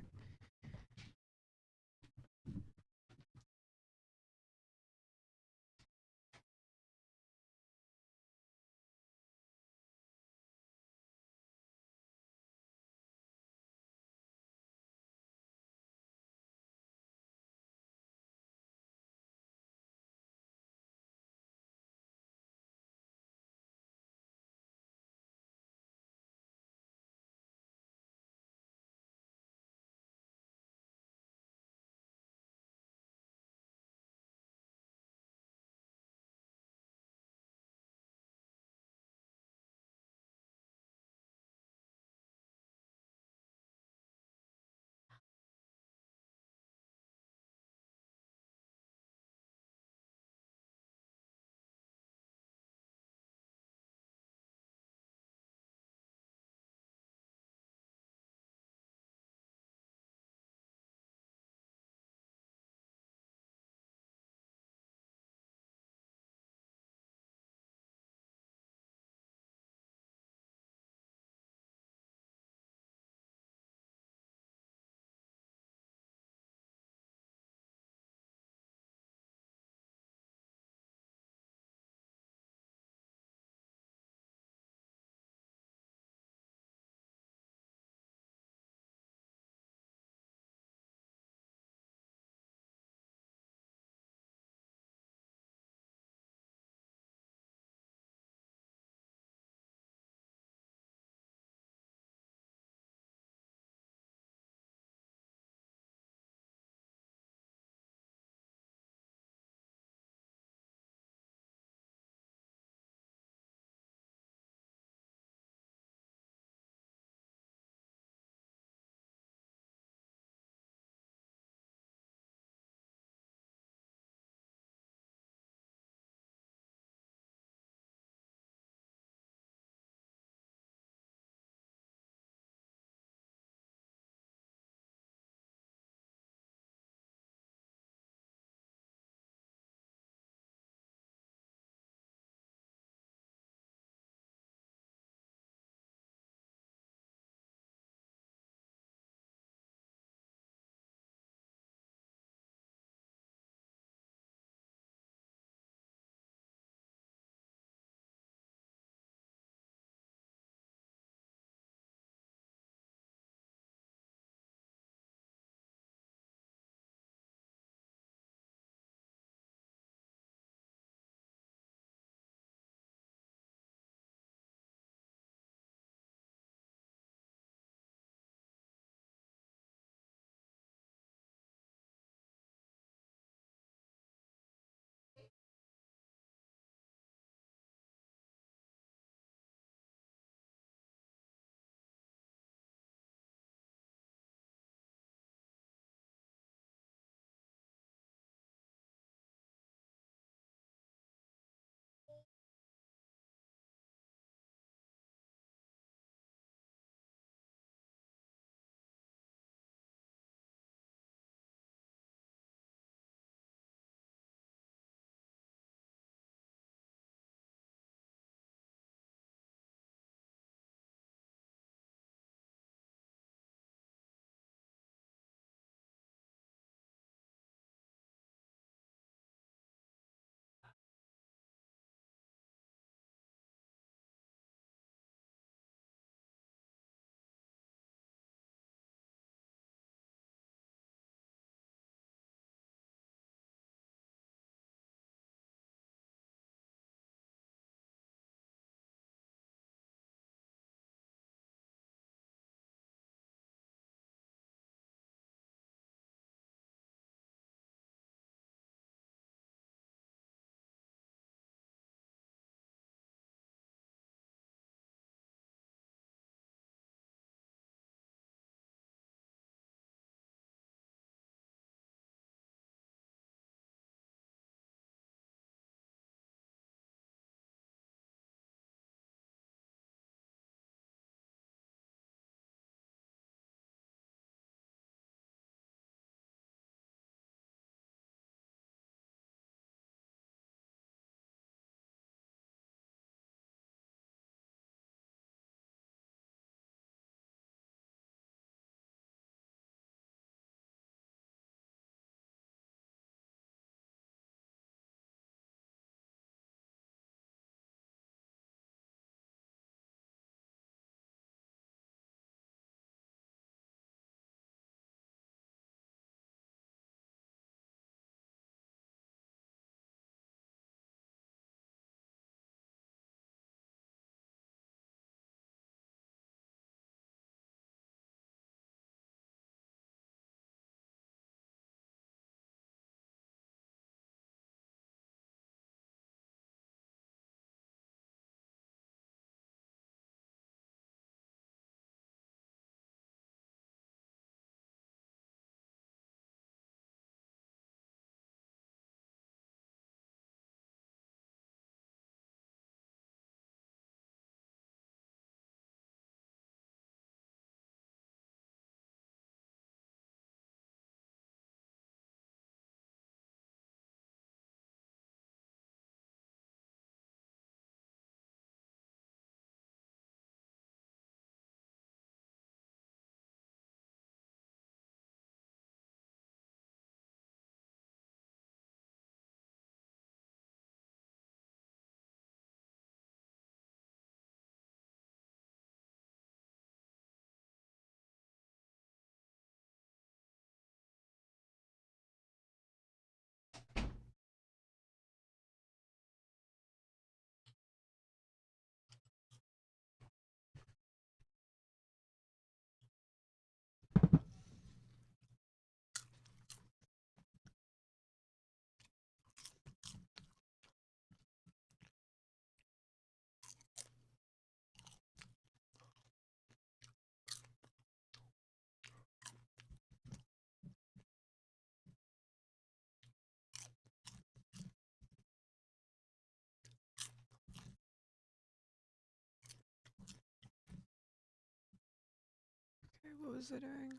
What was I doing?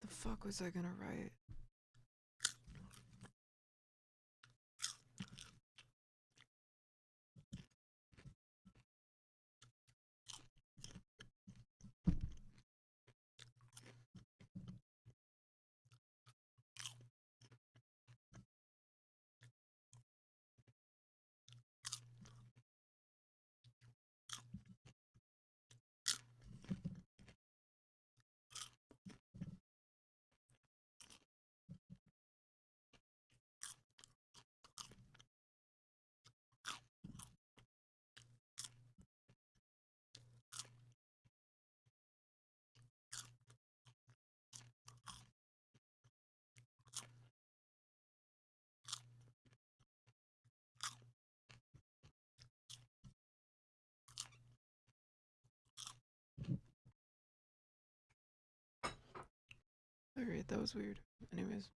What the fuck was I gonna write? Alright, that was weird. Anyways.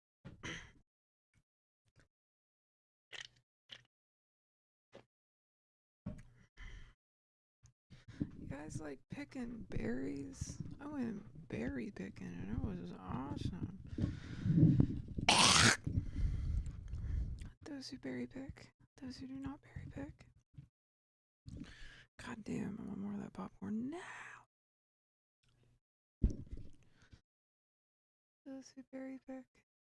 You guys like picking berries? I went berry picking and it was awesome. Those who berry pick, those who do not berry pick. God damn, I want more of that popcorn now. Those who berry pick,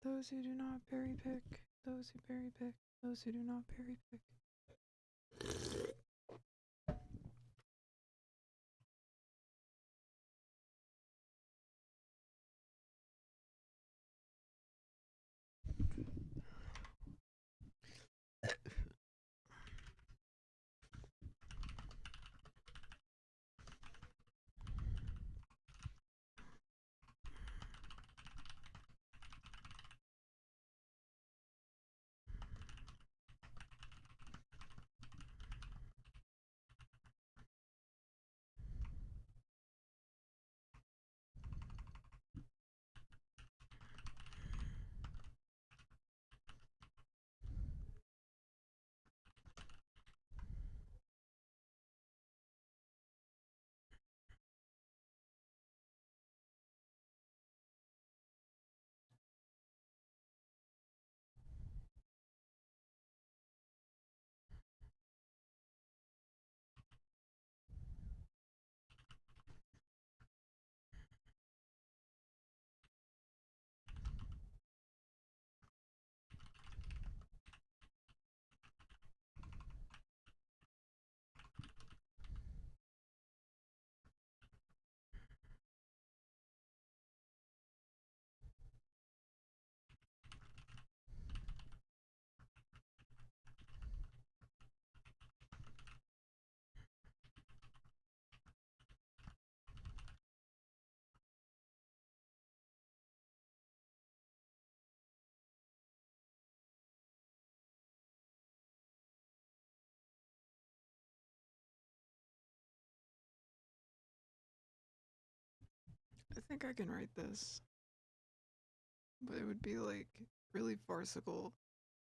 those who do not berry pick, those who berry pick, those who do not berry pick. I think I can write this. But it would be like really farcical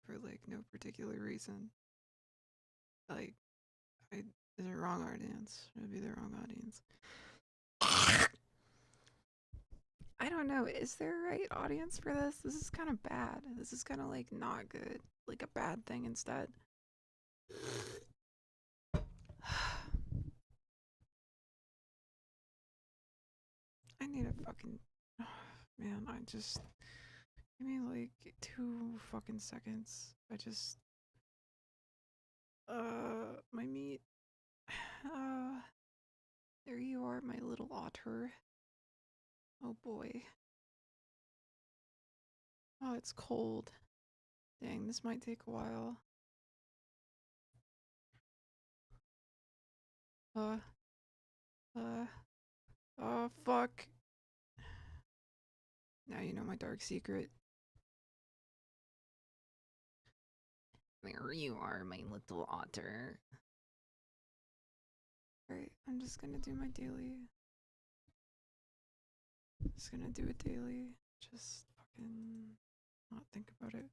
for like no particular reason. Like the wrong audience. It would be the wrong audience. I don't know. Is there a right audience for this? This is kind of bad. This is kind of like not good. Like a bad thing instead. I need a fucking. Man, I just. Give me like 2 fucking seconds. I just. My meat. There you are, my little otter. Oh boy. Oh, it's cold. Dang, this might take a while. Oh fuck. Now you know my dark secret. There you are, my little otter. Alright, I'm just gonna do my daily. Just gonna do it daily. Just fucking not think about it.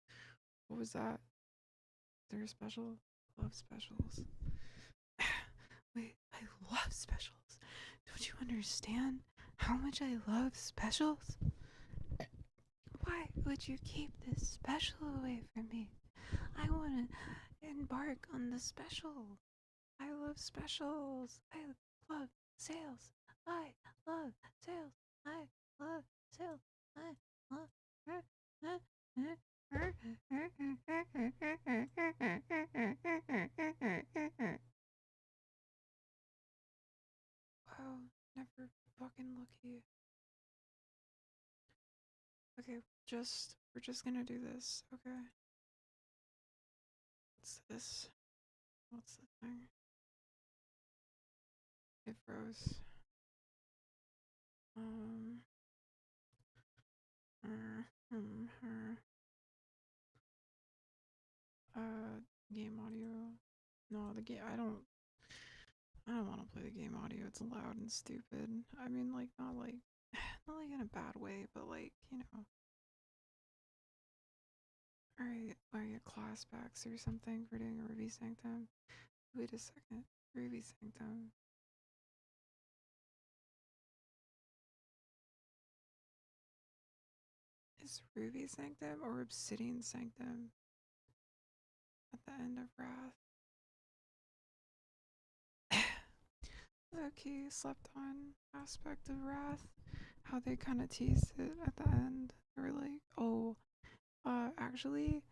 What was that? Is there a special? Love specials. Wait, I love specials. Don't you understand how much I love specials? Why would you keep this special away from me? I want to embark on the special. I love specials. I love sales. I love sales. I love sales. I love. Wow, never fucking lucky. Okay, we're just gonna do this, okay? What's this? What's the thing? It froze. Game audio. No, the game. I don't want to play the game audio. It's loud and stupid. I mean, like not like in a bad way, but like you know. All right, I get class backs or something for doing a Ruby Sanctum. Wait a second, Ruby Sanctum. Is Ruby Sanctum or Obsidian Sanctum at the end of Wrath? Okay, slept on aspect of Wrath. How they kind of teased it at the end. They were like, oh, actually,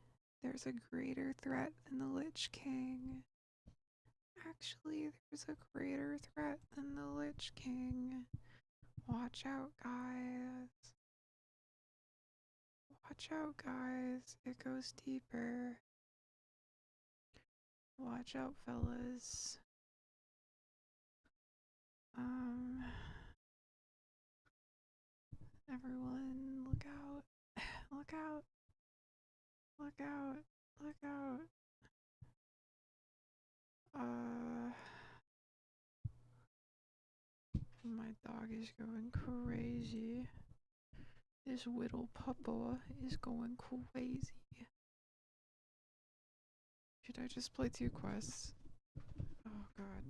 there's a greater threat than the Lich King. Actually, there's a greater threat than the Lich King. Watch out, guys. Watch out, guys. It goes deeper. Watch out, fellas. Everyone, look out. Look out. Look out. Look out. My dog is going crazy. This little puppo is going crazy. Should I just play 2 quests? Oh god.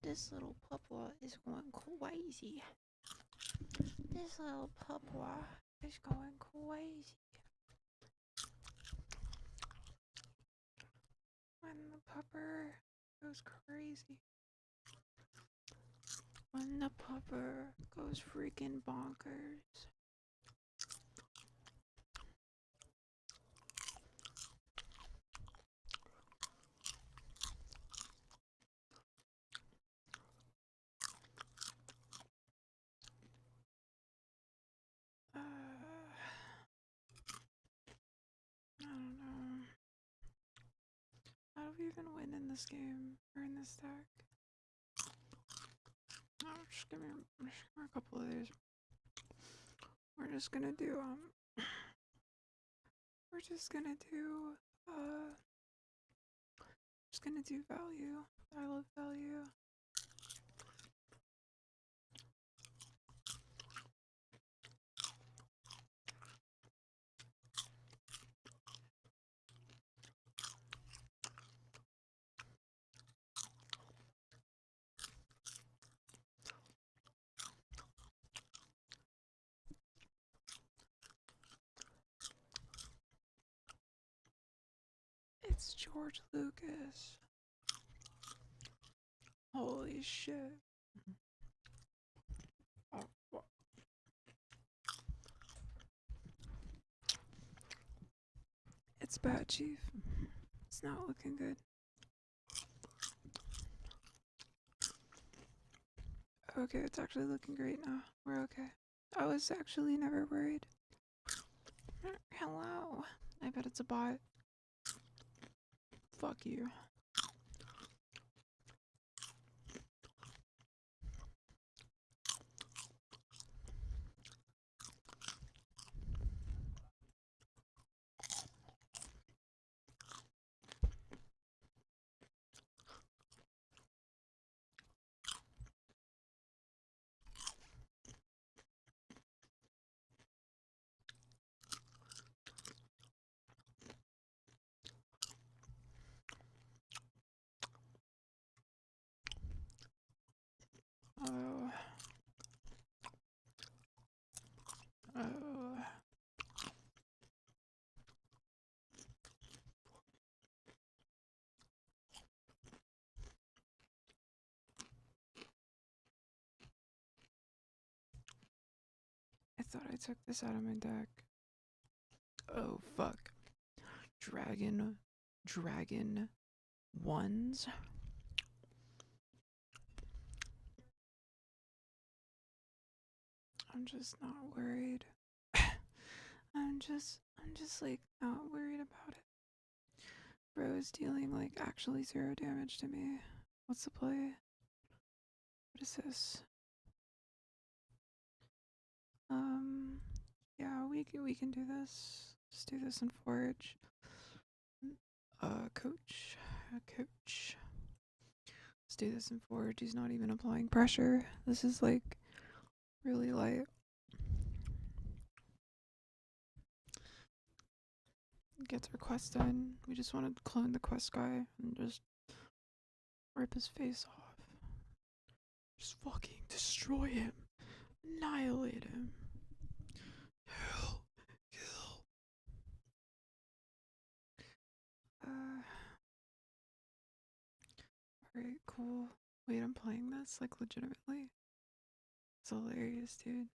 This little pupwa is going crazy. This little pupwa is going crazy. When the pupper goes crazy. When the pupper goes freaking bonkers. I don't know. How do we even win in this game or in this deck? Oh, just give me a couple of these. We're just gonna do just gonna do value. I love value. It's George Lucas. Holy shit. Oh, fuck. It's bad, Chief. It's not looking good. Okay, it's actually looking great now. We're okay. I was actually never worried. Hello. I bet it's a bot. Fuck you. Oh. Oh. I thought I took this out of my deck. Oh, fuck. Dragon ones. I'm just not worried. I'm just like not worried about it. Bro is dealing like actually 0 damage to me. What's the play? What is this? Yeah, we can do this. Just do this and forage. Coach. Coach. Let's do this and forage. He's not even applying pressure. This is like really light. Gets our quest done. We just want to clone the quest guy and just rip his face off. Just fucking destroy him. Annihilate him. Kill. Kill. Alright, cool. Wait, I'm playing this? Like, legitimately? It's hilarious, dude.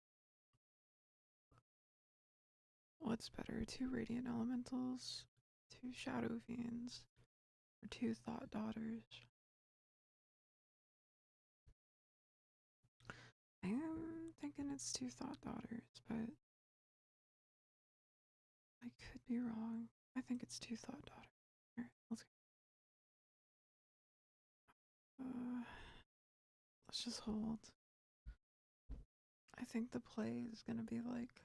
What's better? 2 Radiant Elementals, 2 Shadow Fiends, or 2 Thought Daughters? I am thinking it's 2 Thought Daughters, but I could be wrong. I think it's 2 Thought Daughters. Alright, let's go. Let's just hold. I think the play is gonna be like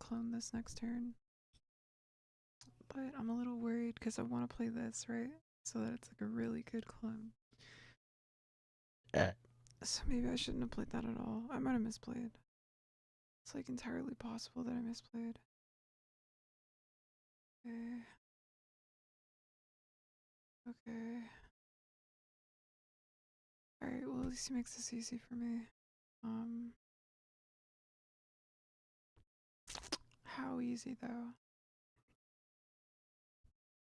clone this next turn. But I'm a little worried because I want to play this, right? So that it's like a really good clone. So maybe I shouldn't have played that at all. I might have misplayed. It's like entirely possible that I misplayed. Okay. Okay. Alright, well at least he makes this easy for me. How easy though?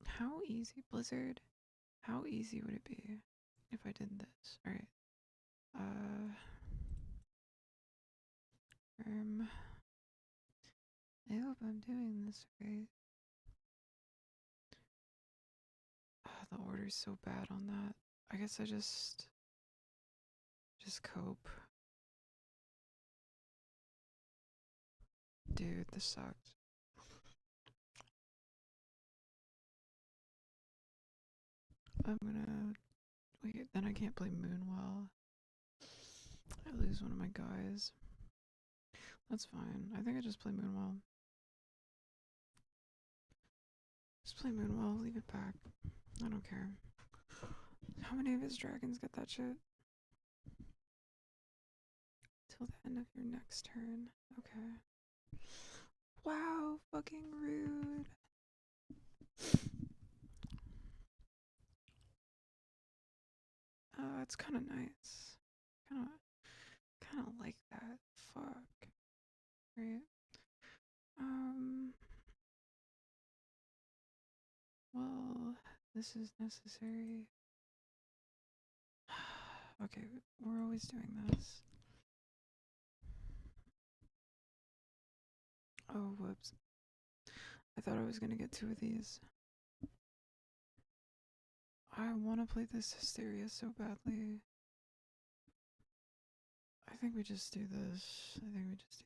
How easy, Blizzard? How easy would it be if I did this? Alright. I hope I'm doing this right. The order's so bad on that. I guess I just cope. Dude, this sucks. I'm gonna wait, then I can't play Moonwell. I lose one of my guys. That's fine. I think I just play Moonwell. Just play Moonwell, leave it back. I don't care. How many of his dragons get that shit? Till the end of your next turn. Okay. Wow, fucking rude. It's kind of nice. Kind of like that. Fuck. Right. Well, this is necessary. Okay, we're always doing this. Oh, whoops. I thought I was gonna get 2 of these. I want to play this Hysteria so badly. I think we just do this. I think we just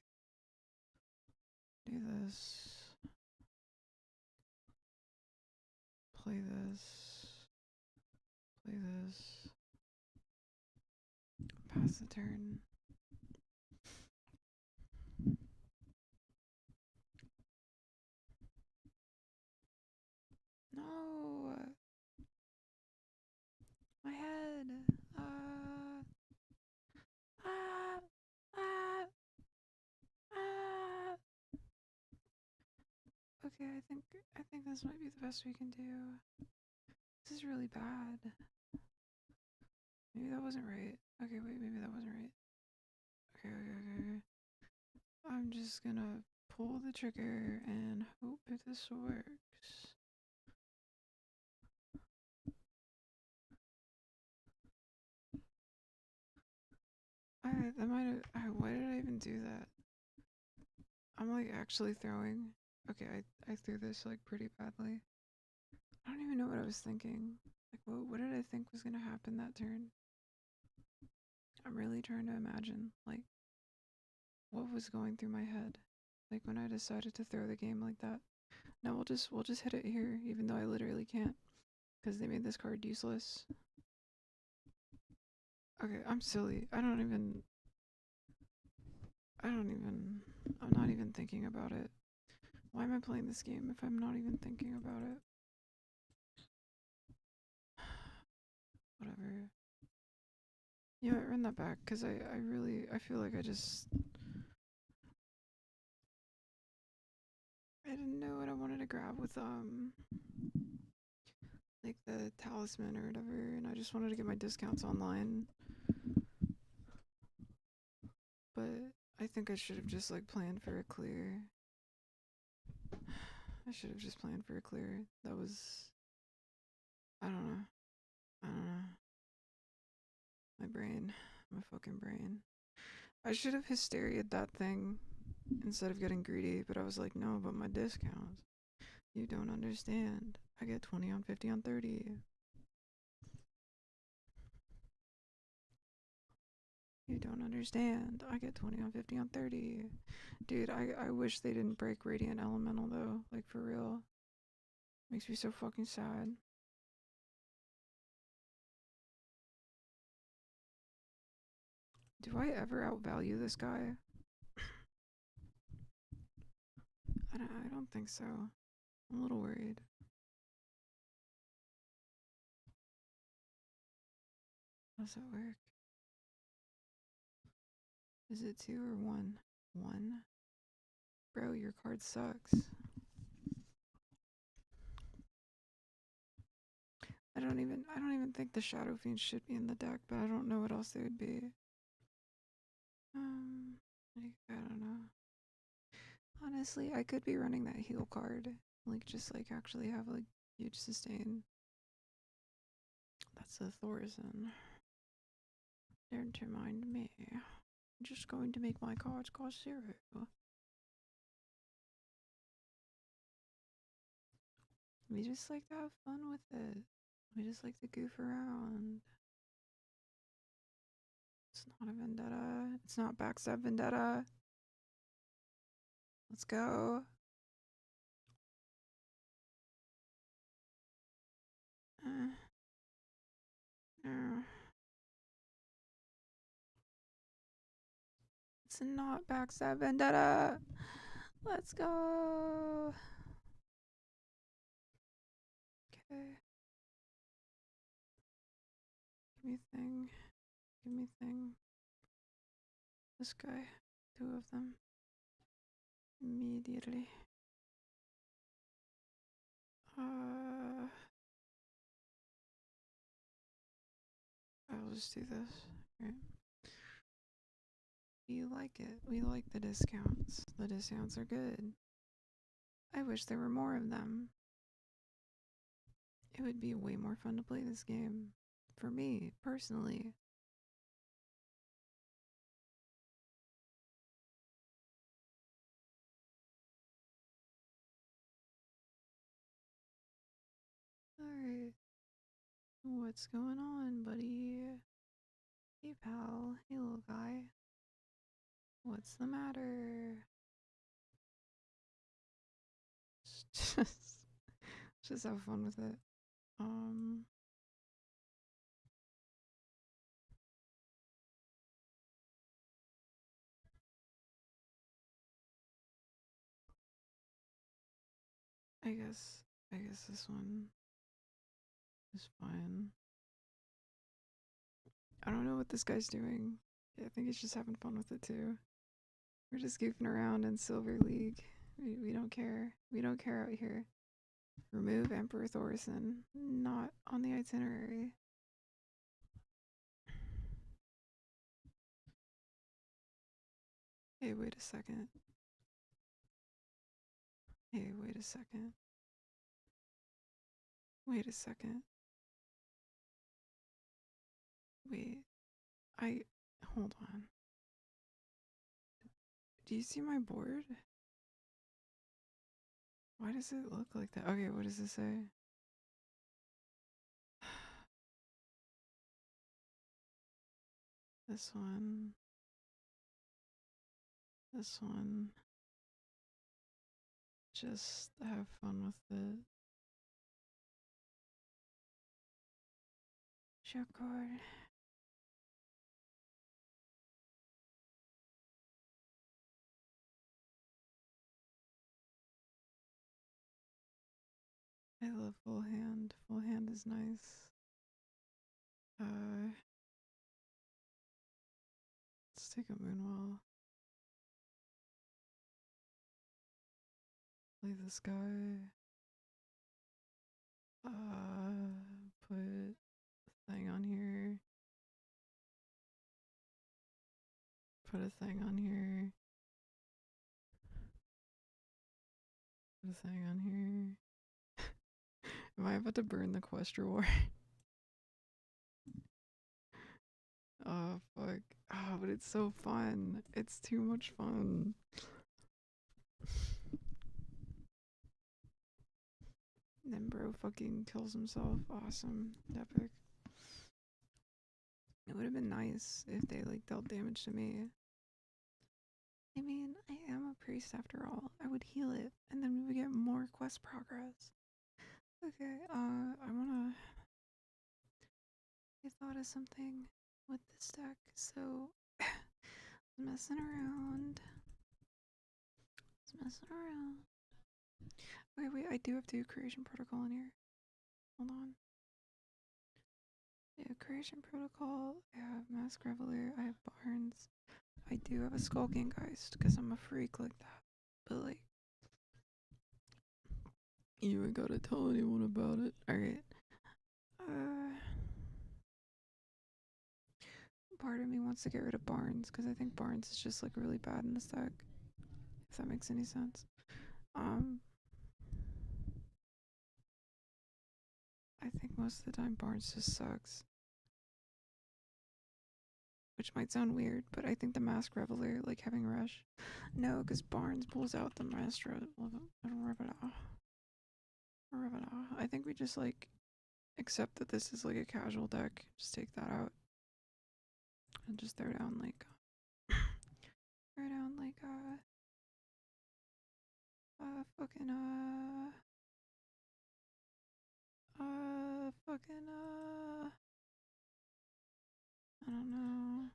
do this. Play this. Play this. Pass the turn. No! My head! Ah! Ah! Ah! Ah! Okay, I think this might be the best we can do. This is really bad. Maybe that wasn't right. Okay, wait, maybe that wasn't right. Okay. I'm just gonna pull the trigger and hope this works. Why did I even do that? I'm like actually throwing. Okay, I threw this like pretty badly. I don't even know what I was thinking. Like, what did I think was gonna happen that turn? I'm really trying to imagine, like, what was going through my head, like when I decided to throw the game like that. No, we'll just hit it here, even though I literally can't, because they made this card useless. Okay, I'm silly. I'm not even thinking about it. Why am I playing this game if I'm not even thinking about it? Whatever. Yeah, run that back, because I feel like I didn't know what I wanted to grab with, like the talisman or whatever, and I just wanted to get my discounts online. But I think I should have just like planned for a clear. I should have just planned for a clear. That was, I don't know. I don't know. My brain. My fucking brain. I should have hysteria'd that thing instead of getting greedy, but I was like, no, but my discounts. You don't understand. I get 20 on 50 on 30. You don't understand. I get 20 on 50 on 30. Dude, I wish they didn't break Radiant Elemental though. Like for real. Makes me so fucking sad. Do I ever outvalue this guy? I don't think so. I'm a little worried. How does that work? Is it 2 or 1? 1? Bro, your card sucks. I don't even think the Shadow Fiends should be in the deck, but I don't know what else they would be. I don't know. Honestly, I could be running that heal card. Like, just like actually have like huge sustain. That's a Thorzen. Don't mind me. I'm just going to make my cards cost 0. We just like to have fun with it. We just like to goof around. It's not a vendetta. It's not backstab vendetta. Let's go. No. It's not backstab vendetta. Let's go. Okay. Give me thing. Give me thing. This guy. 2 of them. Immediately. I'll just do this. Right. We like it. We like the discounts. The discounts are good. I wish there were more of them. It would be way more fun to play this game. For me, personally. Alright. What's going on, buddy? Hey, pal. Hey, little guy. What's the matter? Just, just have fun with it. I guess this one is fine. I don't know what this guy's doing. I think he's just having fun with it too. We're just goofing around in Silver League. We don't care. We don't care out here. Remove Emperor Thorson. Not on the itinerary. Hey, wait a second. Hey, wait a second. Wait a second. Wait. Hold on. Do you see my board? Why does it look like that? Okay, what does it say? This one. This one. Just have fun with it. Show card. I love full hand. Full hand is nice. Let's take a moonwell. Play this guy. Put thing on here. Put a thing on here. Put a thing on here. Am I about to burn the quest reward? Oh, fuck. Oh, but it's so fun. It's too much fun. Then bro fucking kills himself. Awesome. Epic. It would have been nice if they like dealt damage to me. I mean, I am a priest after all. I would heal it, and then we would get more quest progress. Okay, I thought of something with this deck, so messing around. Wait, I do have to do creation protocol in here. Hold on. Yeah, creation protocol, I have Mask Reveler, I have Barnes. I do have a Skulking Geist, because I'm a freak like that. But like, you ain't gotta tell anyone about it. Alright. Part of me wants to get rid of Barnes, because I think Barnes is just like really bad in this deck. If that makes any sense. I think most of the time Barnes just sucks. Which might sound weird, but I think the Mask Reveler, like having Rush. No, because Barnes pulls out the Master. I think we just like accept that this is like a casual deck. Just take that out. And just throw down like fucking I don't know.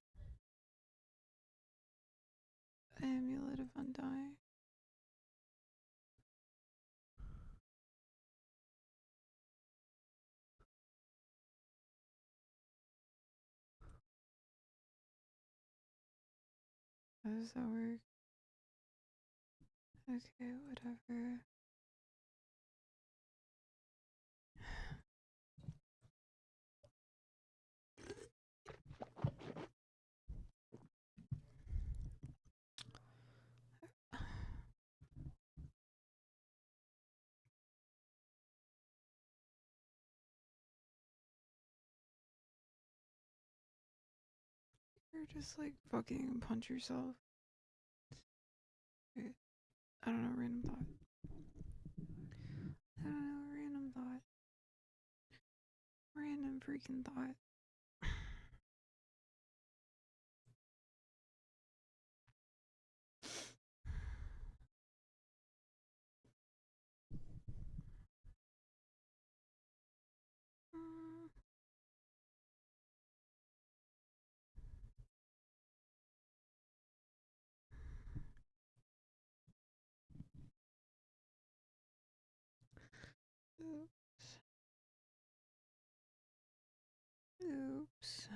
Amulet of Undying. How does that work? Okay, whatever. Or just like fucking punch yourself. Wait, I don't know, random thought. I don't know, random thought. Random freaking thought. Oops. Oops.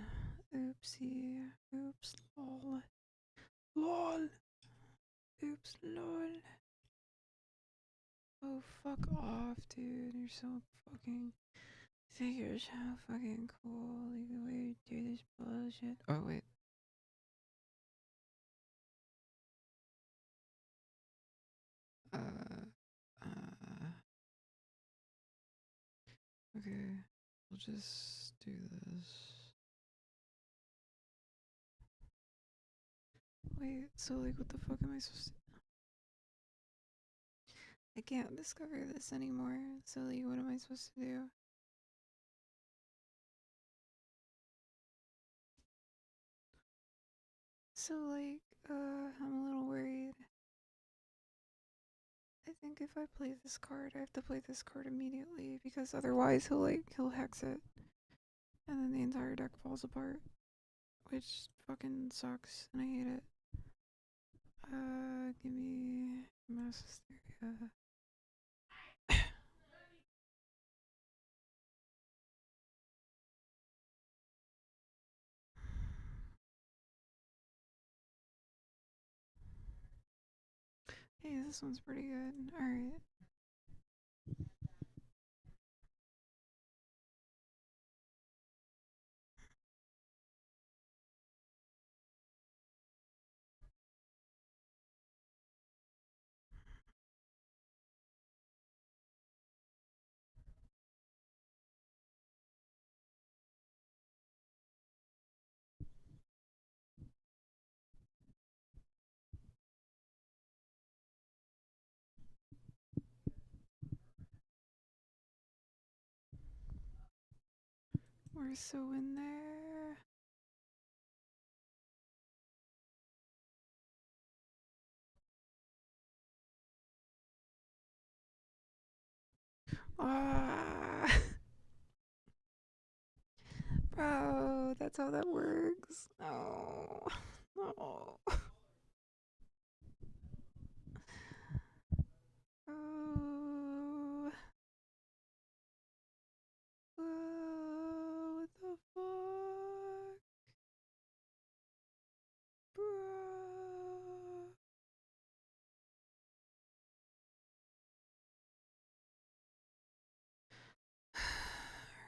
Oopsie. Oops. Lol. LOL. Oops. LOL. Oh, fuck off, dude. You're so fucking. You think you're so fucking cool. Like the way you do this bullshit. Oh, wait. Okay. We'll just do this. Wait, so like what the fuck am I supposed to... I can't discover this anymore, so like what am I supposed to do? So like, I'm a little worried. I think if I play this card, I have to play this card immediately, because otherwise he'll hex it. And then the entire deck falls apart. Which fucking sucks, and I hate it. Give me Mass Hysteria. Hey, this one's pretty good. Alright. We're so in there. Ah. Bro, that's how that works. Oh. Oh. Oh. Oh, what the fuck? Bro.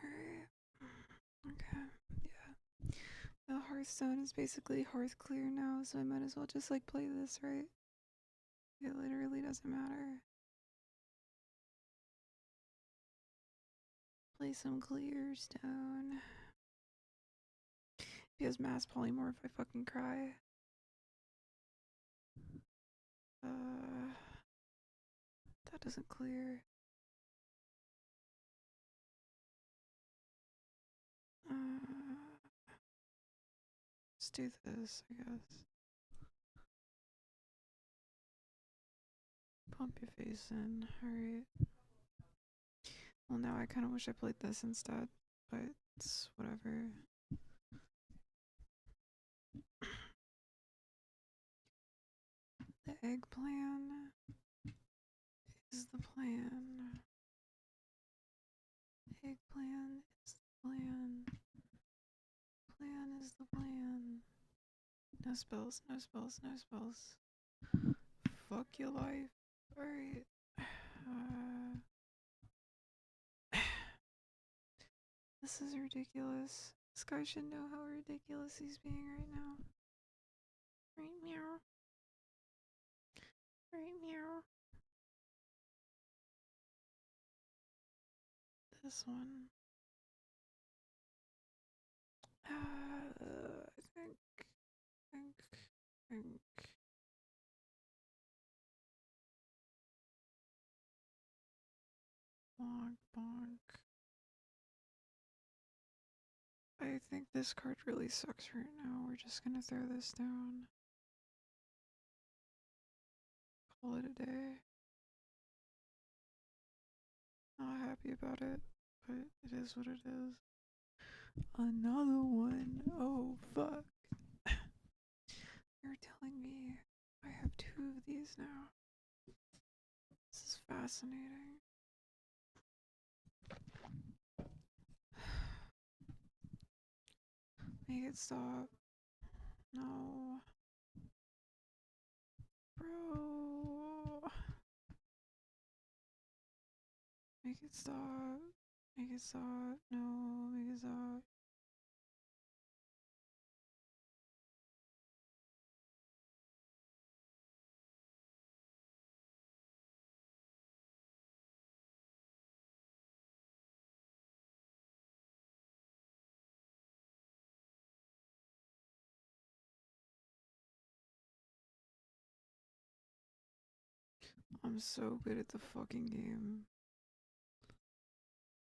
Alright. Okay. Yeah. The Hearthstone is basically hearth clear now, so I might as well just like play this, right? It literally doesn't matter. Play some clear stone. If he has mass polymorph, I fucking cry. That doesn't clear. Let's do this, I guess. Pump your face in. Alright. Well, now I kind of wish I played this instead, but it's whatever. The egg plan is the plan. Egg plan is the plan. Plan is the plan. No spells, no spells, no spells. Fuck your life. Alright. This is ridiculous. This guy should know how ridiculous he's being right now. Right, meow. Right, meow. This one. I think bonk, bonk. I think this card really sucks right now. We're just gonna throw this down. Call it a day. Not happy about it, but it is what it is. Another one. Oh, fuck. You're telling me I have 2 of these now. This is fascinating. Make it stop. No. Bro. Make it stop. Make it stop. No, make it stop. I'm so good at the fucking game.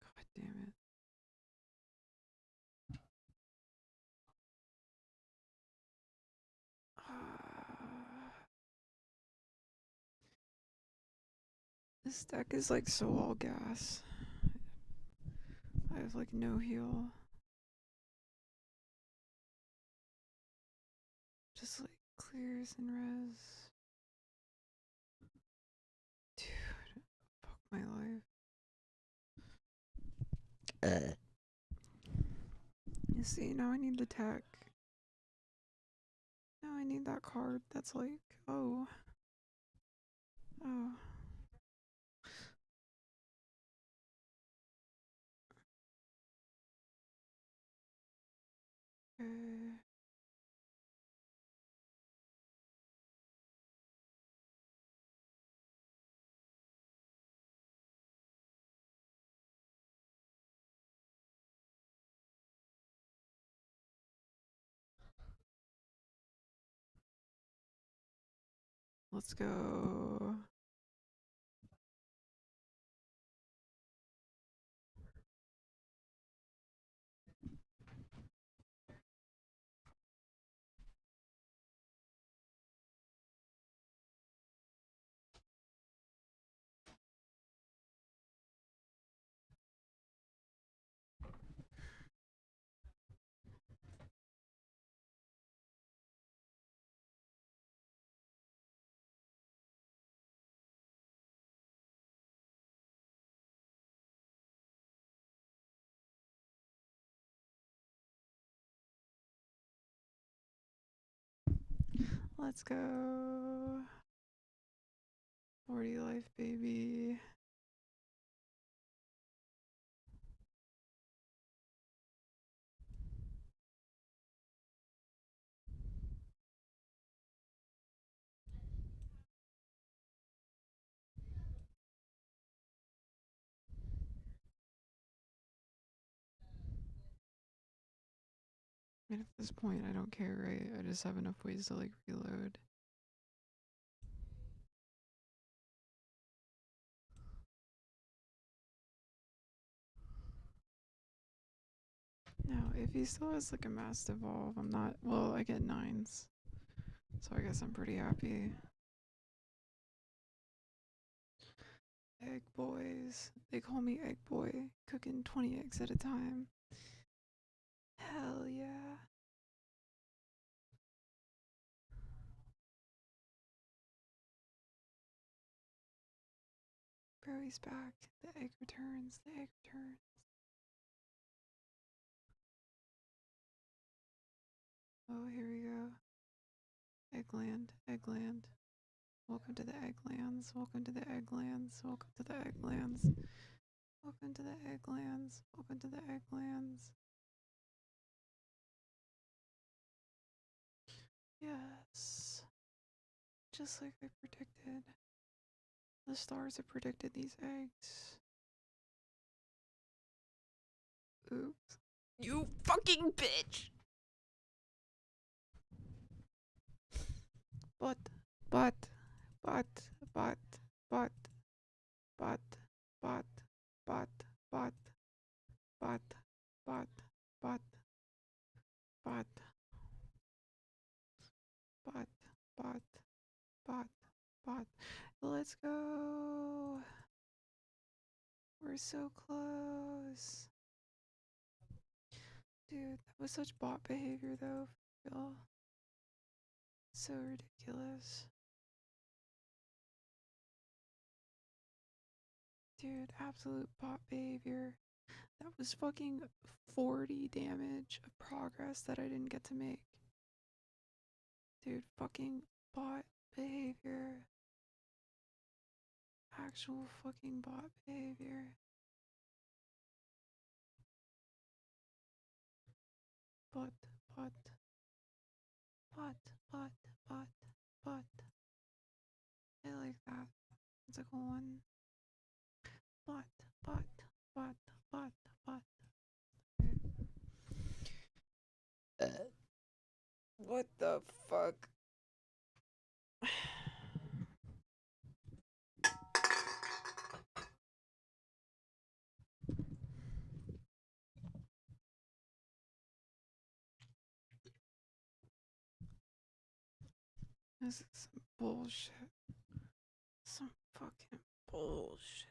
God damn it. This deck is like so all gas. I have like no heal. Just like clears and res. Dude, fuck my life. You see, now I need the tech. Now I need that card that's like, oh. Oh. Okay. Let's go. Let's go. 40 life, baby. I mean, at this point, I don't care, right? I just have enough ways to like reload. Now, if he still has like a mass evolve, I'm not. Well, I get 9s. So I guess I'm pretty happy. Egg boys. They call me egg boy. Cooking 20 eggs at a time. Hell yeah. Bro, he's back. The egg returns. The egg returns. Oh, here we go. Eggland. Eggland. Welcome to the Egglands. Welcome to the Egglands. Welcome to the Egglands. Welcome to the Egglands. Welcome to the Egglands. Yes. Just like I predicted. The stars have predicted these eggs. Oops. You fucking bitch! But, but, but, but, but, but, but, bot, bot, bot, bot, bot, bot, bot, bot, bot, bot. Let's go. We're so close. Dude, that was such bot behavior though. For real. So ridiculous. Dude, absolute bot behavior. That was fucking 40 damage of progress that I didn't get to make. Dude, fucking bot behavior. Actual fucking bot behavior. Bot, bot, bot, bot, bot, bot. I like that. It's a cool one. Bot, bot, bot, bot, bot. What the fuck? This is some bullshit. Some fucking bullshit.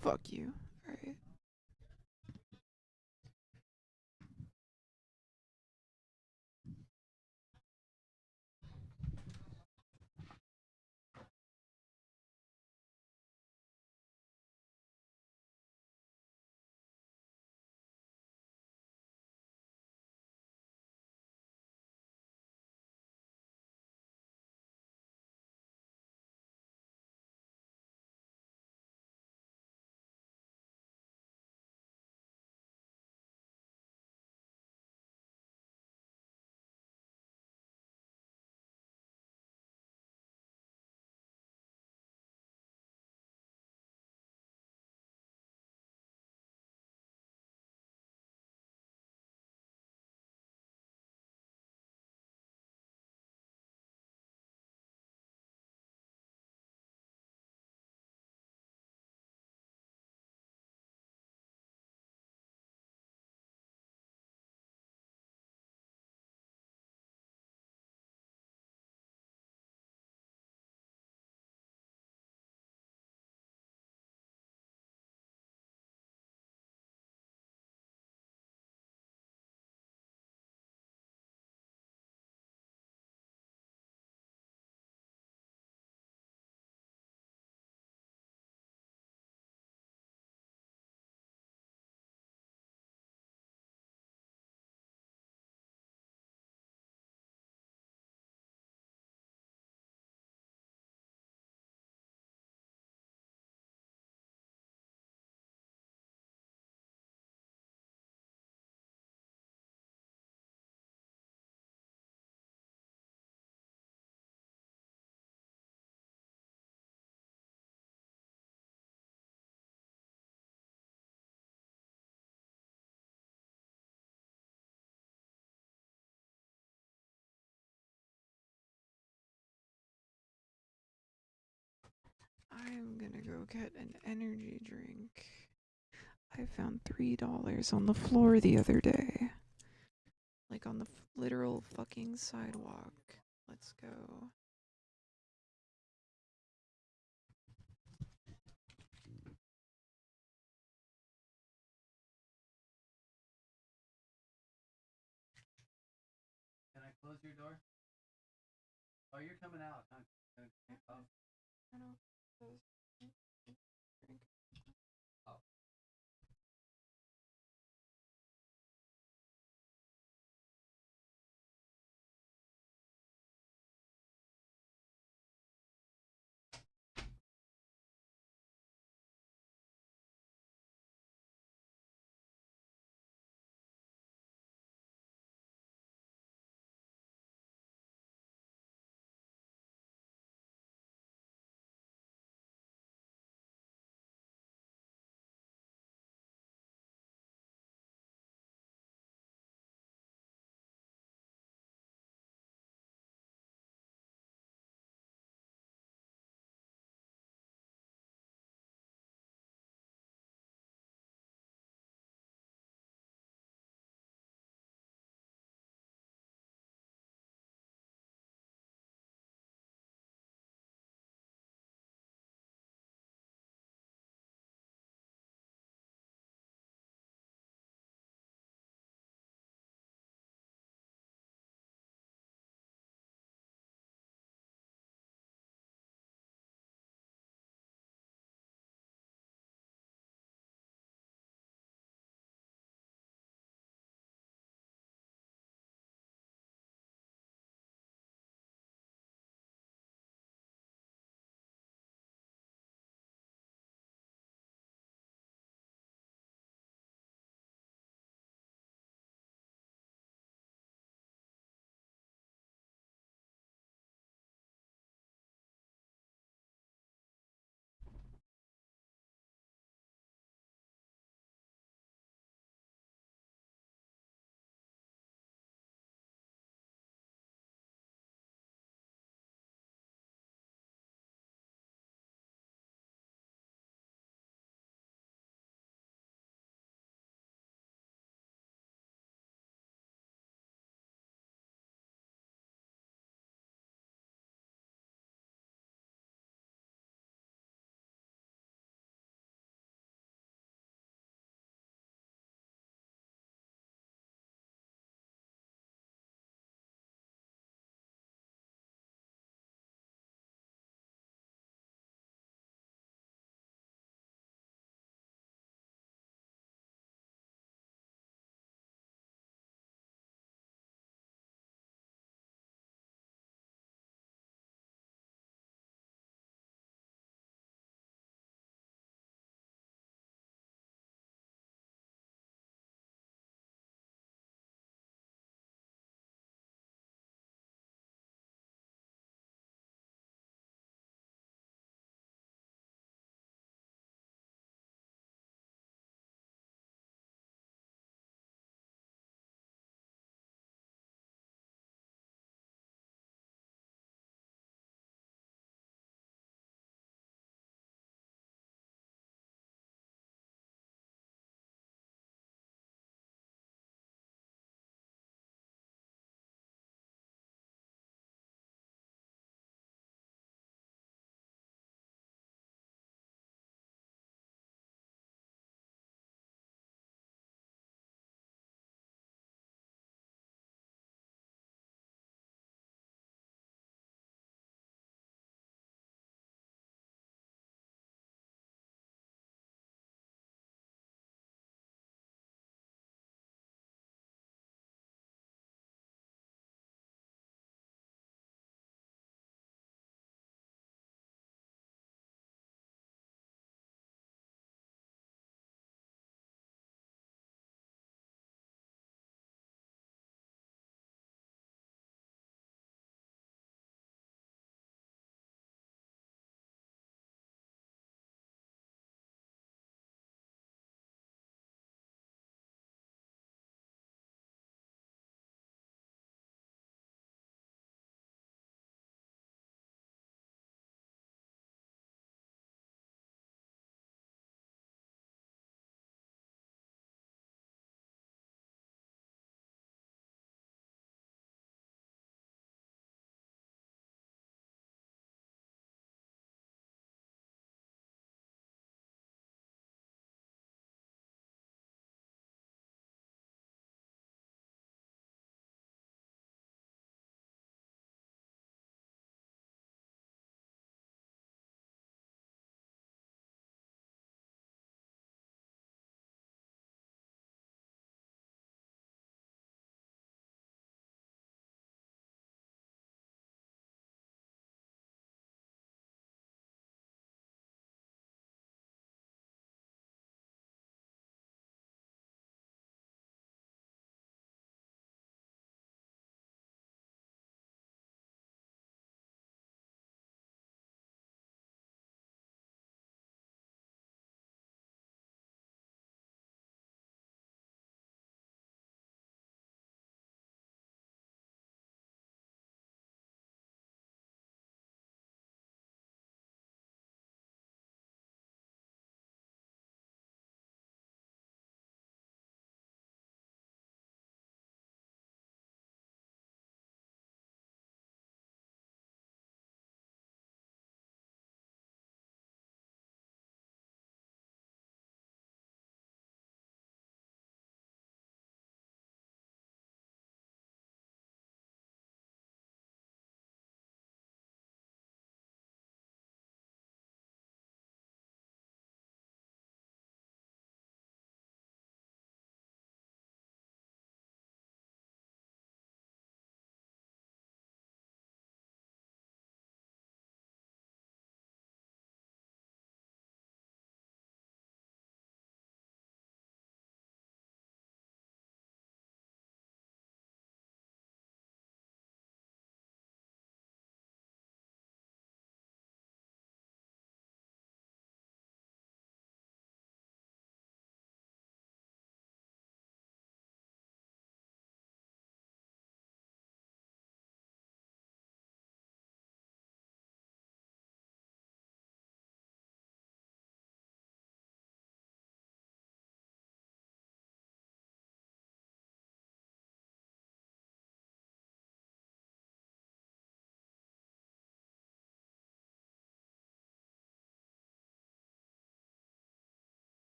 Fuck you. Alright. I'm gonna go get an energy drink. I found $3 on the floor the other day. Like on the literal fucking sidewalk. Let's go. Can I close your door? Oh, you're coming out, huh? I know.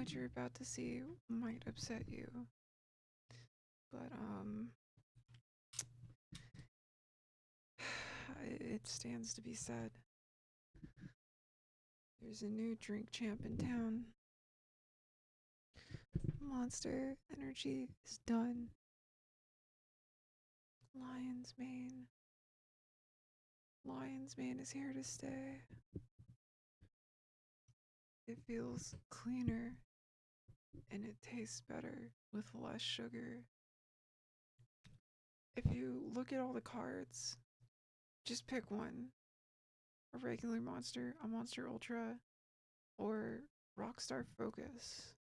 what you're about to see might upset you. But, it stands to be said. There's a new drink champ in town. Monster Energy is done. Lion's Mane. Lion's Mane is here to stay. It feels cleaner and it tastes better with less sugar. If you look at all the cards, just pick one. A regular monster, a monster ultra, or Rockstar Focus.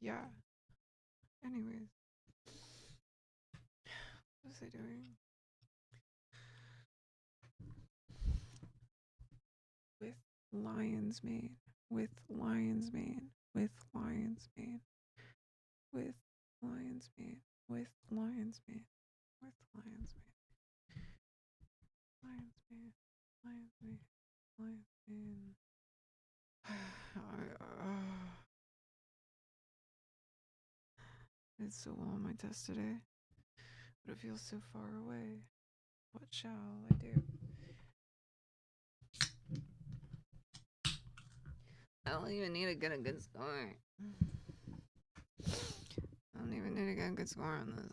Yeah. Anyways. What was I doing? With Lion's Mane. With Lion's Mane. With Lion's Mane. With Lion's Mane. With Lion's Mane. With Lion's Mane. Lion's Mane. Lion's Mane. Lion's Mane. I did so well on my test today, but it feels so far away. What shall I do? I don't even need to get a good score. I don't even need to get a good score on this.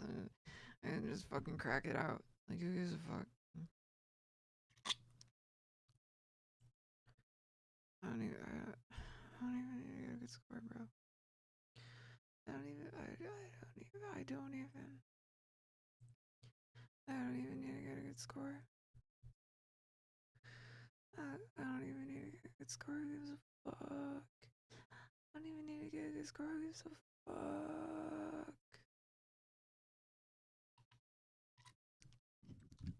I can just fucking crack it out. Like, who gives a fuck? I don't even need to get a good score, bro. I don't even need to get a good score. I don't even need to get a good score. Who gives a fuck? I don't even need to get a good score. Who gives a fuck?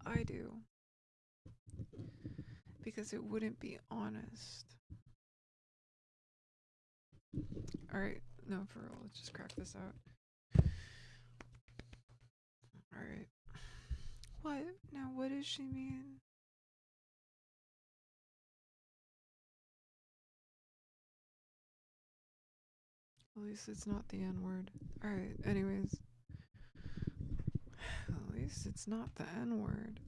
I do. Because it wouldn't be honest. Alright, no, for real, let's just crack this out. Alright. What? Now, what does she mean? At least it's not the N-word. Alright, anyways. At least it's not the N-word.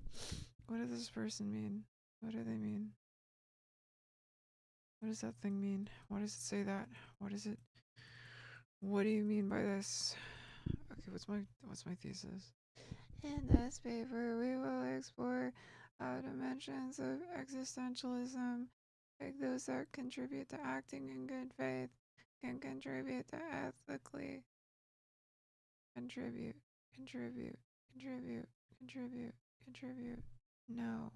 What does this person mean? What do they mean? What does that thing mean? Why does it say that? What is it? What do you mean by this? Okay, what's my thesis? In this paper, we will explore dimensions of existentialism, like those that contribute to acting in good faith, can contribute to ethically. Contribute. No.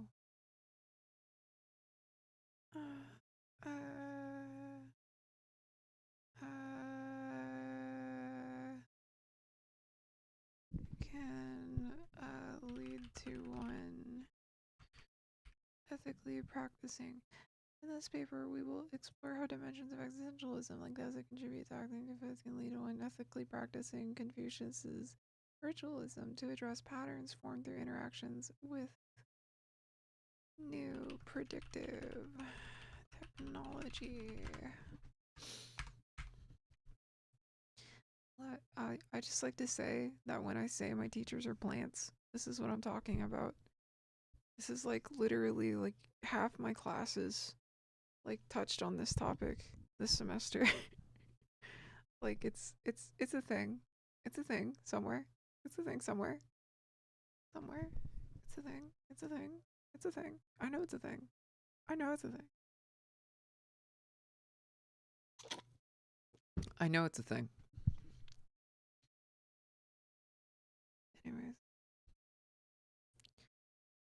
Can lead to one ethically practicing. In this paper, we will explore how dimensions of existentialism, like those that contribute to acting in faith, can lead to one ethically practicing Confucius's ritualism to address patterns formed through interactions with new predictive technology. I just like to say that when I say my teachers are plants, this is what I'm talking about. This is like literally like half my classes like touched on this topic this semester. Like it's a thing. It's a thing somewhere. It's a thing somewhere. Somewhere. It's a thing. It's a thing. It's a thing. I know it's a thing. I know it's a thing. I know it's a thing. Anyways.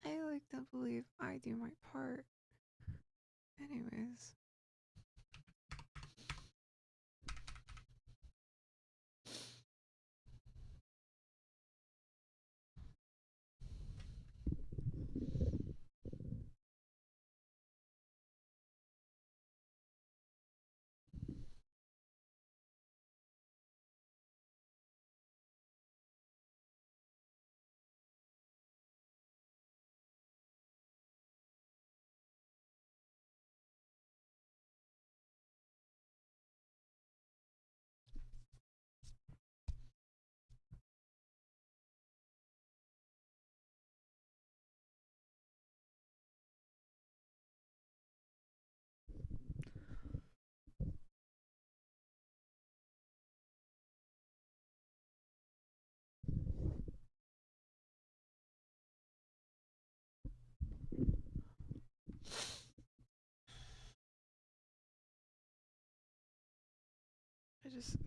I like to believe I do my part. Anyways.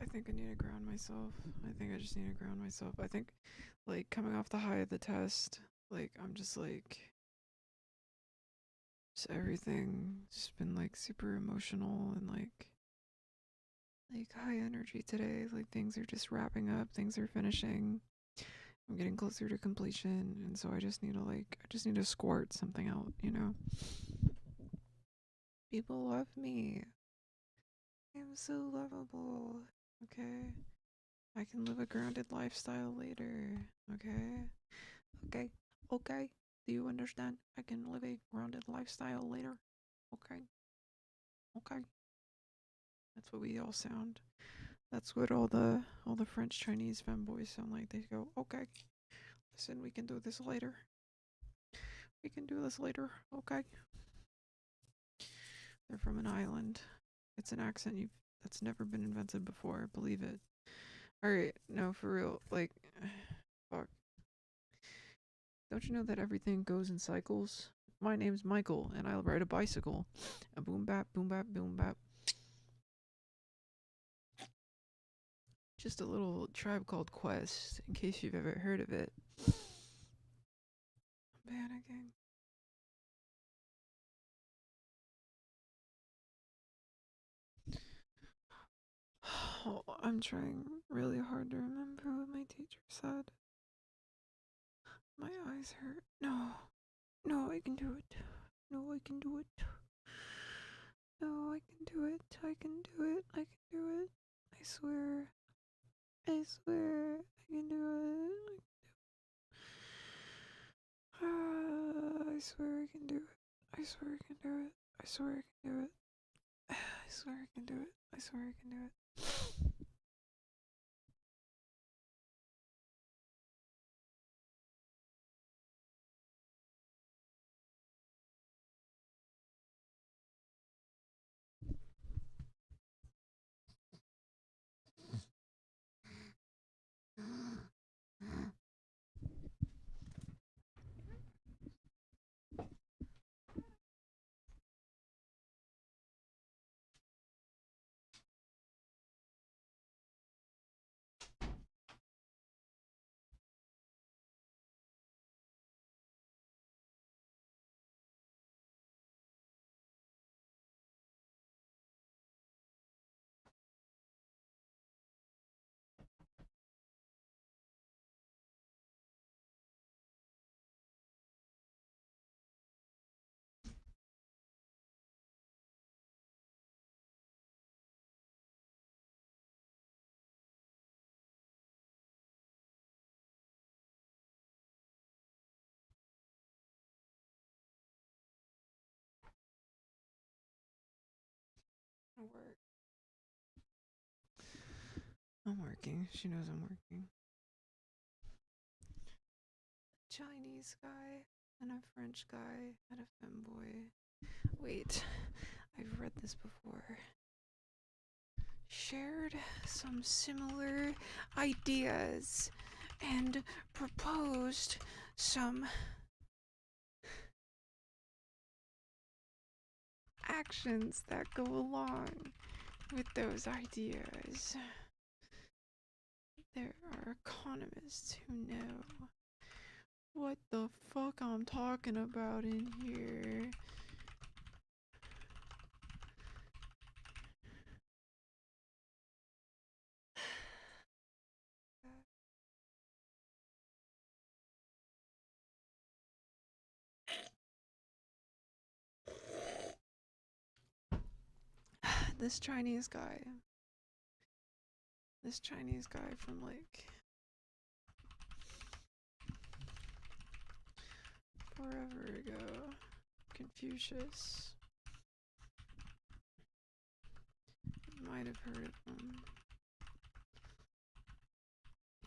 I think I need to ground myself. I think I just need to ground myself. I think, like, coming off the high of the test, like, I'm just like, just everything just been like super emotional and like high energy today. Like things are just wrapping up, things are finishing. I'm getting closer to completion, and so I just need to squirt something out, you know. People love me. I'm so lovable. Okay. I can live a grounded lifestyle later. Okay. Okay. Okay. Do you understand? I can live a grounded lifestyle later. Okay. Okay. That's what we all sound. That's what all the French Chinese femboys sound like. They go, okay. Listen, we can do this later. We can do this later. Okay. They're from an island. It's an accent that's never been invented before. Believe it. All right. No, for real. Like, fuck. Don't you know that everything goes in cycles? My name's Michael, and I ride a bicycle. A boom bap, boom bap, boom bap. Just a little tribe called Quest, in case you've ever heard of it. I'm panicking. Oh, I'm trying really hard to remember what my teacher said. My eyes hurt. No. No, I can do it. No, I can do it. No, I can do it. I can do it. I can do it. I swear. I swear. I can do it. I swear I can do it. I swear I can do it. I swear I can do it. I swear I can do it. I swear I can do it. Work. I'm working. She knows I'm working. A Chinese guy and a French guy and a femboy. Wait, I've read this before. Shared some similar ideas and proposed some actions that go along with those ideas. There are economists who know what the fuck I'm talking about in here. This Chinese guy from like forever ago, Confucius. You might have heard of him.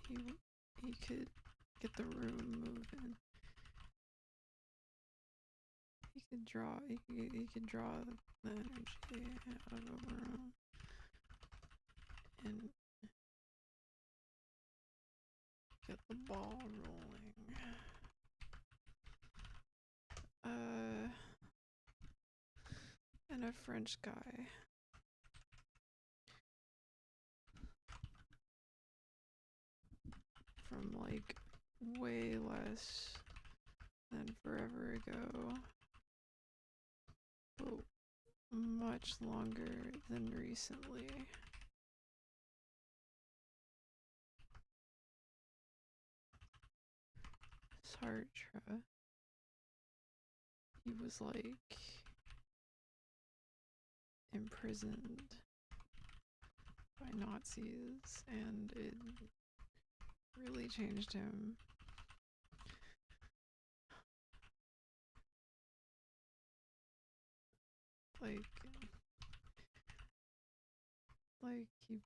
He could get the room moving. He could draw the energy out of a room and get the ball rolling. And a French guy from like way less than forever ago, but much longer than recently. Sartre, he was like imprisoned by Nazis, and it really changed him. Like he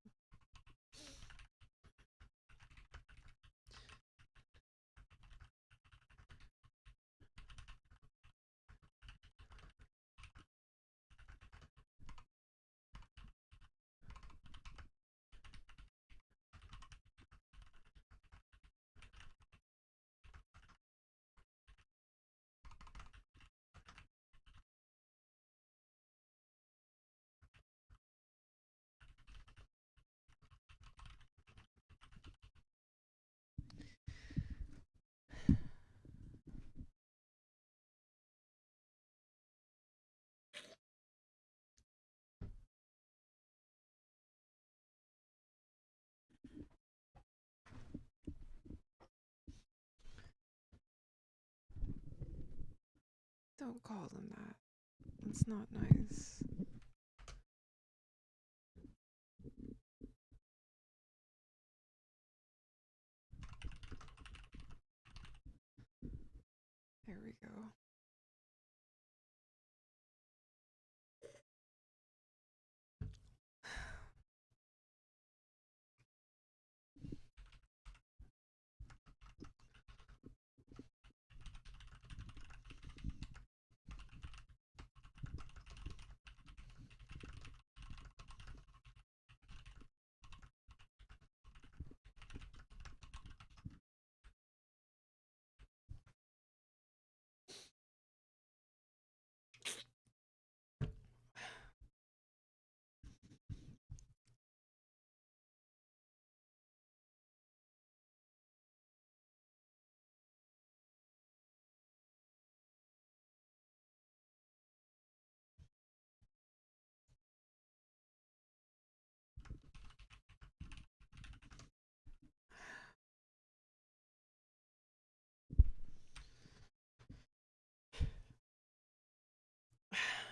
don't call them that. It's not nice. There we go.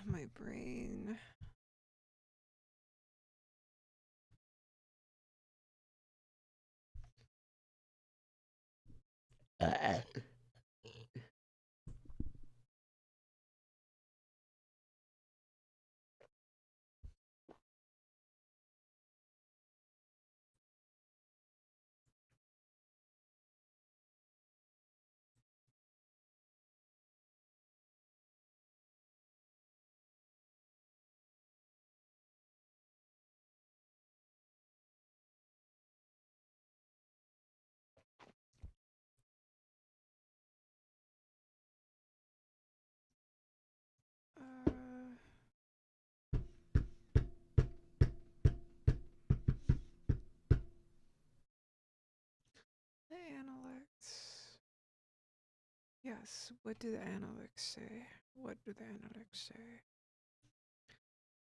My brain. The analytics. Yes, what do the analytics say? What do the analytics say?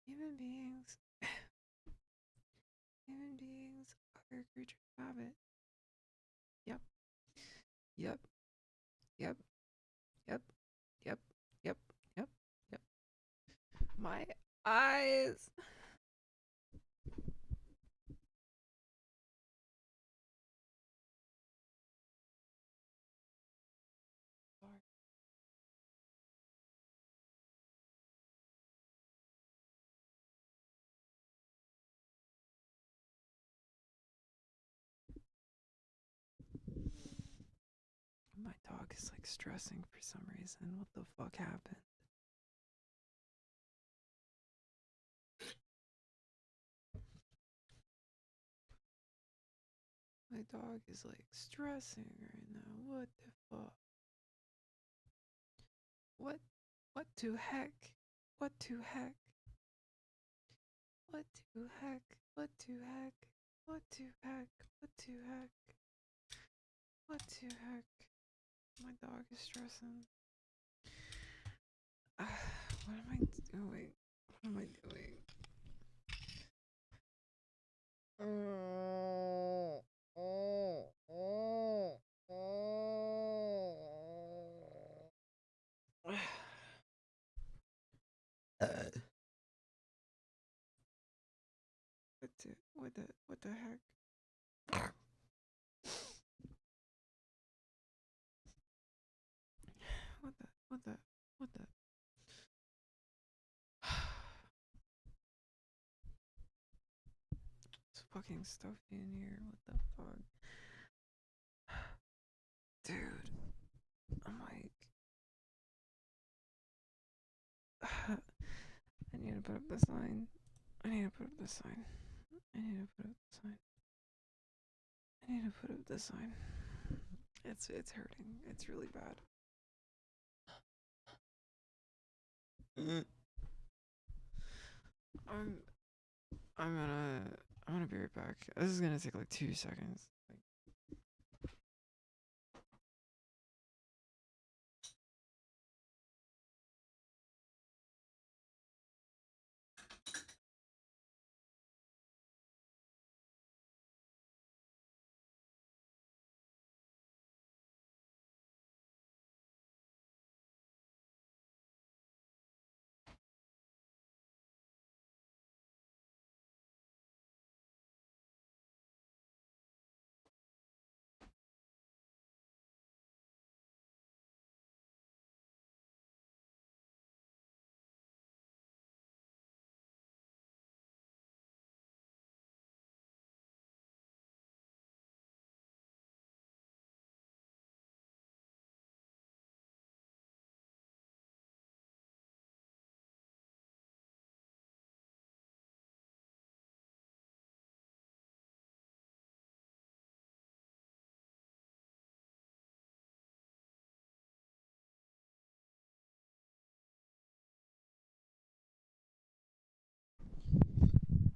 Human beings. Human beings are creatures of habit. Yep. Yep. Yep. Yep. Yep. Yep. Yep. Yep. My eyes. My dog is like stressing for some reason. What the fuck happened? My dog is like stressing right now. What the fuck? What to heck? What to heck? What to heck? What to heck? What to heck? What to heck? What the heck? My dog is stressing. What am I doing? What am I doing? What the heck? What the It's fucking stuffy in here. What the fuck? Dude. I'm like I need to put up the sign. I need to put up the sign. I need to put up the sign. I need to put up the sign. It's hurting. It's really bad. I'm I'm gonna be right back. This is gonna take like 2 seconds.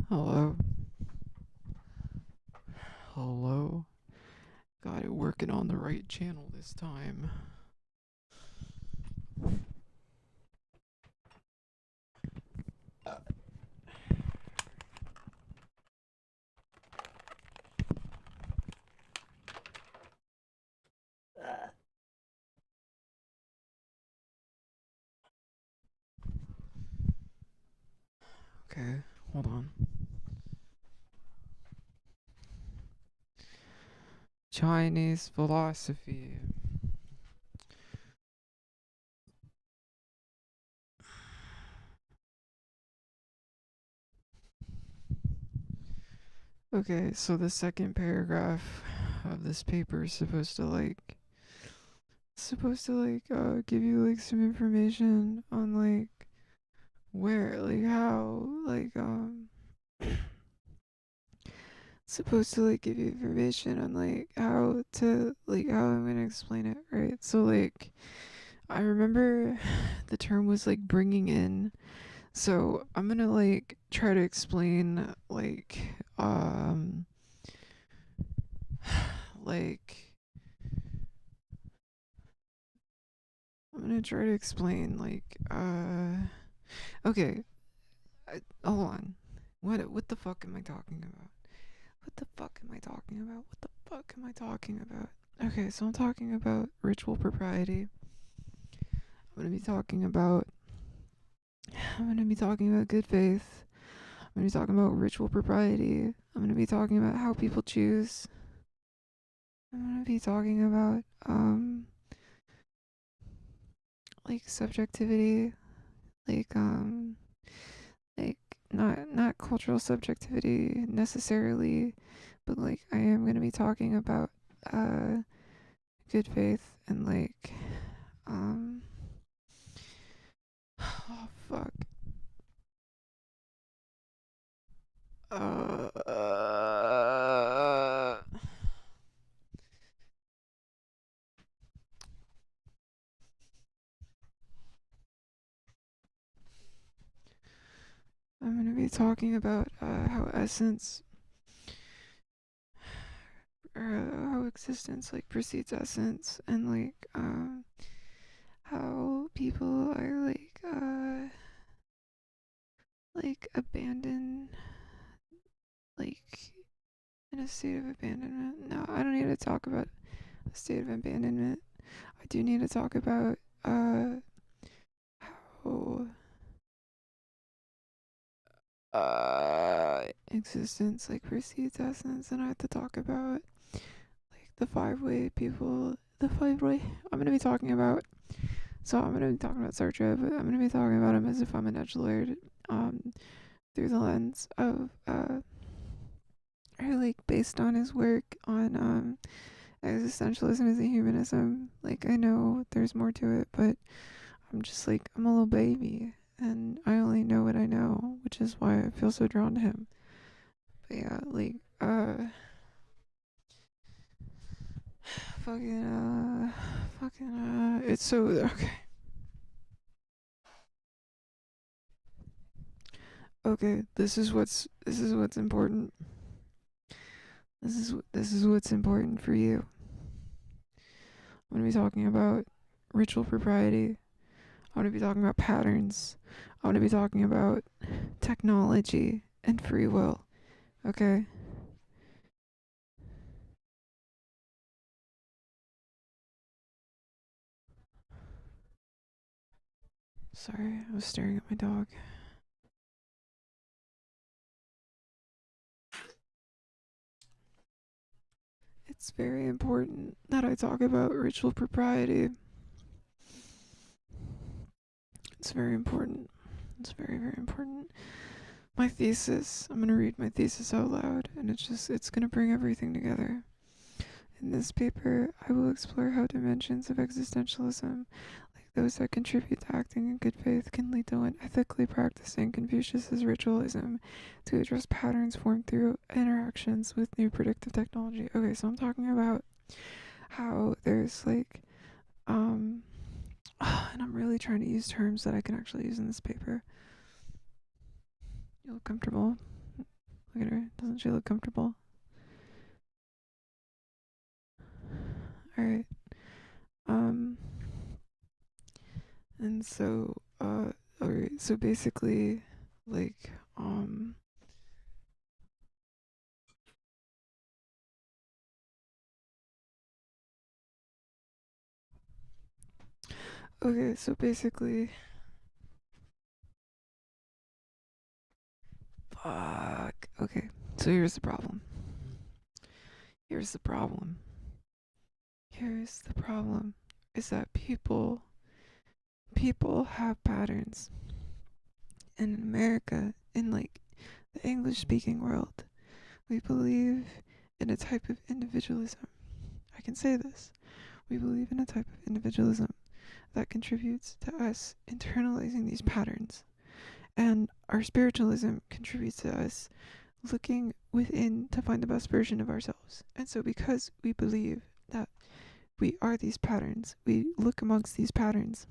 Hello. Hello. Got it working on the right channel this time. Okay, hold on. Chinese philosophy. Okay, so the second paragraph of this paper is supposed to give you like some information on like where, like how, supposed to like give you information on like how to, like how I'm gonna explain it, right? So like I remember the term was like bringing in. So I'm gonna like try to explain like I'm gonna try to explain okay, hold on. What the fuck am I talking about? What the fuck am I talking about? What the fuck am I talking about? Okay, so I'm talking about ritual propriety. I'm gonna be talking about good faith. I'm gonna be talking about ritual propriety. I'm gonna be talking about how people choose. I'm gonna be talking about like subjectivity, like like not cultural subjectivity necessarily, but like I am gonna be talking about good faith and like oh fuck uh, uh I'm gonna be talking about how essence how existence like precedes essence, and like how people are like abandoned, like in a state of abandonment. No, I don't need to talk about a state of abandonment. I do need to talk about how existence like precedes essence, and I have to talk about like the five way I'm gonna be talking about. So I'm gonna be talking about Sartre, but I'm gonna be talking about him as if I'm an edgelord, through the lens of or like based on his work on existentialism as a humanism. Like I know there's more to it, but I'm just like I'm a little baby and I only know what I know, which is why I feel so drawn to him. But yeah, like it's so okay. Okay, this is what's important. This is what's important for you. I'm gonna be talking about ritual propriety. I'm gonna be talking about patterns. I'm gonna be talking about technology and free will. Okay? Sorry, I was staring at my dog. It's very important that I talk about ritual propriety. It's very important. It's very, very important. My thesis, I'm going to read my thesis out loud, and it's going to bring everything together. In this paper, I will explore how dimensions of existentialism, like those that contribute to acting in good faith, can lead to one ethically practicing Confucius's ritualism to address patterns formed through interactions with new predictive technology. Okay, so I'm talking about how there's like, and I'm really trying to use terms that I can actually use in this paper. You look comfortable? Look at her. Doesn't she look comfortable? Alright. And so, alright, so basically, like, okay, so basically, fuck, okay, so here's the problem. Here's the problem. Here's the problem, is that people have patterns. And in America, in like the English speaking world, we believe in a type of individualism. I can say this. We believe in a type of individualism that contributes to us internalizing these patterns. And our spiritualism contributes to us looking within to find the best version of ourselves. And so because we believe that we are these patterns, we look amongst these patterns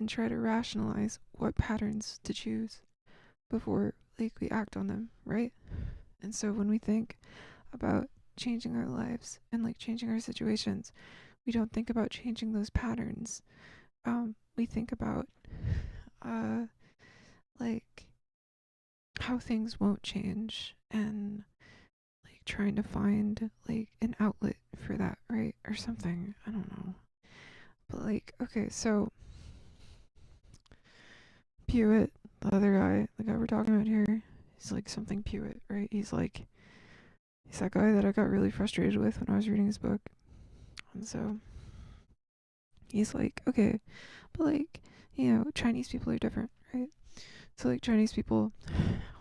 and try to rationalize what patterns to choose before like we act on them, right? And so when we think about changing our lives and like changing our situations, we don't think about changing those patterns. We think about like how things won't change and like trying to find like an outlet for that, right? Or something. I don't know. But like, okay, so Pewitt, the other guy, the guy we're talking about here, he's like something Pewitt, right? He's that guy that I got really frustrated with when I was reading his book. And so he's like, okay, but like, you know, Chinese people are different, right? So like Chinese people,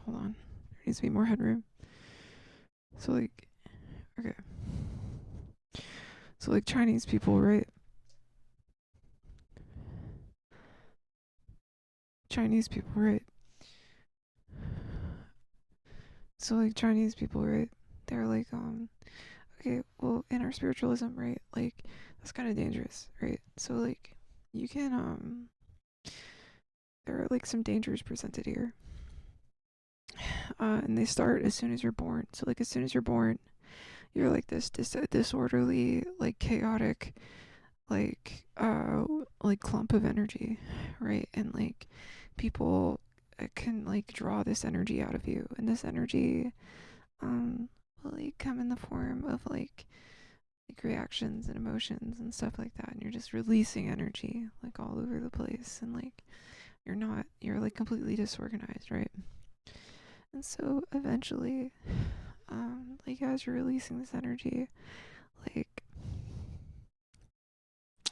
hold on, there needs to be more headroom. So like, okay. So like Chinese people, right? Chinese people, right? So like Chinese people, right? They're like, okay, well, in our spiritualism, right? Like, that's kind of dangerous, right? So like, you can, there are like some dangers presented here. and they start as soon as you're born. So like as soon as you're born, you're like this disorderly, like chaotic, like clump of energy, right? And like people can like draw this energy out of you, and this energy will like come in the form of like reactions and emotions and stuff like that, and you're just releasing energy like all over the place, and like you're like completely disorganized, right? And so eventually, like as you're releasing this energy, like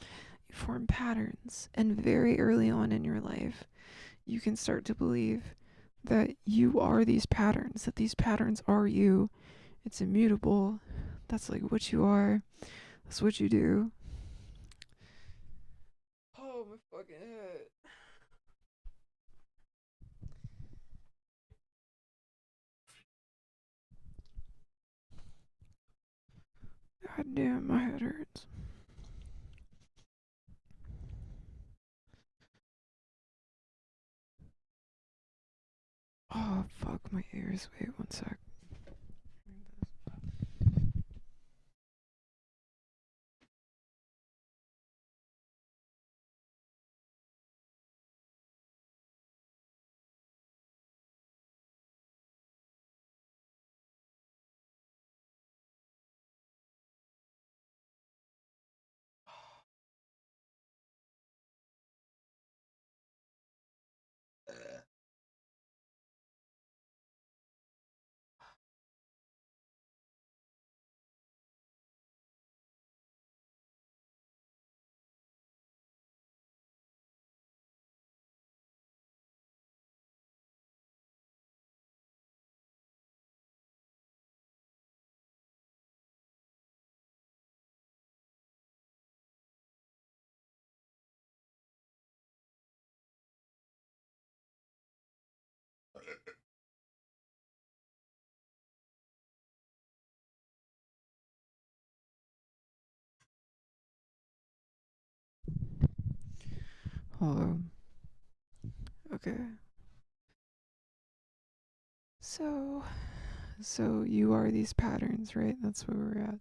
you form patterns, and very early on in your life you can start to believe that you are these patterns, that these patterns are you. It's immutable. That's like what you are. That's what you do. Oh, my fucking head. God damn, my head hurts. Oh, fuck my ears. Wait one sec. Hello. Okay. So you are these patterns, right? That's where we're at.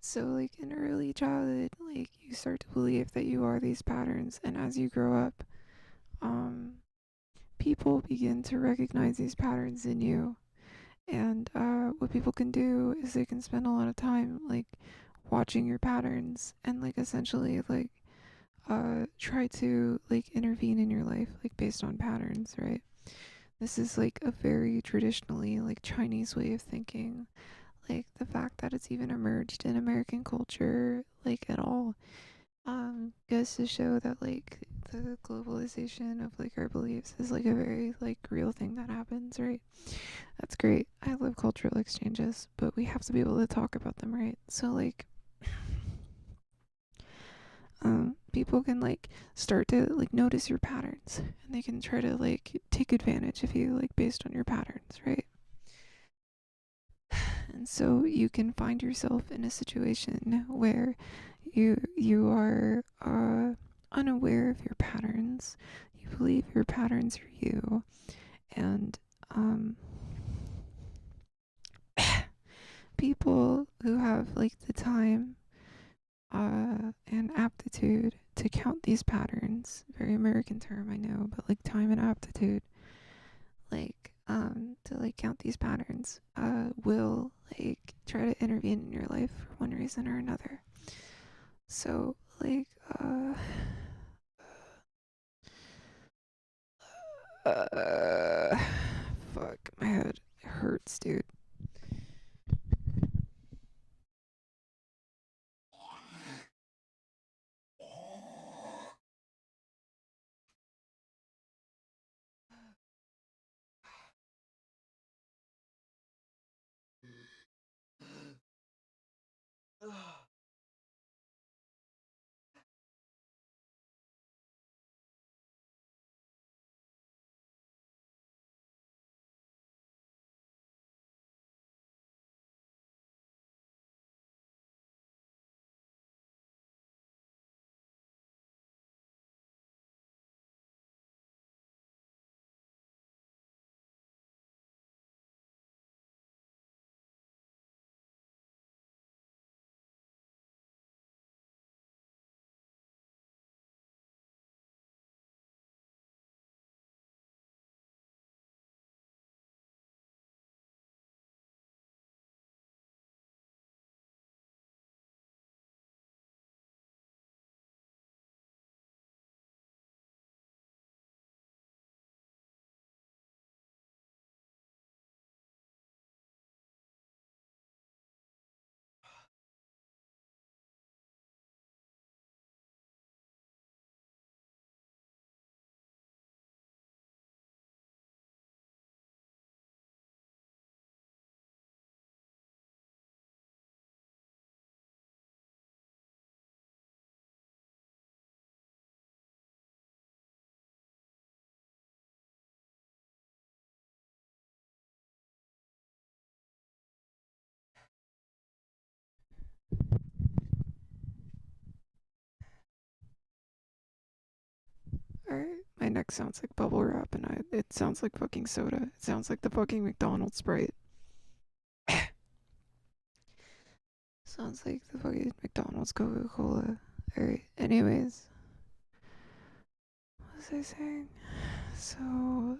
So like in early childhood, like you start to believe that you are these patterns, and as you grow up, um people begin to recognize these patterns in you. And what people can do is they can spend a lot of time like watching your patterns, and like essentially like try to like intervene in your life like based on patterns, right? This is like a very traditionally like Chinese way of thinking. Like the fact that it's even emerged in American culture like at all goes to show that like the globalization of like our beliefs is like a very like real thing that happens, right? That's great. I love cultural exchanges, but we have to be able to talk about them, right? So like people can like start to like notice your patterns, and they can try to like take advantage of you like based on your patterns, right? And so you can find yourself in a situation where you are unaware of your patterns. You believe your patterns are you, and people who have like the time and aptitude to count these patterns, very American term I know, but like time and aptitude, like to like count these patterns will like try to intervene in your life for one reason or another. So like uh fuck, my head hurts, dude. Alright, my neck sounds like bubble wrap, and it sounds like fucking soda. It sounds like the fucking McDonald's Sprite. Sounds like the fucking McDonald's Coca-Cola. Alright, anyways. What was I saying? So,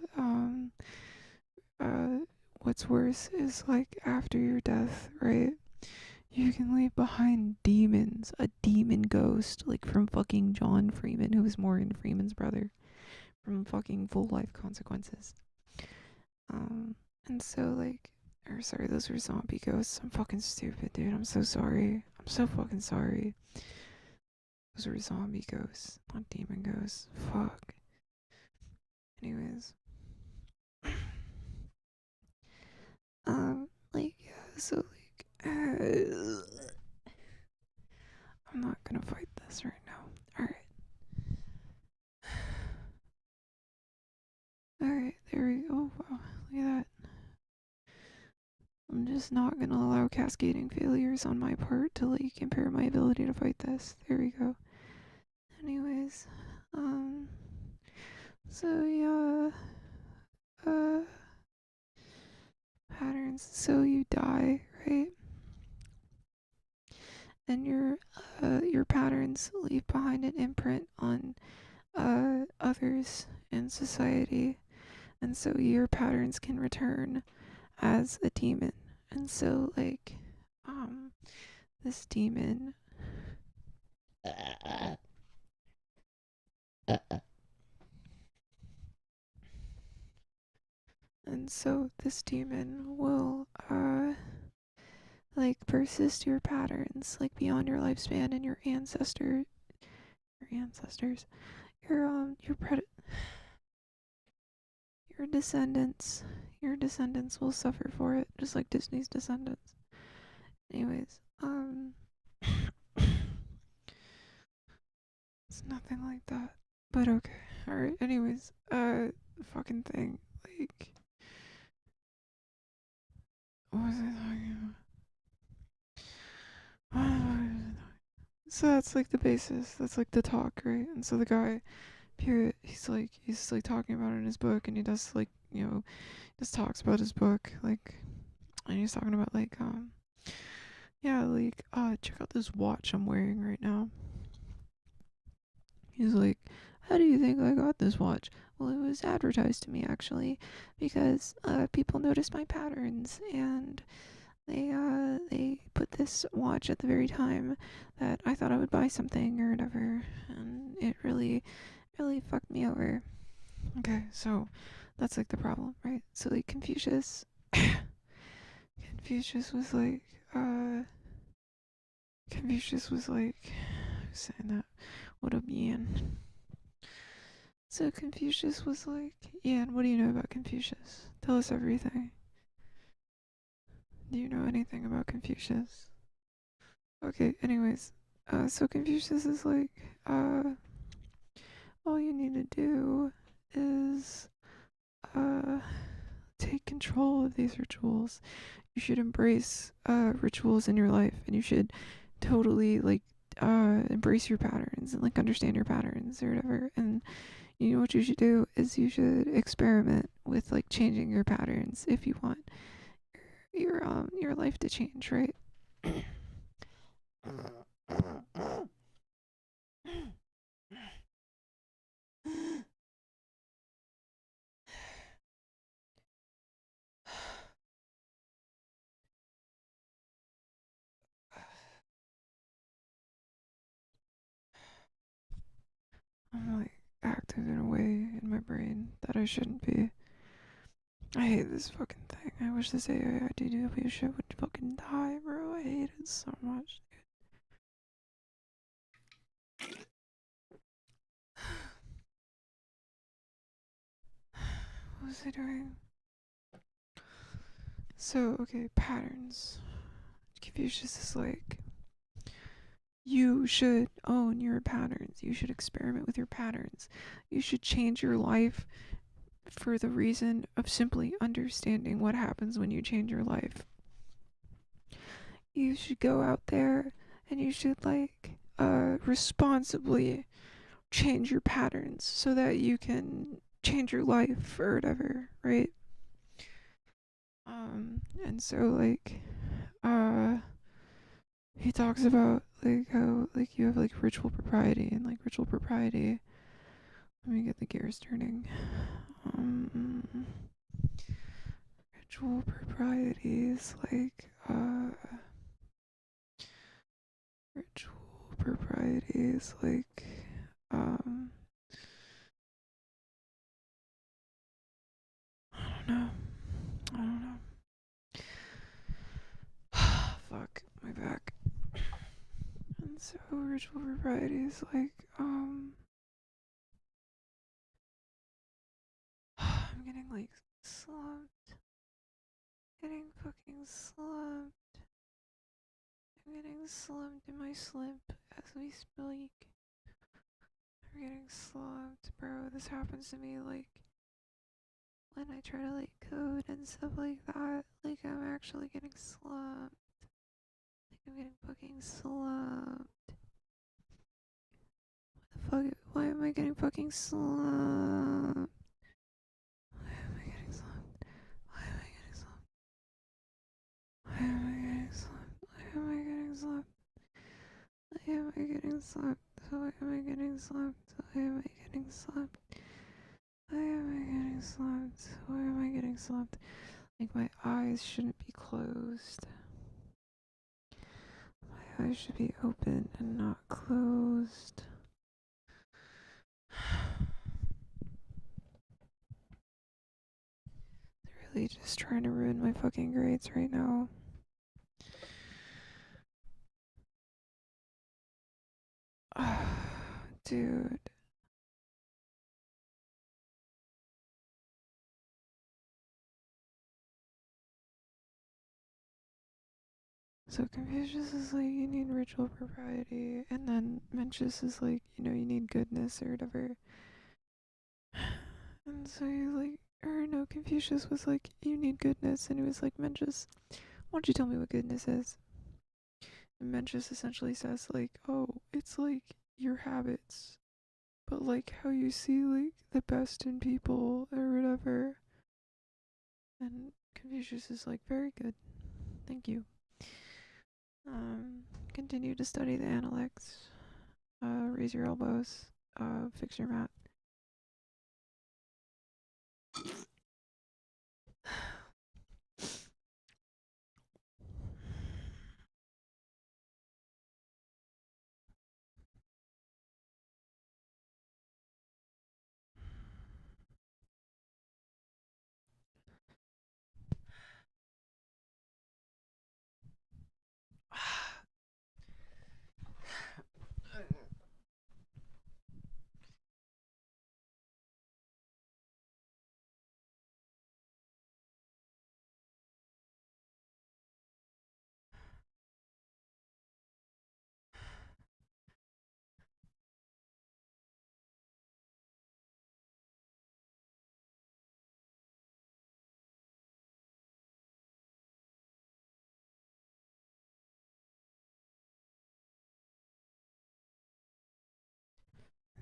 what's worse is like after your death, right? You can leave behind demons, a demon ghost, like from fucking John Freeman, who was Morgan Freeman's brother, from fucking Full Life Consequences. And so like, or sorry, those were zombie ghosts. I'm fucking stupid, dude. I'm so sorry. I'm so fucking sorry. Those were zombie ghosts, not demon ghosts. Fuck. Anyways. Like, yeah, so like, I'm not gonna fight this right now. Alright. Alright, there we go. Oh, wow, look at that. I'm just not gonna allow cascading failures on my part to like impair my ability to fight this. There we go. Anyways, so yeah, patterns. So you die, right? And your patterns leave behind an imprint on others in society, and so your patterns can return as a demon. And so like this demon and so this demon will like persist your patterns like beyond your lifespan, and your ancestors, your descendants will suffer for it, just like Disney's Descendants. Anyways, it's nothing like that. But okay. Alright, anyways, fucking thing. Like, what was I talking about? So that's like the basis. That's like the talk, right? And so the guy, he's like talking about it in his book, and he does like, just talks about his book, like, and he's talking about like, yeah, like, check out this watch I'm wearing right now. He's like, how do you think I got this watch? Well, it was advertised to me actually, because people noticed my patterns, and they put this watch at the very time that I thought I would buy something or whatever, and it really fucked me over. Okay, so that's like the problem, right? So like Confucius was like saying that, what up, Yan? So Confucius was like, Yan, what do you know about Confucius? Tell us everything. Do you know anything about Confucius? Okay, anyways, so Confucius is like, all you need to do is, take control of these rituals. You should embrace, rituals in your life, and you should totally, like, embrace your patterns and, like, understand your patterns or whatever. And you know what you should do is you should experiment with, like, changing your patterns if you want your life to change, right? I'm like active in a way in my brain that I shouldn't be. I hate this fucking thing. I wish this AIIDW shit would fucking die, bro. I hate it so much, dude. What was I doing? So, okay, patterns. Confucius is like, you should own your patterns. You should experiment with your patterns. You should change your life for the reason of simply understanding what happens when you change your life. You should go out there and you should, like, responsibly change your patterns so that you can change your life or whatever, right? And so like he talks about like how like you have like ritual propriety, and like ritual propriety, let me get the gears turning. Ritual propriety is like ritual propriety is like um I don't know. Fuck, my back. And so ritual propriety is like I'm getting like slumped. Getting fucking slumped. I'm getting slumped in my slip as we speak. I'm getting slumped, bro. This happens to me like when I try to like code and stuff like that. Like I'm actually getting slumped. Like I'm getting fucking slumped. What the fuck? Why am I getting fucking slumped? Why am I getting slumped? Why am I getting slumped? Why am I getting slumped? Why am I getting slumped? Why am I getting slumped? Why am I getting slumped? Why am I getting slumped? Why am I getting slumped? Why am I getting slumped? Like my eyes shouldn't be closed. My eyes should be open and not closed. They're really just trying to ruin my fucking grades right now. Dude. So Confucius is like, you need ritual propriety, and then Mencius is like, you know, you need goodness or whatever. And so you like, or no, Confucius was like, you need goodness, and he was like, Mencius, why don't you tell me what goodness is? And Mencius essentially says like, oh, it's like your habits, but like how you see like the best in people or whatever. And Confucius is like, very good, thank you. Continue to study the analects. Raise your elbows. Fix your mat.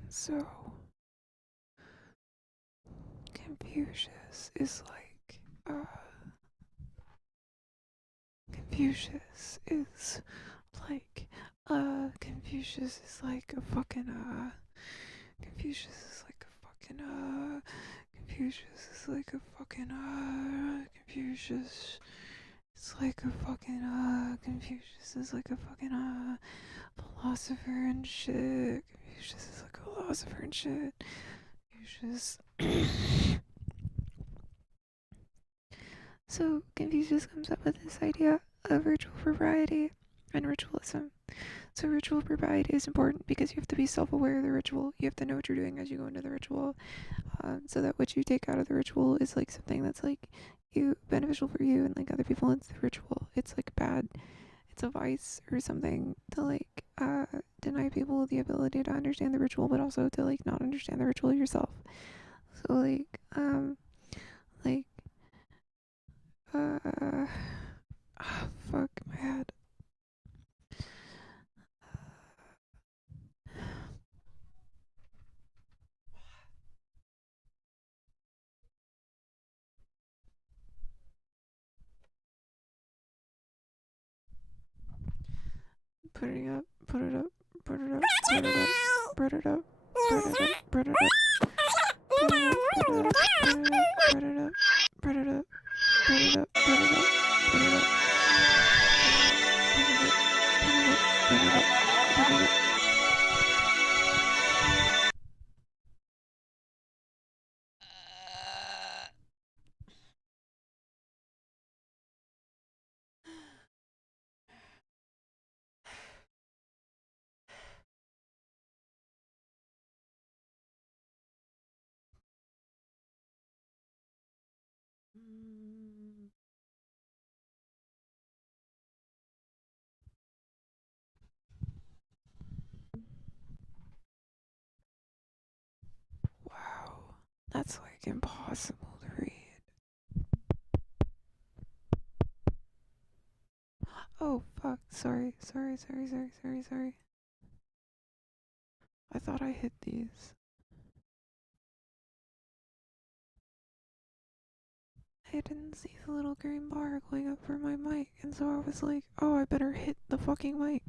So, Confucius is like, Confucius is like, Confucius is like a fucking, Confucius is like a fucking, Confucius is like a fucking, Confucius. It's like a fucking, Confucius is like a fucking, philosopher and shit. Confucius is like a philosopher and shit. Confucius. So Confucius comes up with this idea of ritual propriety and ritualism. So ritual propriety is important because you have to be self-aware of the ritual. You have to know what you're doing as you go into the ritual, so that what you take out of the ritual is like something that's like beneficial for you and like other people. It's the ritual. It's like bad. It's a vice or something to like deny people the ability to understand the ritual, but also to like not understand the ritual yourself. So like fuck my head. Putting up, put it up, put it up, put it up, put it up, put it up, put it up, put it up, put it up, put it up, put it up, put it up, put it up, put it up, put it up, put it up. Wow, that's like impossible to read. Oh fuck, sorry. I thought I hit these. I didn't see the little green bar going up for my mic, and so I was like, oh, I better hit the fucking mic.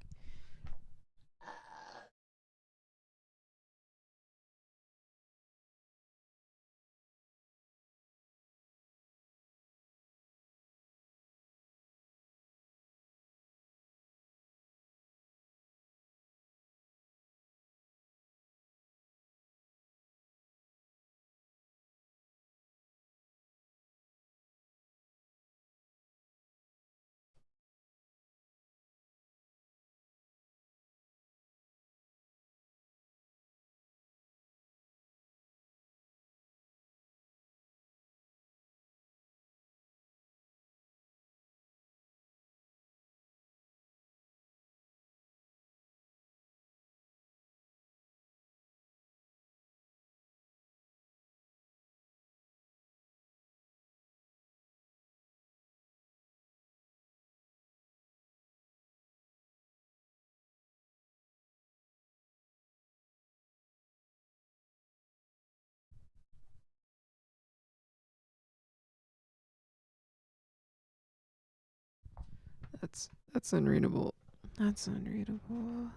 That's unreadable. That's unreadable.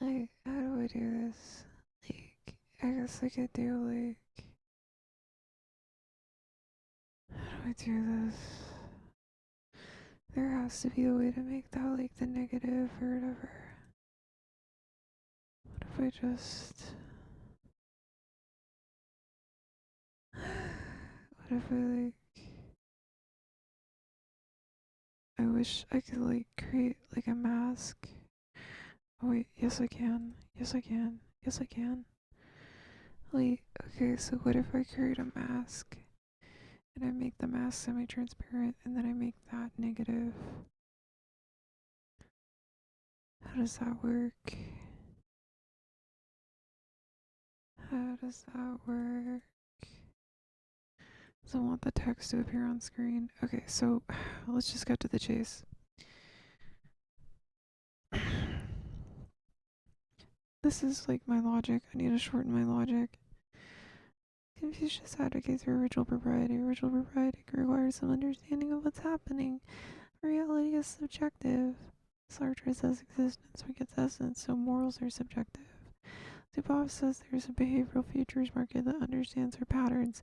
Like, how do I do this? Like, I guess I could do like, how do I do this? There has to be a way to make that like the negative or whatever. What if I just... What if I like... I wish I could like create like a mask. Oh wait, yes I can. Yes I can. Yes I can. Wait, okay, so what if I create a mask and I make the mask semi-transparent and then I make that negative? How does that work? How does that work? So I want the text to appear on screen. Okay, so let's just get to the chase. This is like my logic. I need to shorten my logic. Confucius advocates for original propriety. Original propriety requires some understanding of what's happening. Reality is subjective. Sartre says existence begets essence, so morals are subjective. Dubov says there's a behavioral futures market that understands our patterns.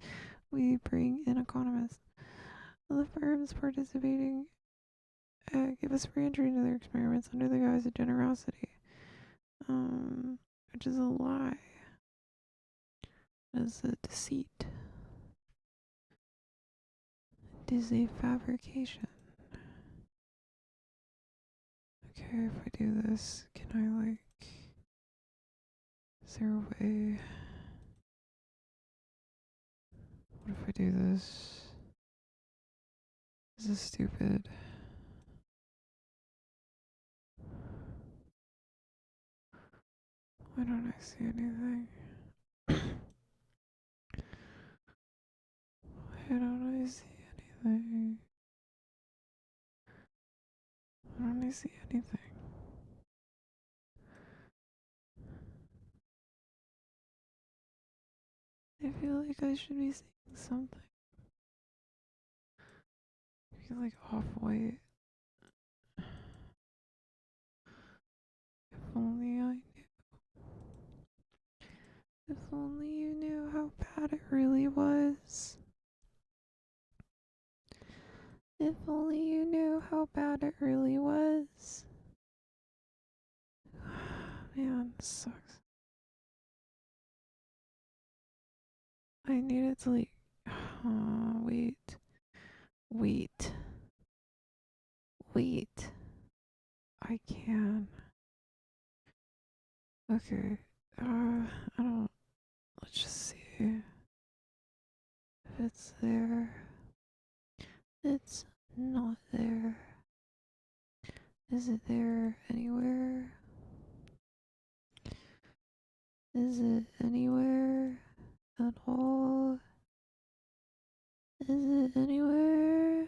We bring in economists. The firms participating give us free entry into their experiments under the guise of generosity, which is a lie. It is a deceit. It is a fabrication. Okay, if I do this, can I like... Is there a way... What if I do this? This is stupid. Why don't I see anything? Why don't I see anything? Why don't I see anything? I feel like I should be seeing something. I feel like off-white. only I knew. If only you knew how bad it really was. If only you knew how bad it really was. Man, this sucks. I needed to like, wait, wait, wait. I can. Okay. I don't. Let's just see if it's there. It's not there. Is it there anywhere? Is it anywhere at all? Is it anywhere?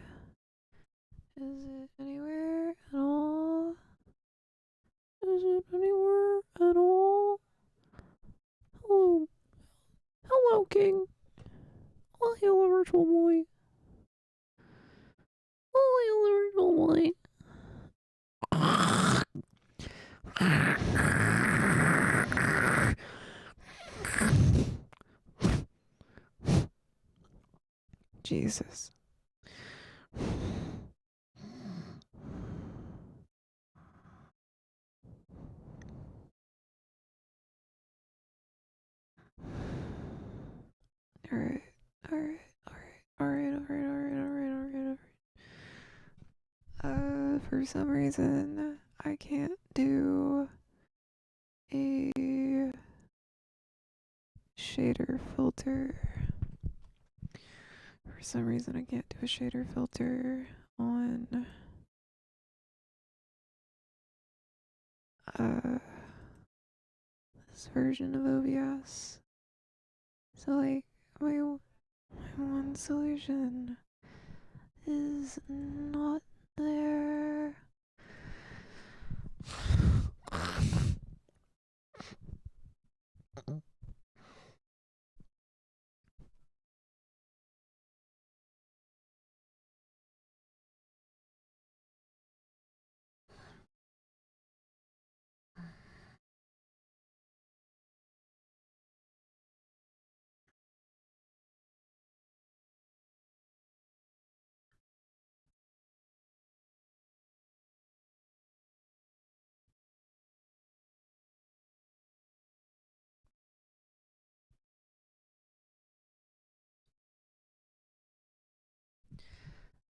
Is it anywhere at all? Is it anywhere at all? Hello. Hello, King. Oh, hello, virtual boy. Oh, hello, virtual boy. Jesus. Alright, alright, alright. For some reason, I can't do a shader filter. For some reason, I can't do a shader filter on this version of OBS. So like my one solution is not there.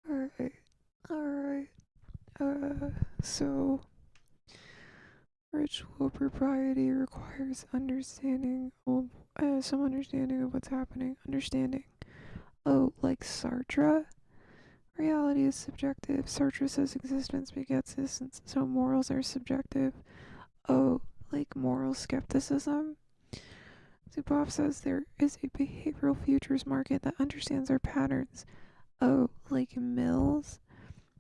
Alright, alright. So ritual propriety requires understanding of some understanding of what's happening. Understanding. Oh, like Sartre? Reality is subjective. Sartre says existence begets existence, so morals are subjective. Oh, like moral skepticism? Zuboff says there is a behavioral futures market that understands our patterns. Oh, like Mills?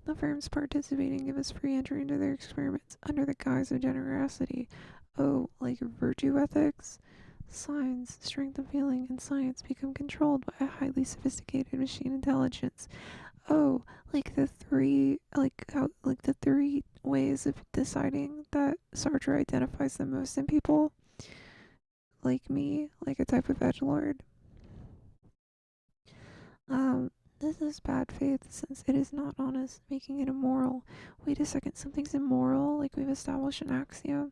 The firms participating give us free entry into their experiments under the guise of generosity. Oh, like virtue ethics? Signs, strength of feeling, and science become controlled by a highly sophisticated machine intelligence. Oh, like the three ways of deciding that Sartre identifies the most in people, like me, like a type of edgelord. This is bad faith since it is not honest, making it immoral. Wait a second, something's immoral, like we've established an axiom.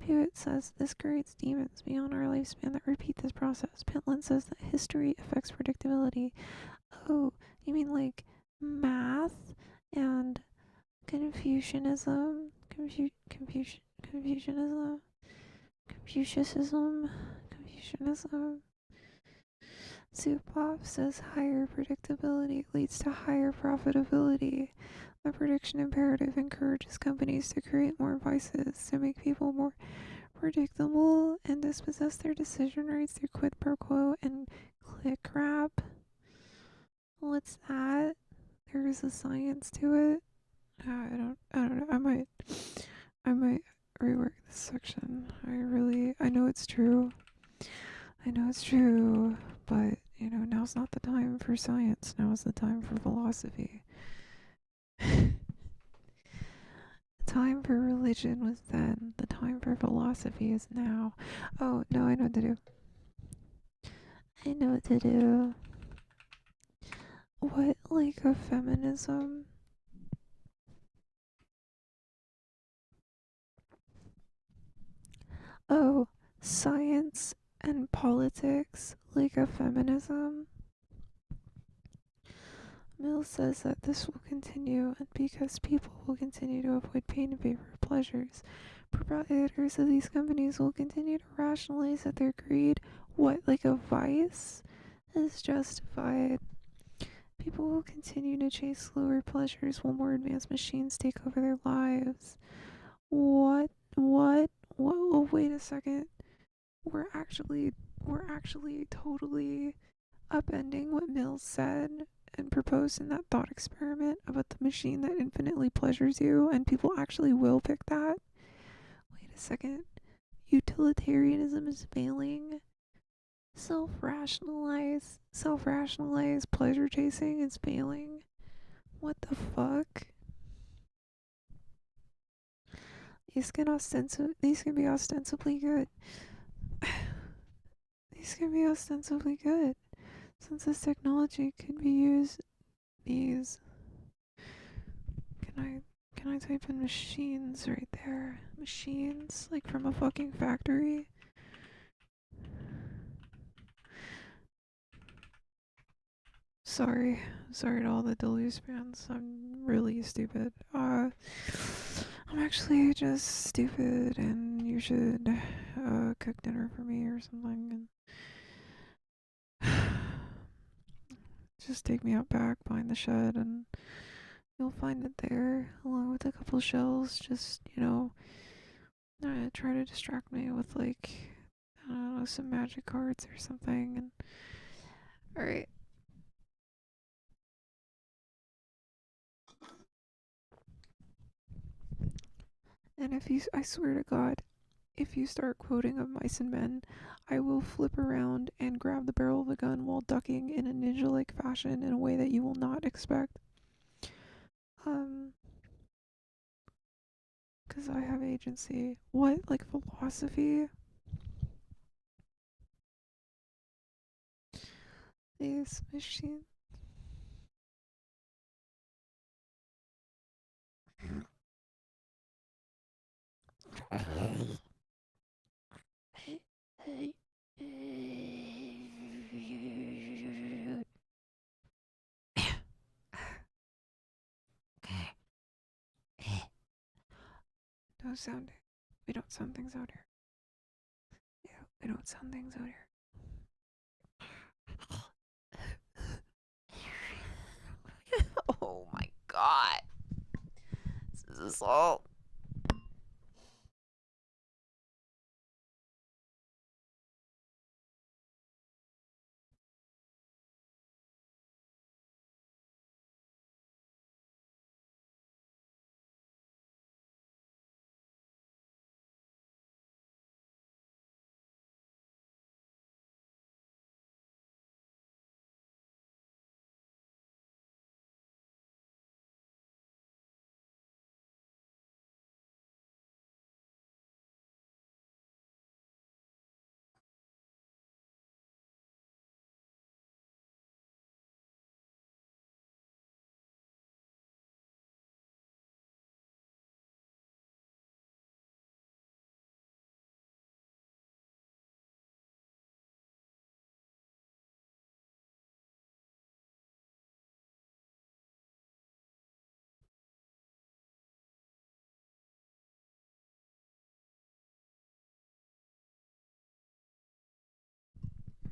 Pewitt says this creates demons beyond our lifespan that repeat this process. Pentland says that history affects predictability. Oh, you mean like math and Confucianism? Confucianism. Zuboff says higher predictability leads to higher profitability. The prediction imperative encourages companies to create more vices to make people more predictable and dispossess their decision rights through quid pro quo and click wrap. What's that? There is a science to it. I don't know. I might rework this section. I know it's true. But now's not the time for science. Now is the time for philosophy. It's time for religion was then. The time for philosophy is now. Oh, no, I know what to do. I know what to do. What, like, a feminism? Oh, science and politics, like a feminism? Mill says that this will continue, and because people will continue to avoid pain in favor of pleasures, proprietors of these companies will continue to rationalize that their greed, what, like a vice, is justified. People will continue to chase slower pleasures while more advanced machines take over their lives. What? Oh, wait a second. We're actually totally upending what Mills said and proposed in that thought experiment about the machine that infinitely pleasures you, and people actually will pick that. Wait a second. Utilitarianism is failing. Self-rationalize pleasure chasing is failing. What the fuck? These can be ostensibly good. These can be ostensibly good. Since this technology could be used, can I type in machines right there? Machines, like from a fucking factory? Sorry to all the Deluxe fans. I'm really stupid. I'm actually just stupid, and you should cook dinner for me or something. And just take me out back behind the shed, and you'll find it there, along with a couple shells. Just try to distract me with, like, I don't know, some magic cards or something. And all right. And I swear to God, if you start quoting of mice and men, I will flip around and grab the barrel of the gun while ducking in a ninja-like fashion in a way that you will not expect. Because I have agency. What, like philosophy? These machines. No sound. We don't sound things out here. Yeah, we don't sound things out here. Oh my god. This is assault.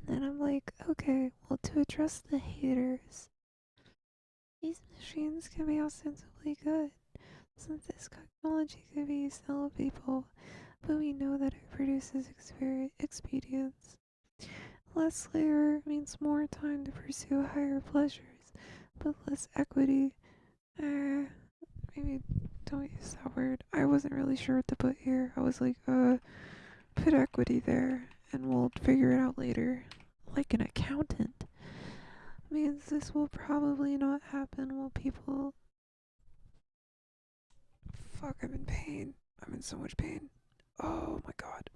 And I'm like, okay, well, to address the haters, these machines can be ostensibly good, since this technology could be used to help people, but we know that it produces expedience. Less labor means more time to pursue higher pleasures, but less equity. Maybe don't use that word. I wasn't really sure what to put here. I was like, put equity there, and we'll figure it out later. Like an accountant. Means this will probably not happen while people fuck, I'm in pain. I'm in so much pain. Oh my god.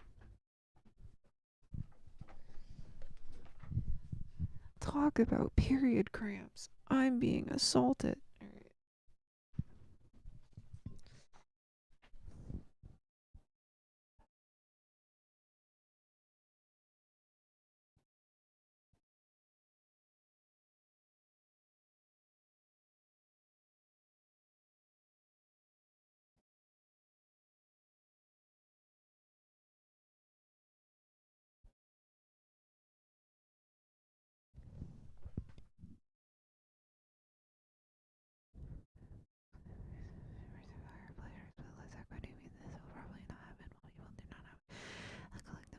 Talk about period cramps. I'm being assaulted. Alright.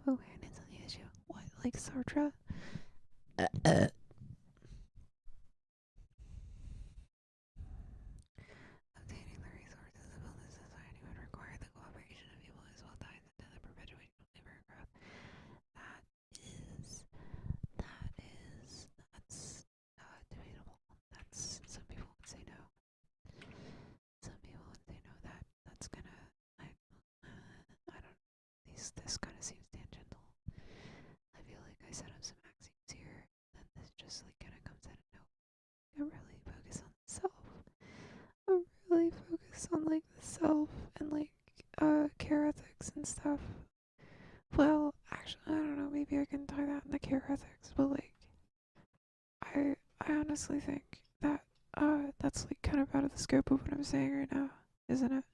Awareness of the issue. What, like Sartre? Obtaining the resources to build a society would require the cooperation of people as well ties into the perpetuation of labor and growth. That's debatable. That's, some people would say no. Some people would say no, that's gonna, I don't, this kind of seems tangential. I feel like I set up some axioms here, and this just like kind of comes out of nowhere. I really focus on the self. I really focus on like the self and like care ethics and stuff. Well, actually, I don't know. Maybe I can tie that in the care ethics, but like, I honestly think that that's like kind of out of the scope of what I'm saying right now, isn't it?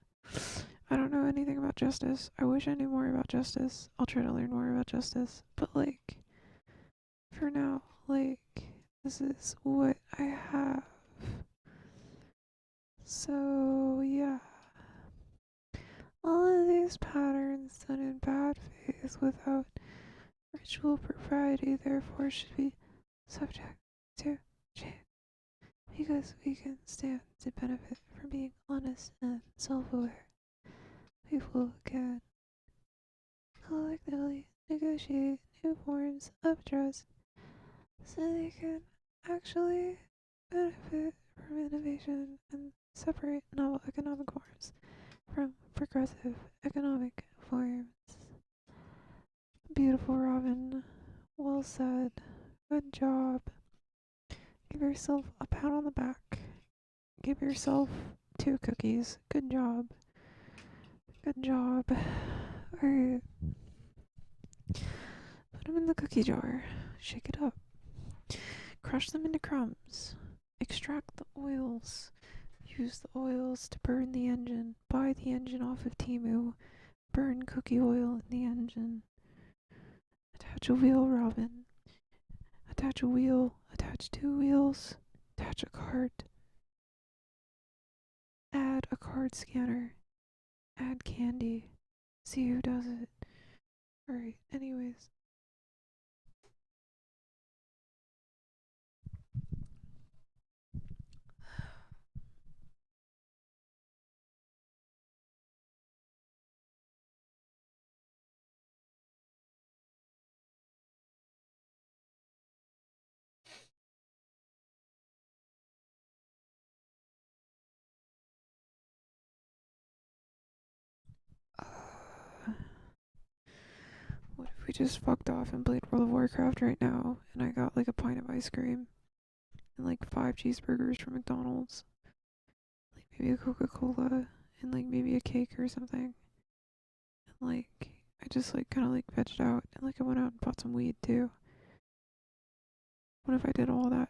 I don't know anything about justice. I wish I knew more about justice. I'll try to learn more about justice, but like, for now, like, this is what I have. So yeah, all of these patterns done in bad faith without ritual propriety therefore should be subject to change, because we can stand to benefit from being honest and self-aware. People can collectively negotiate new forms of trust so they can actually benefit from innovation and separate novel economic forms from progressive economic forms. Beautiful, Robin. Well said. Good job. Give yourself a pat on the back. Give yourself 2 cookies. Good job. Good job. Alright. Put them in the cookie jar. Shake it up. Crush them into crumbs. Extract the oils. Use the oils to burn the engine. Buy the engine off of Temu. Burn cookie oil in the engine. Attach a wheel, Robin. Attach a wheel. Attach 2 wheels. Attach a cart. Add a card scanner. Add candy. See who does it. Alright, anyways. What if we just fucked off and played World of Warcraft right now and I got like a pint of ice cream and like 5 cheeseburgers from McDonald's, like maybe a Coca-Cola and like maybe a cake or something, and like I just like kind of like vegged out and like I went out and bought some weed too. What if I did all that?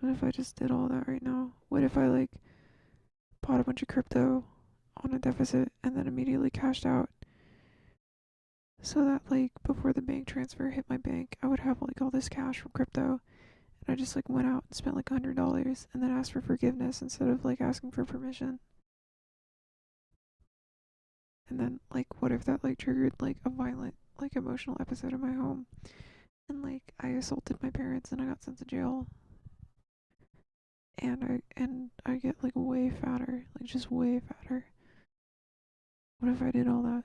What if I just did all that right now? What if I like bought a bunch of crypto on a deficit and then immediately cashed out so that like before the bank transfer hit my bank I would have like all this cash from crypto, and I just like went out and spent like $100 and then asked for forgiveness instead of like asking for permission? And then like what if that like triggered like a violent like emotional episode in my home and like I assaulted my parents and I got sent to jail and I get like way fatter, like just way fatter? What if I did all that?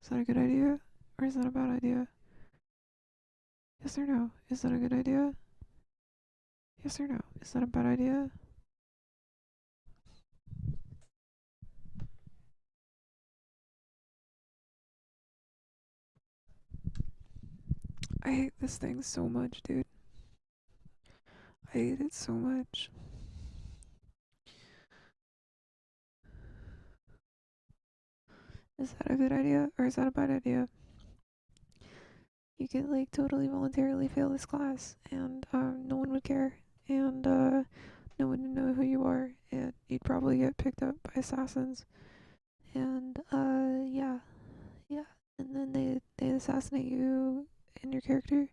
Is that a good idea? Or is that a bad idea? Yes or no? Is that a good idea? Yes or no? Is that a bad idea? I hate this thing so much, dude. I hate it so much. Is that a good idea or is that a bad idea? You could like totally voluntarily fail this class and no one would care and no one would know who you are and you'd probably get picked up by assassins and yeah, and then they assassinate you and your character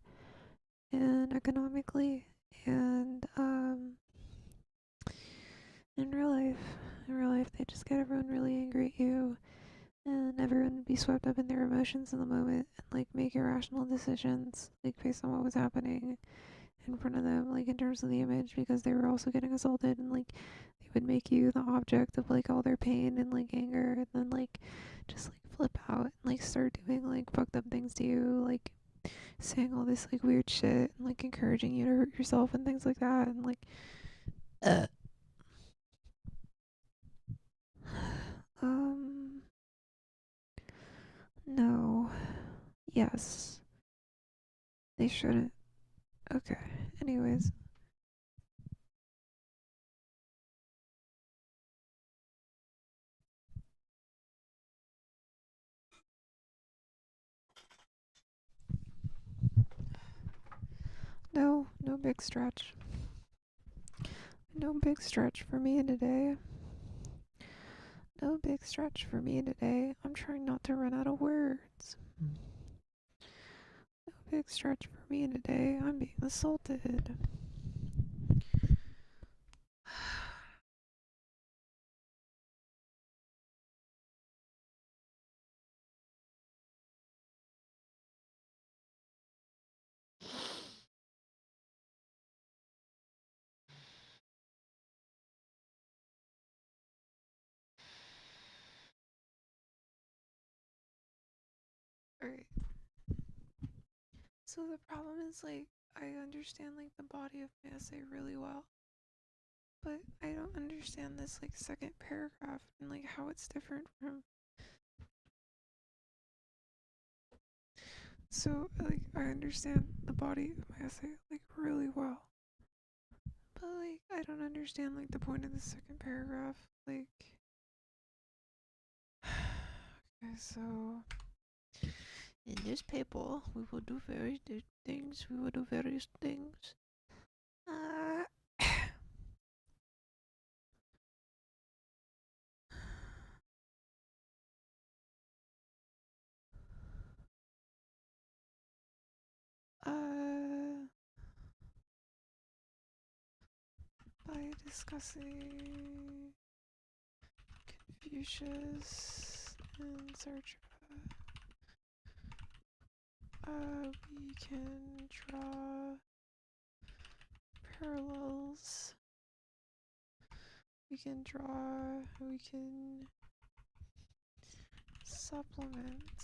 and economically and in real life they just get everyone really angry at you and everyone would be swept up in their emotions in the moment and like make irrational decisions like based on what was happening in front of them, like in terms of the image, because they were also getting assaulted and like they would make you the object of like all their pain and like anger and then like just like flip out and like start doing like fucked up things to you, like saying all this like weird shit and like encouraging you to hurt yourself and things like that and like um no, yes, they shouldn't. Okay, anyways. No, no big stretch. No big stretch for me today. No big stretch for me today. I'm trying not to run out of words. No big stretch for me today. I'm being assaulted. Alright. So the problem is like I understand like the body of my essay really well. But I don't understand this like second paragraph and like how it's different from. So like I understand the body of my essay like really well. But like I don't understand like the point of the second paragraph. Like okay, so in this paper we will do various things. We will do various things. Uh uh by discussing Confucius and Sartre, we can draw parallels. We can supplement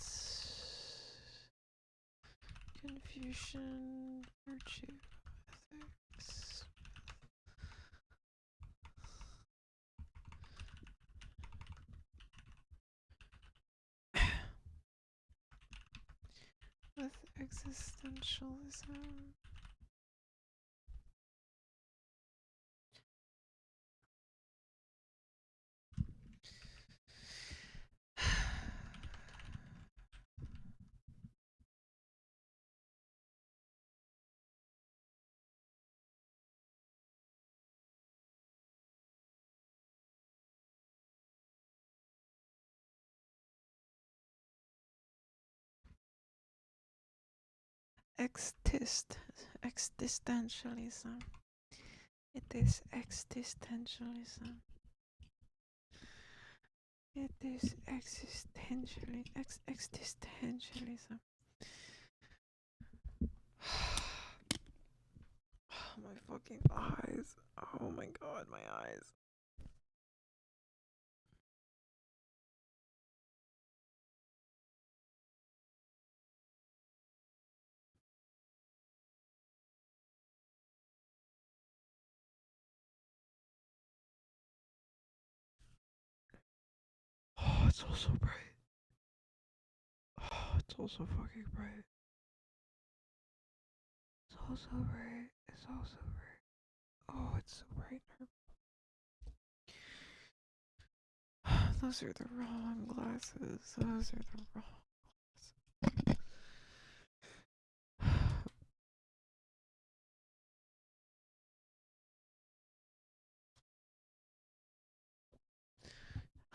Confucian virtue ethics with existentialism. Existentialism. It is existentialism. It is existentialism. Oh, my fucking eyes. Oh my god, my eyes. Oh, it's also bright. Oh, it's also fucking bright. also bright. It's also bright. Oh, it's so bright. Those are the wrong glasses. Those are the wrong glasses.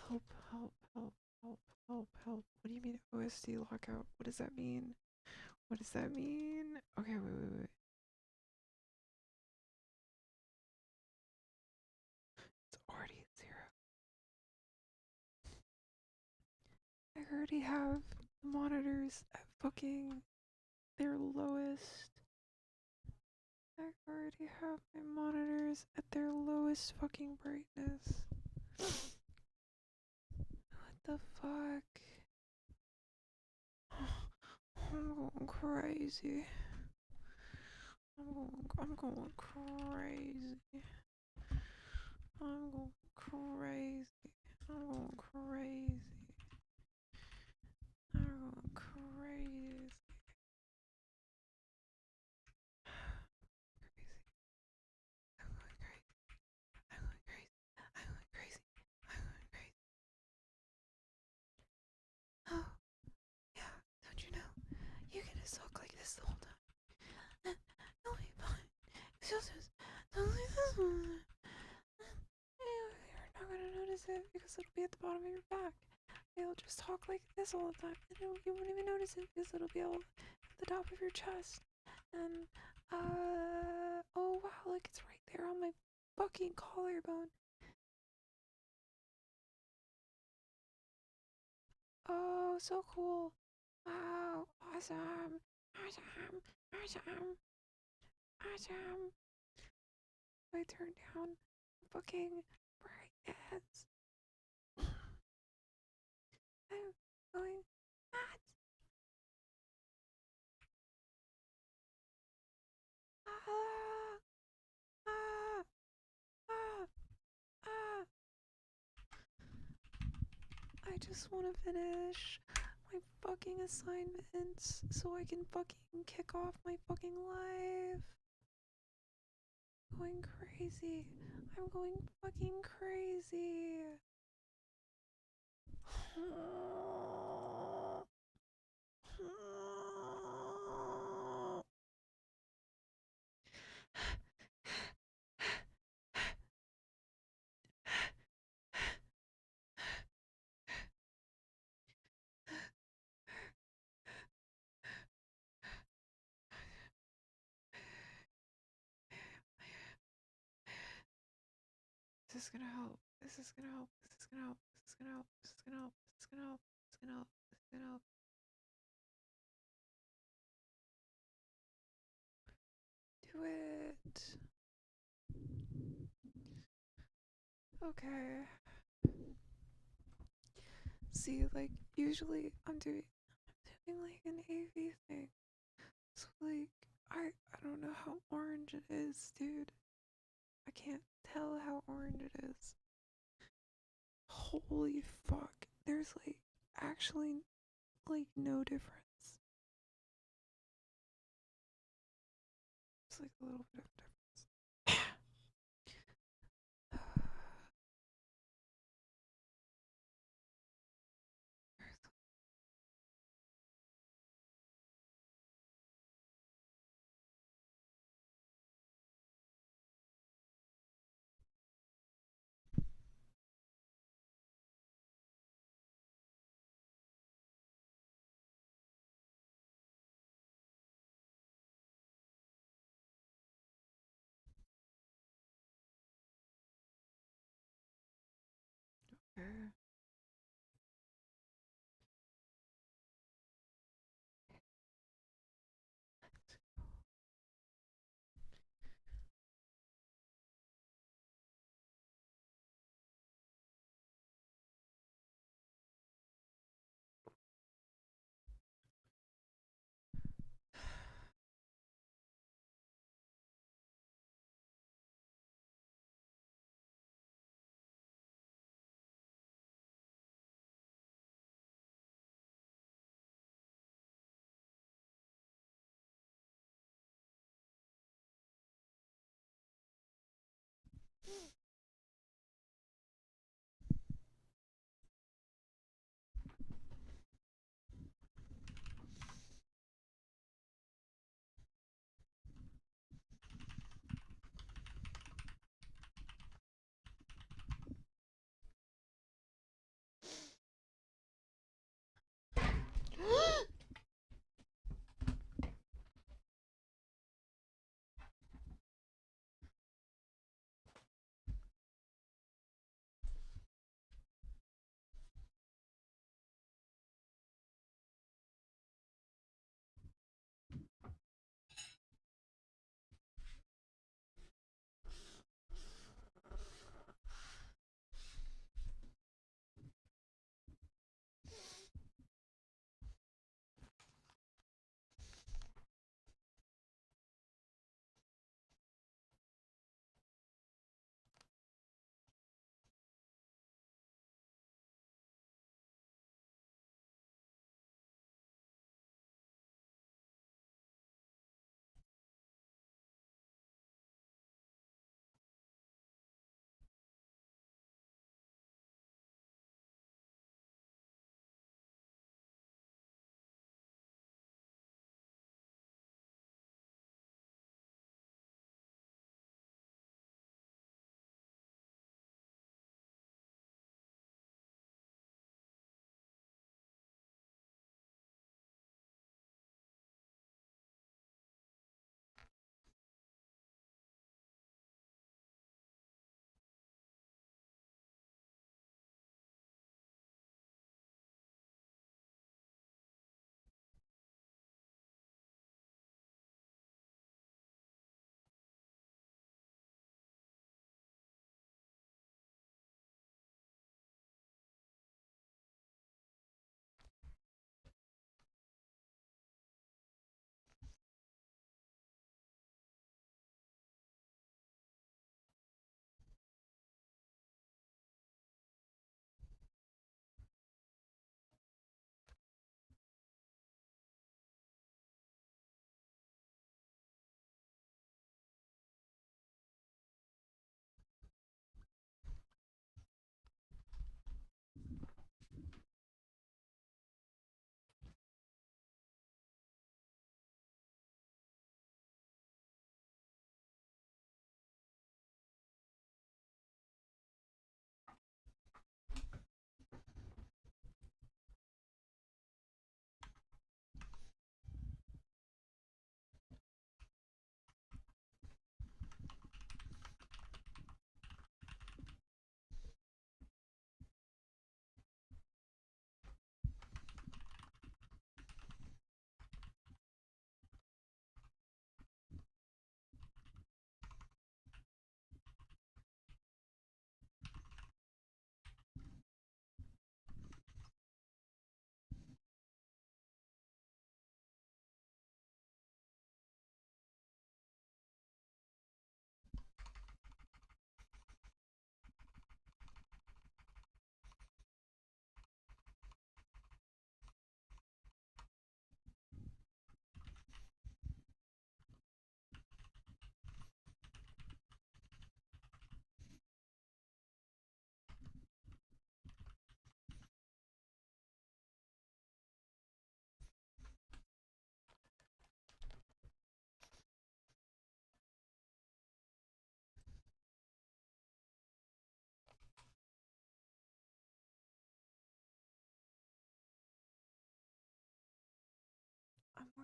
Help, help, help, help, help, help. What do you mean OSD lockout? What does that mean? What does that mean? Okay, wait. It's already at 0. I already have the monitors at fucking their lowest. I already have my monitors at their lowest fucking brightness. What the fuck? I'm going crazy. I'm going crazy. I'm going crazy. I'm going crazy. I'm going crazy. I'm going crazy. I'm going crazy. I'm going crazy. I'm going crazy. Oh, yeah, don't you know? You can just talk like this the whole time. It'll be fine. It's just don't like this one. You're not gonna notice it because it'll be at the bottom of your back. You'll just talk like this all the time, and you won't even notice it because it'll be all at the top of your chest. And oh wow, look, it's right there on my fucking collarbone. Oh, so cool. Wow, awesome. I turn down fucking brightness. I'm going mad. Ah, ah, ah, ah. I just want to finish my fucking assignments so I can fucking kick off my fucking life. I'm going crazy. I'm going fucking crazy. This is gonna help. This is gonna help. This is gonna help. This is gonna help. This is gonna help. This is gonna help. This is gonna help. This is gonna help. Do it. Okay. See, like usually I'm doing like an AV thing. So like I don't know how orange it is, dude. I can't tell how orange it is. Holy fuck. There's like actually like no difference. It's like a little bit of difference. Okay.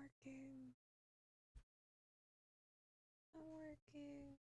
working. I'm working.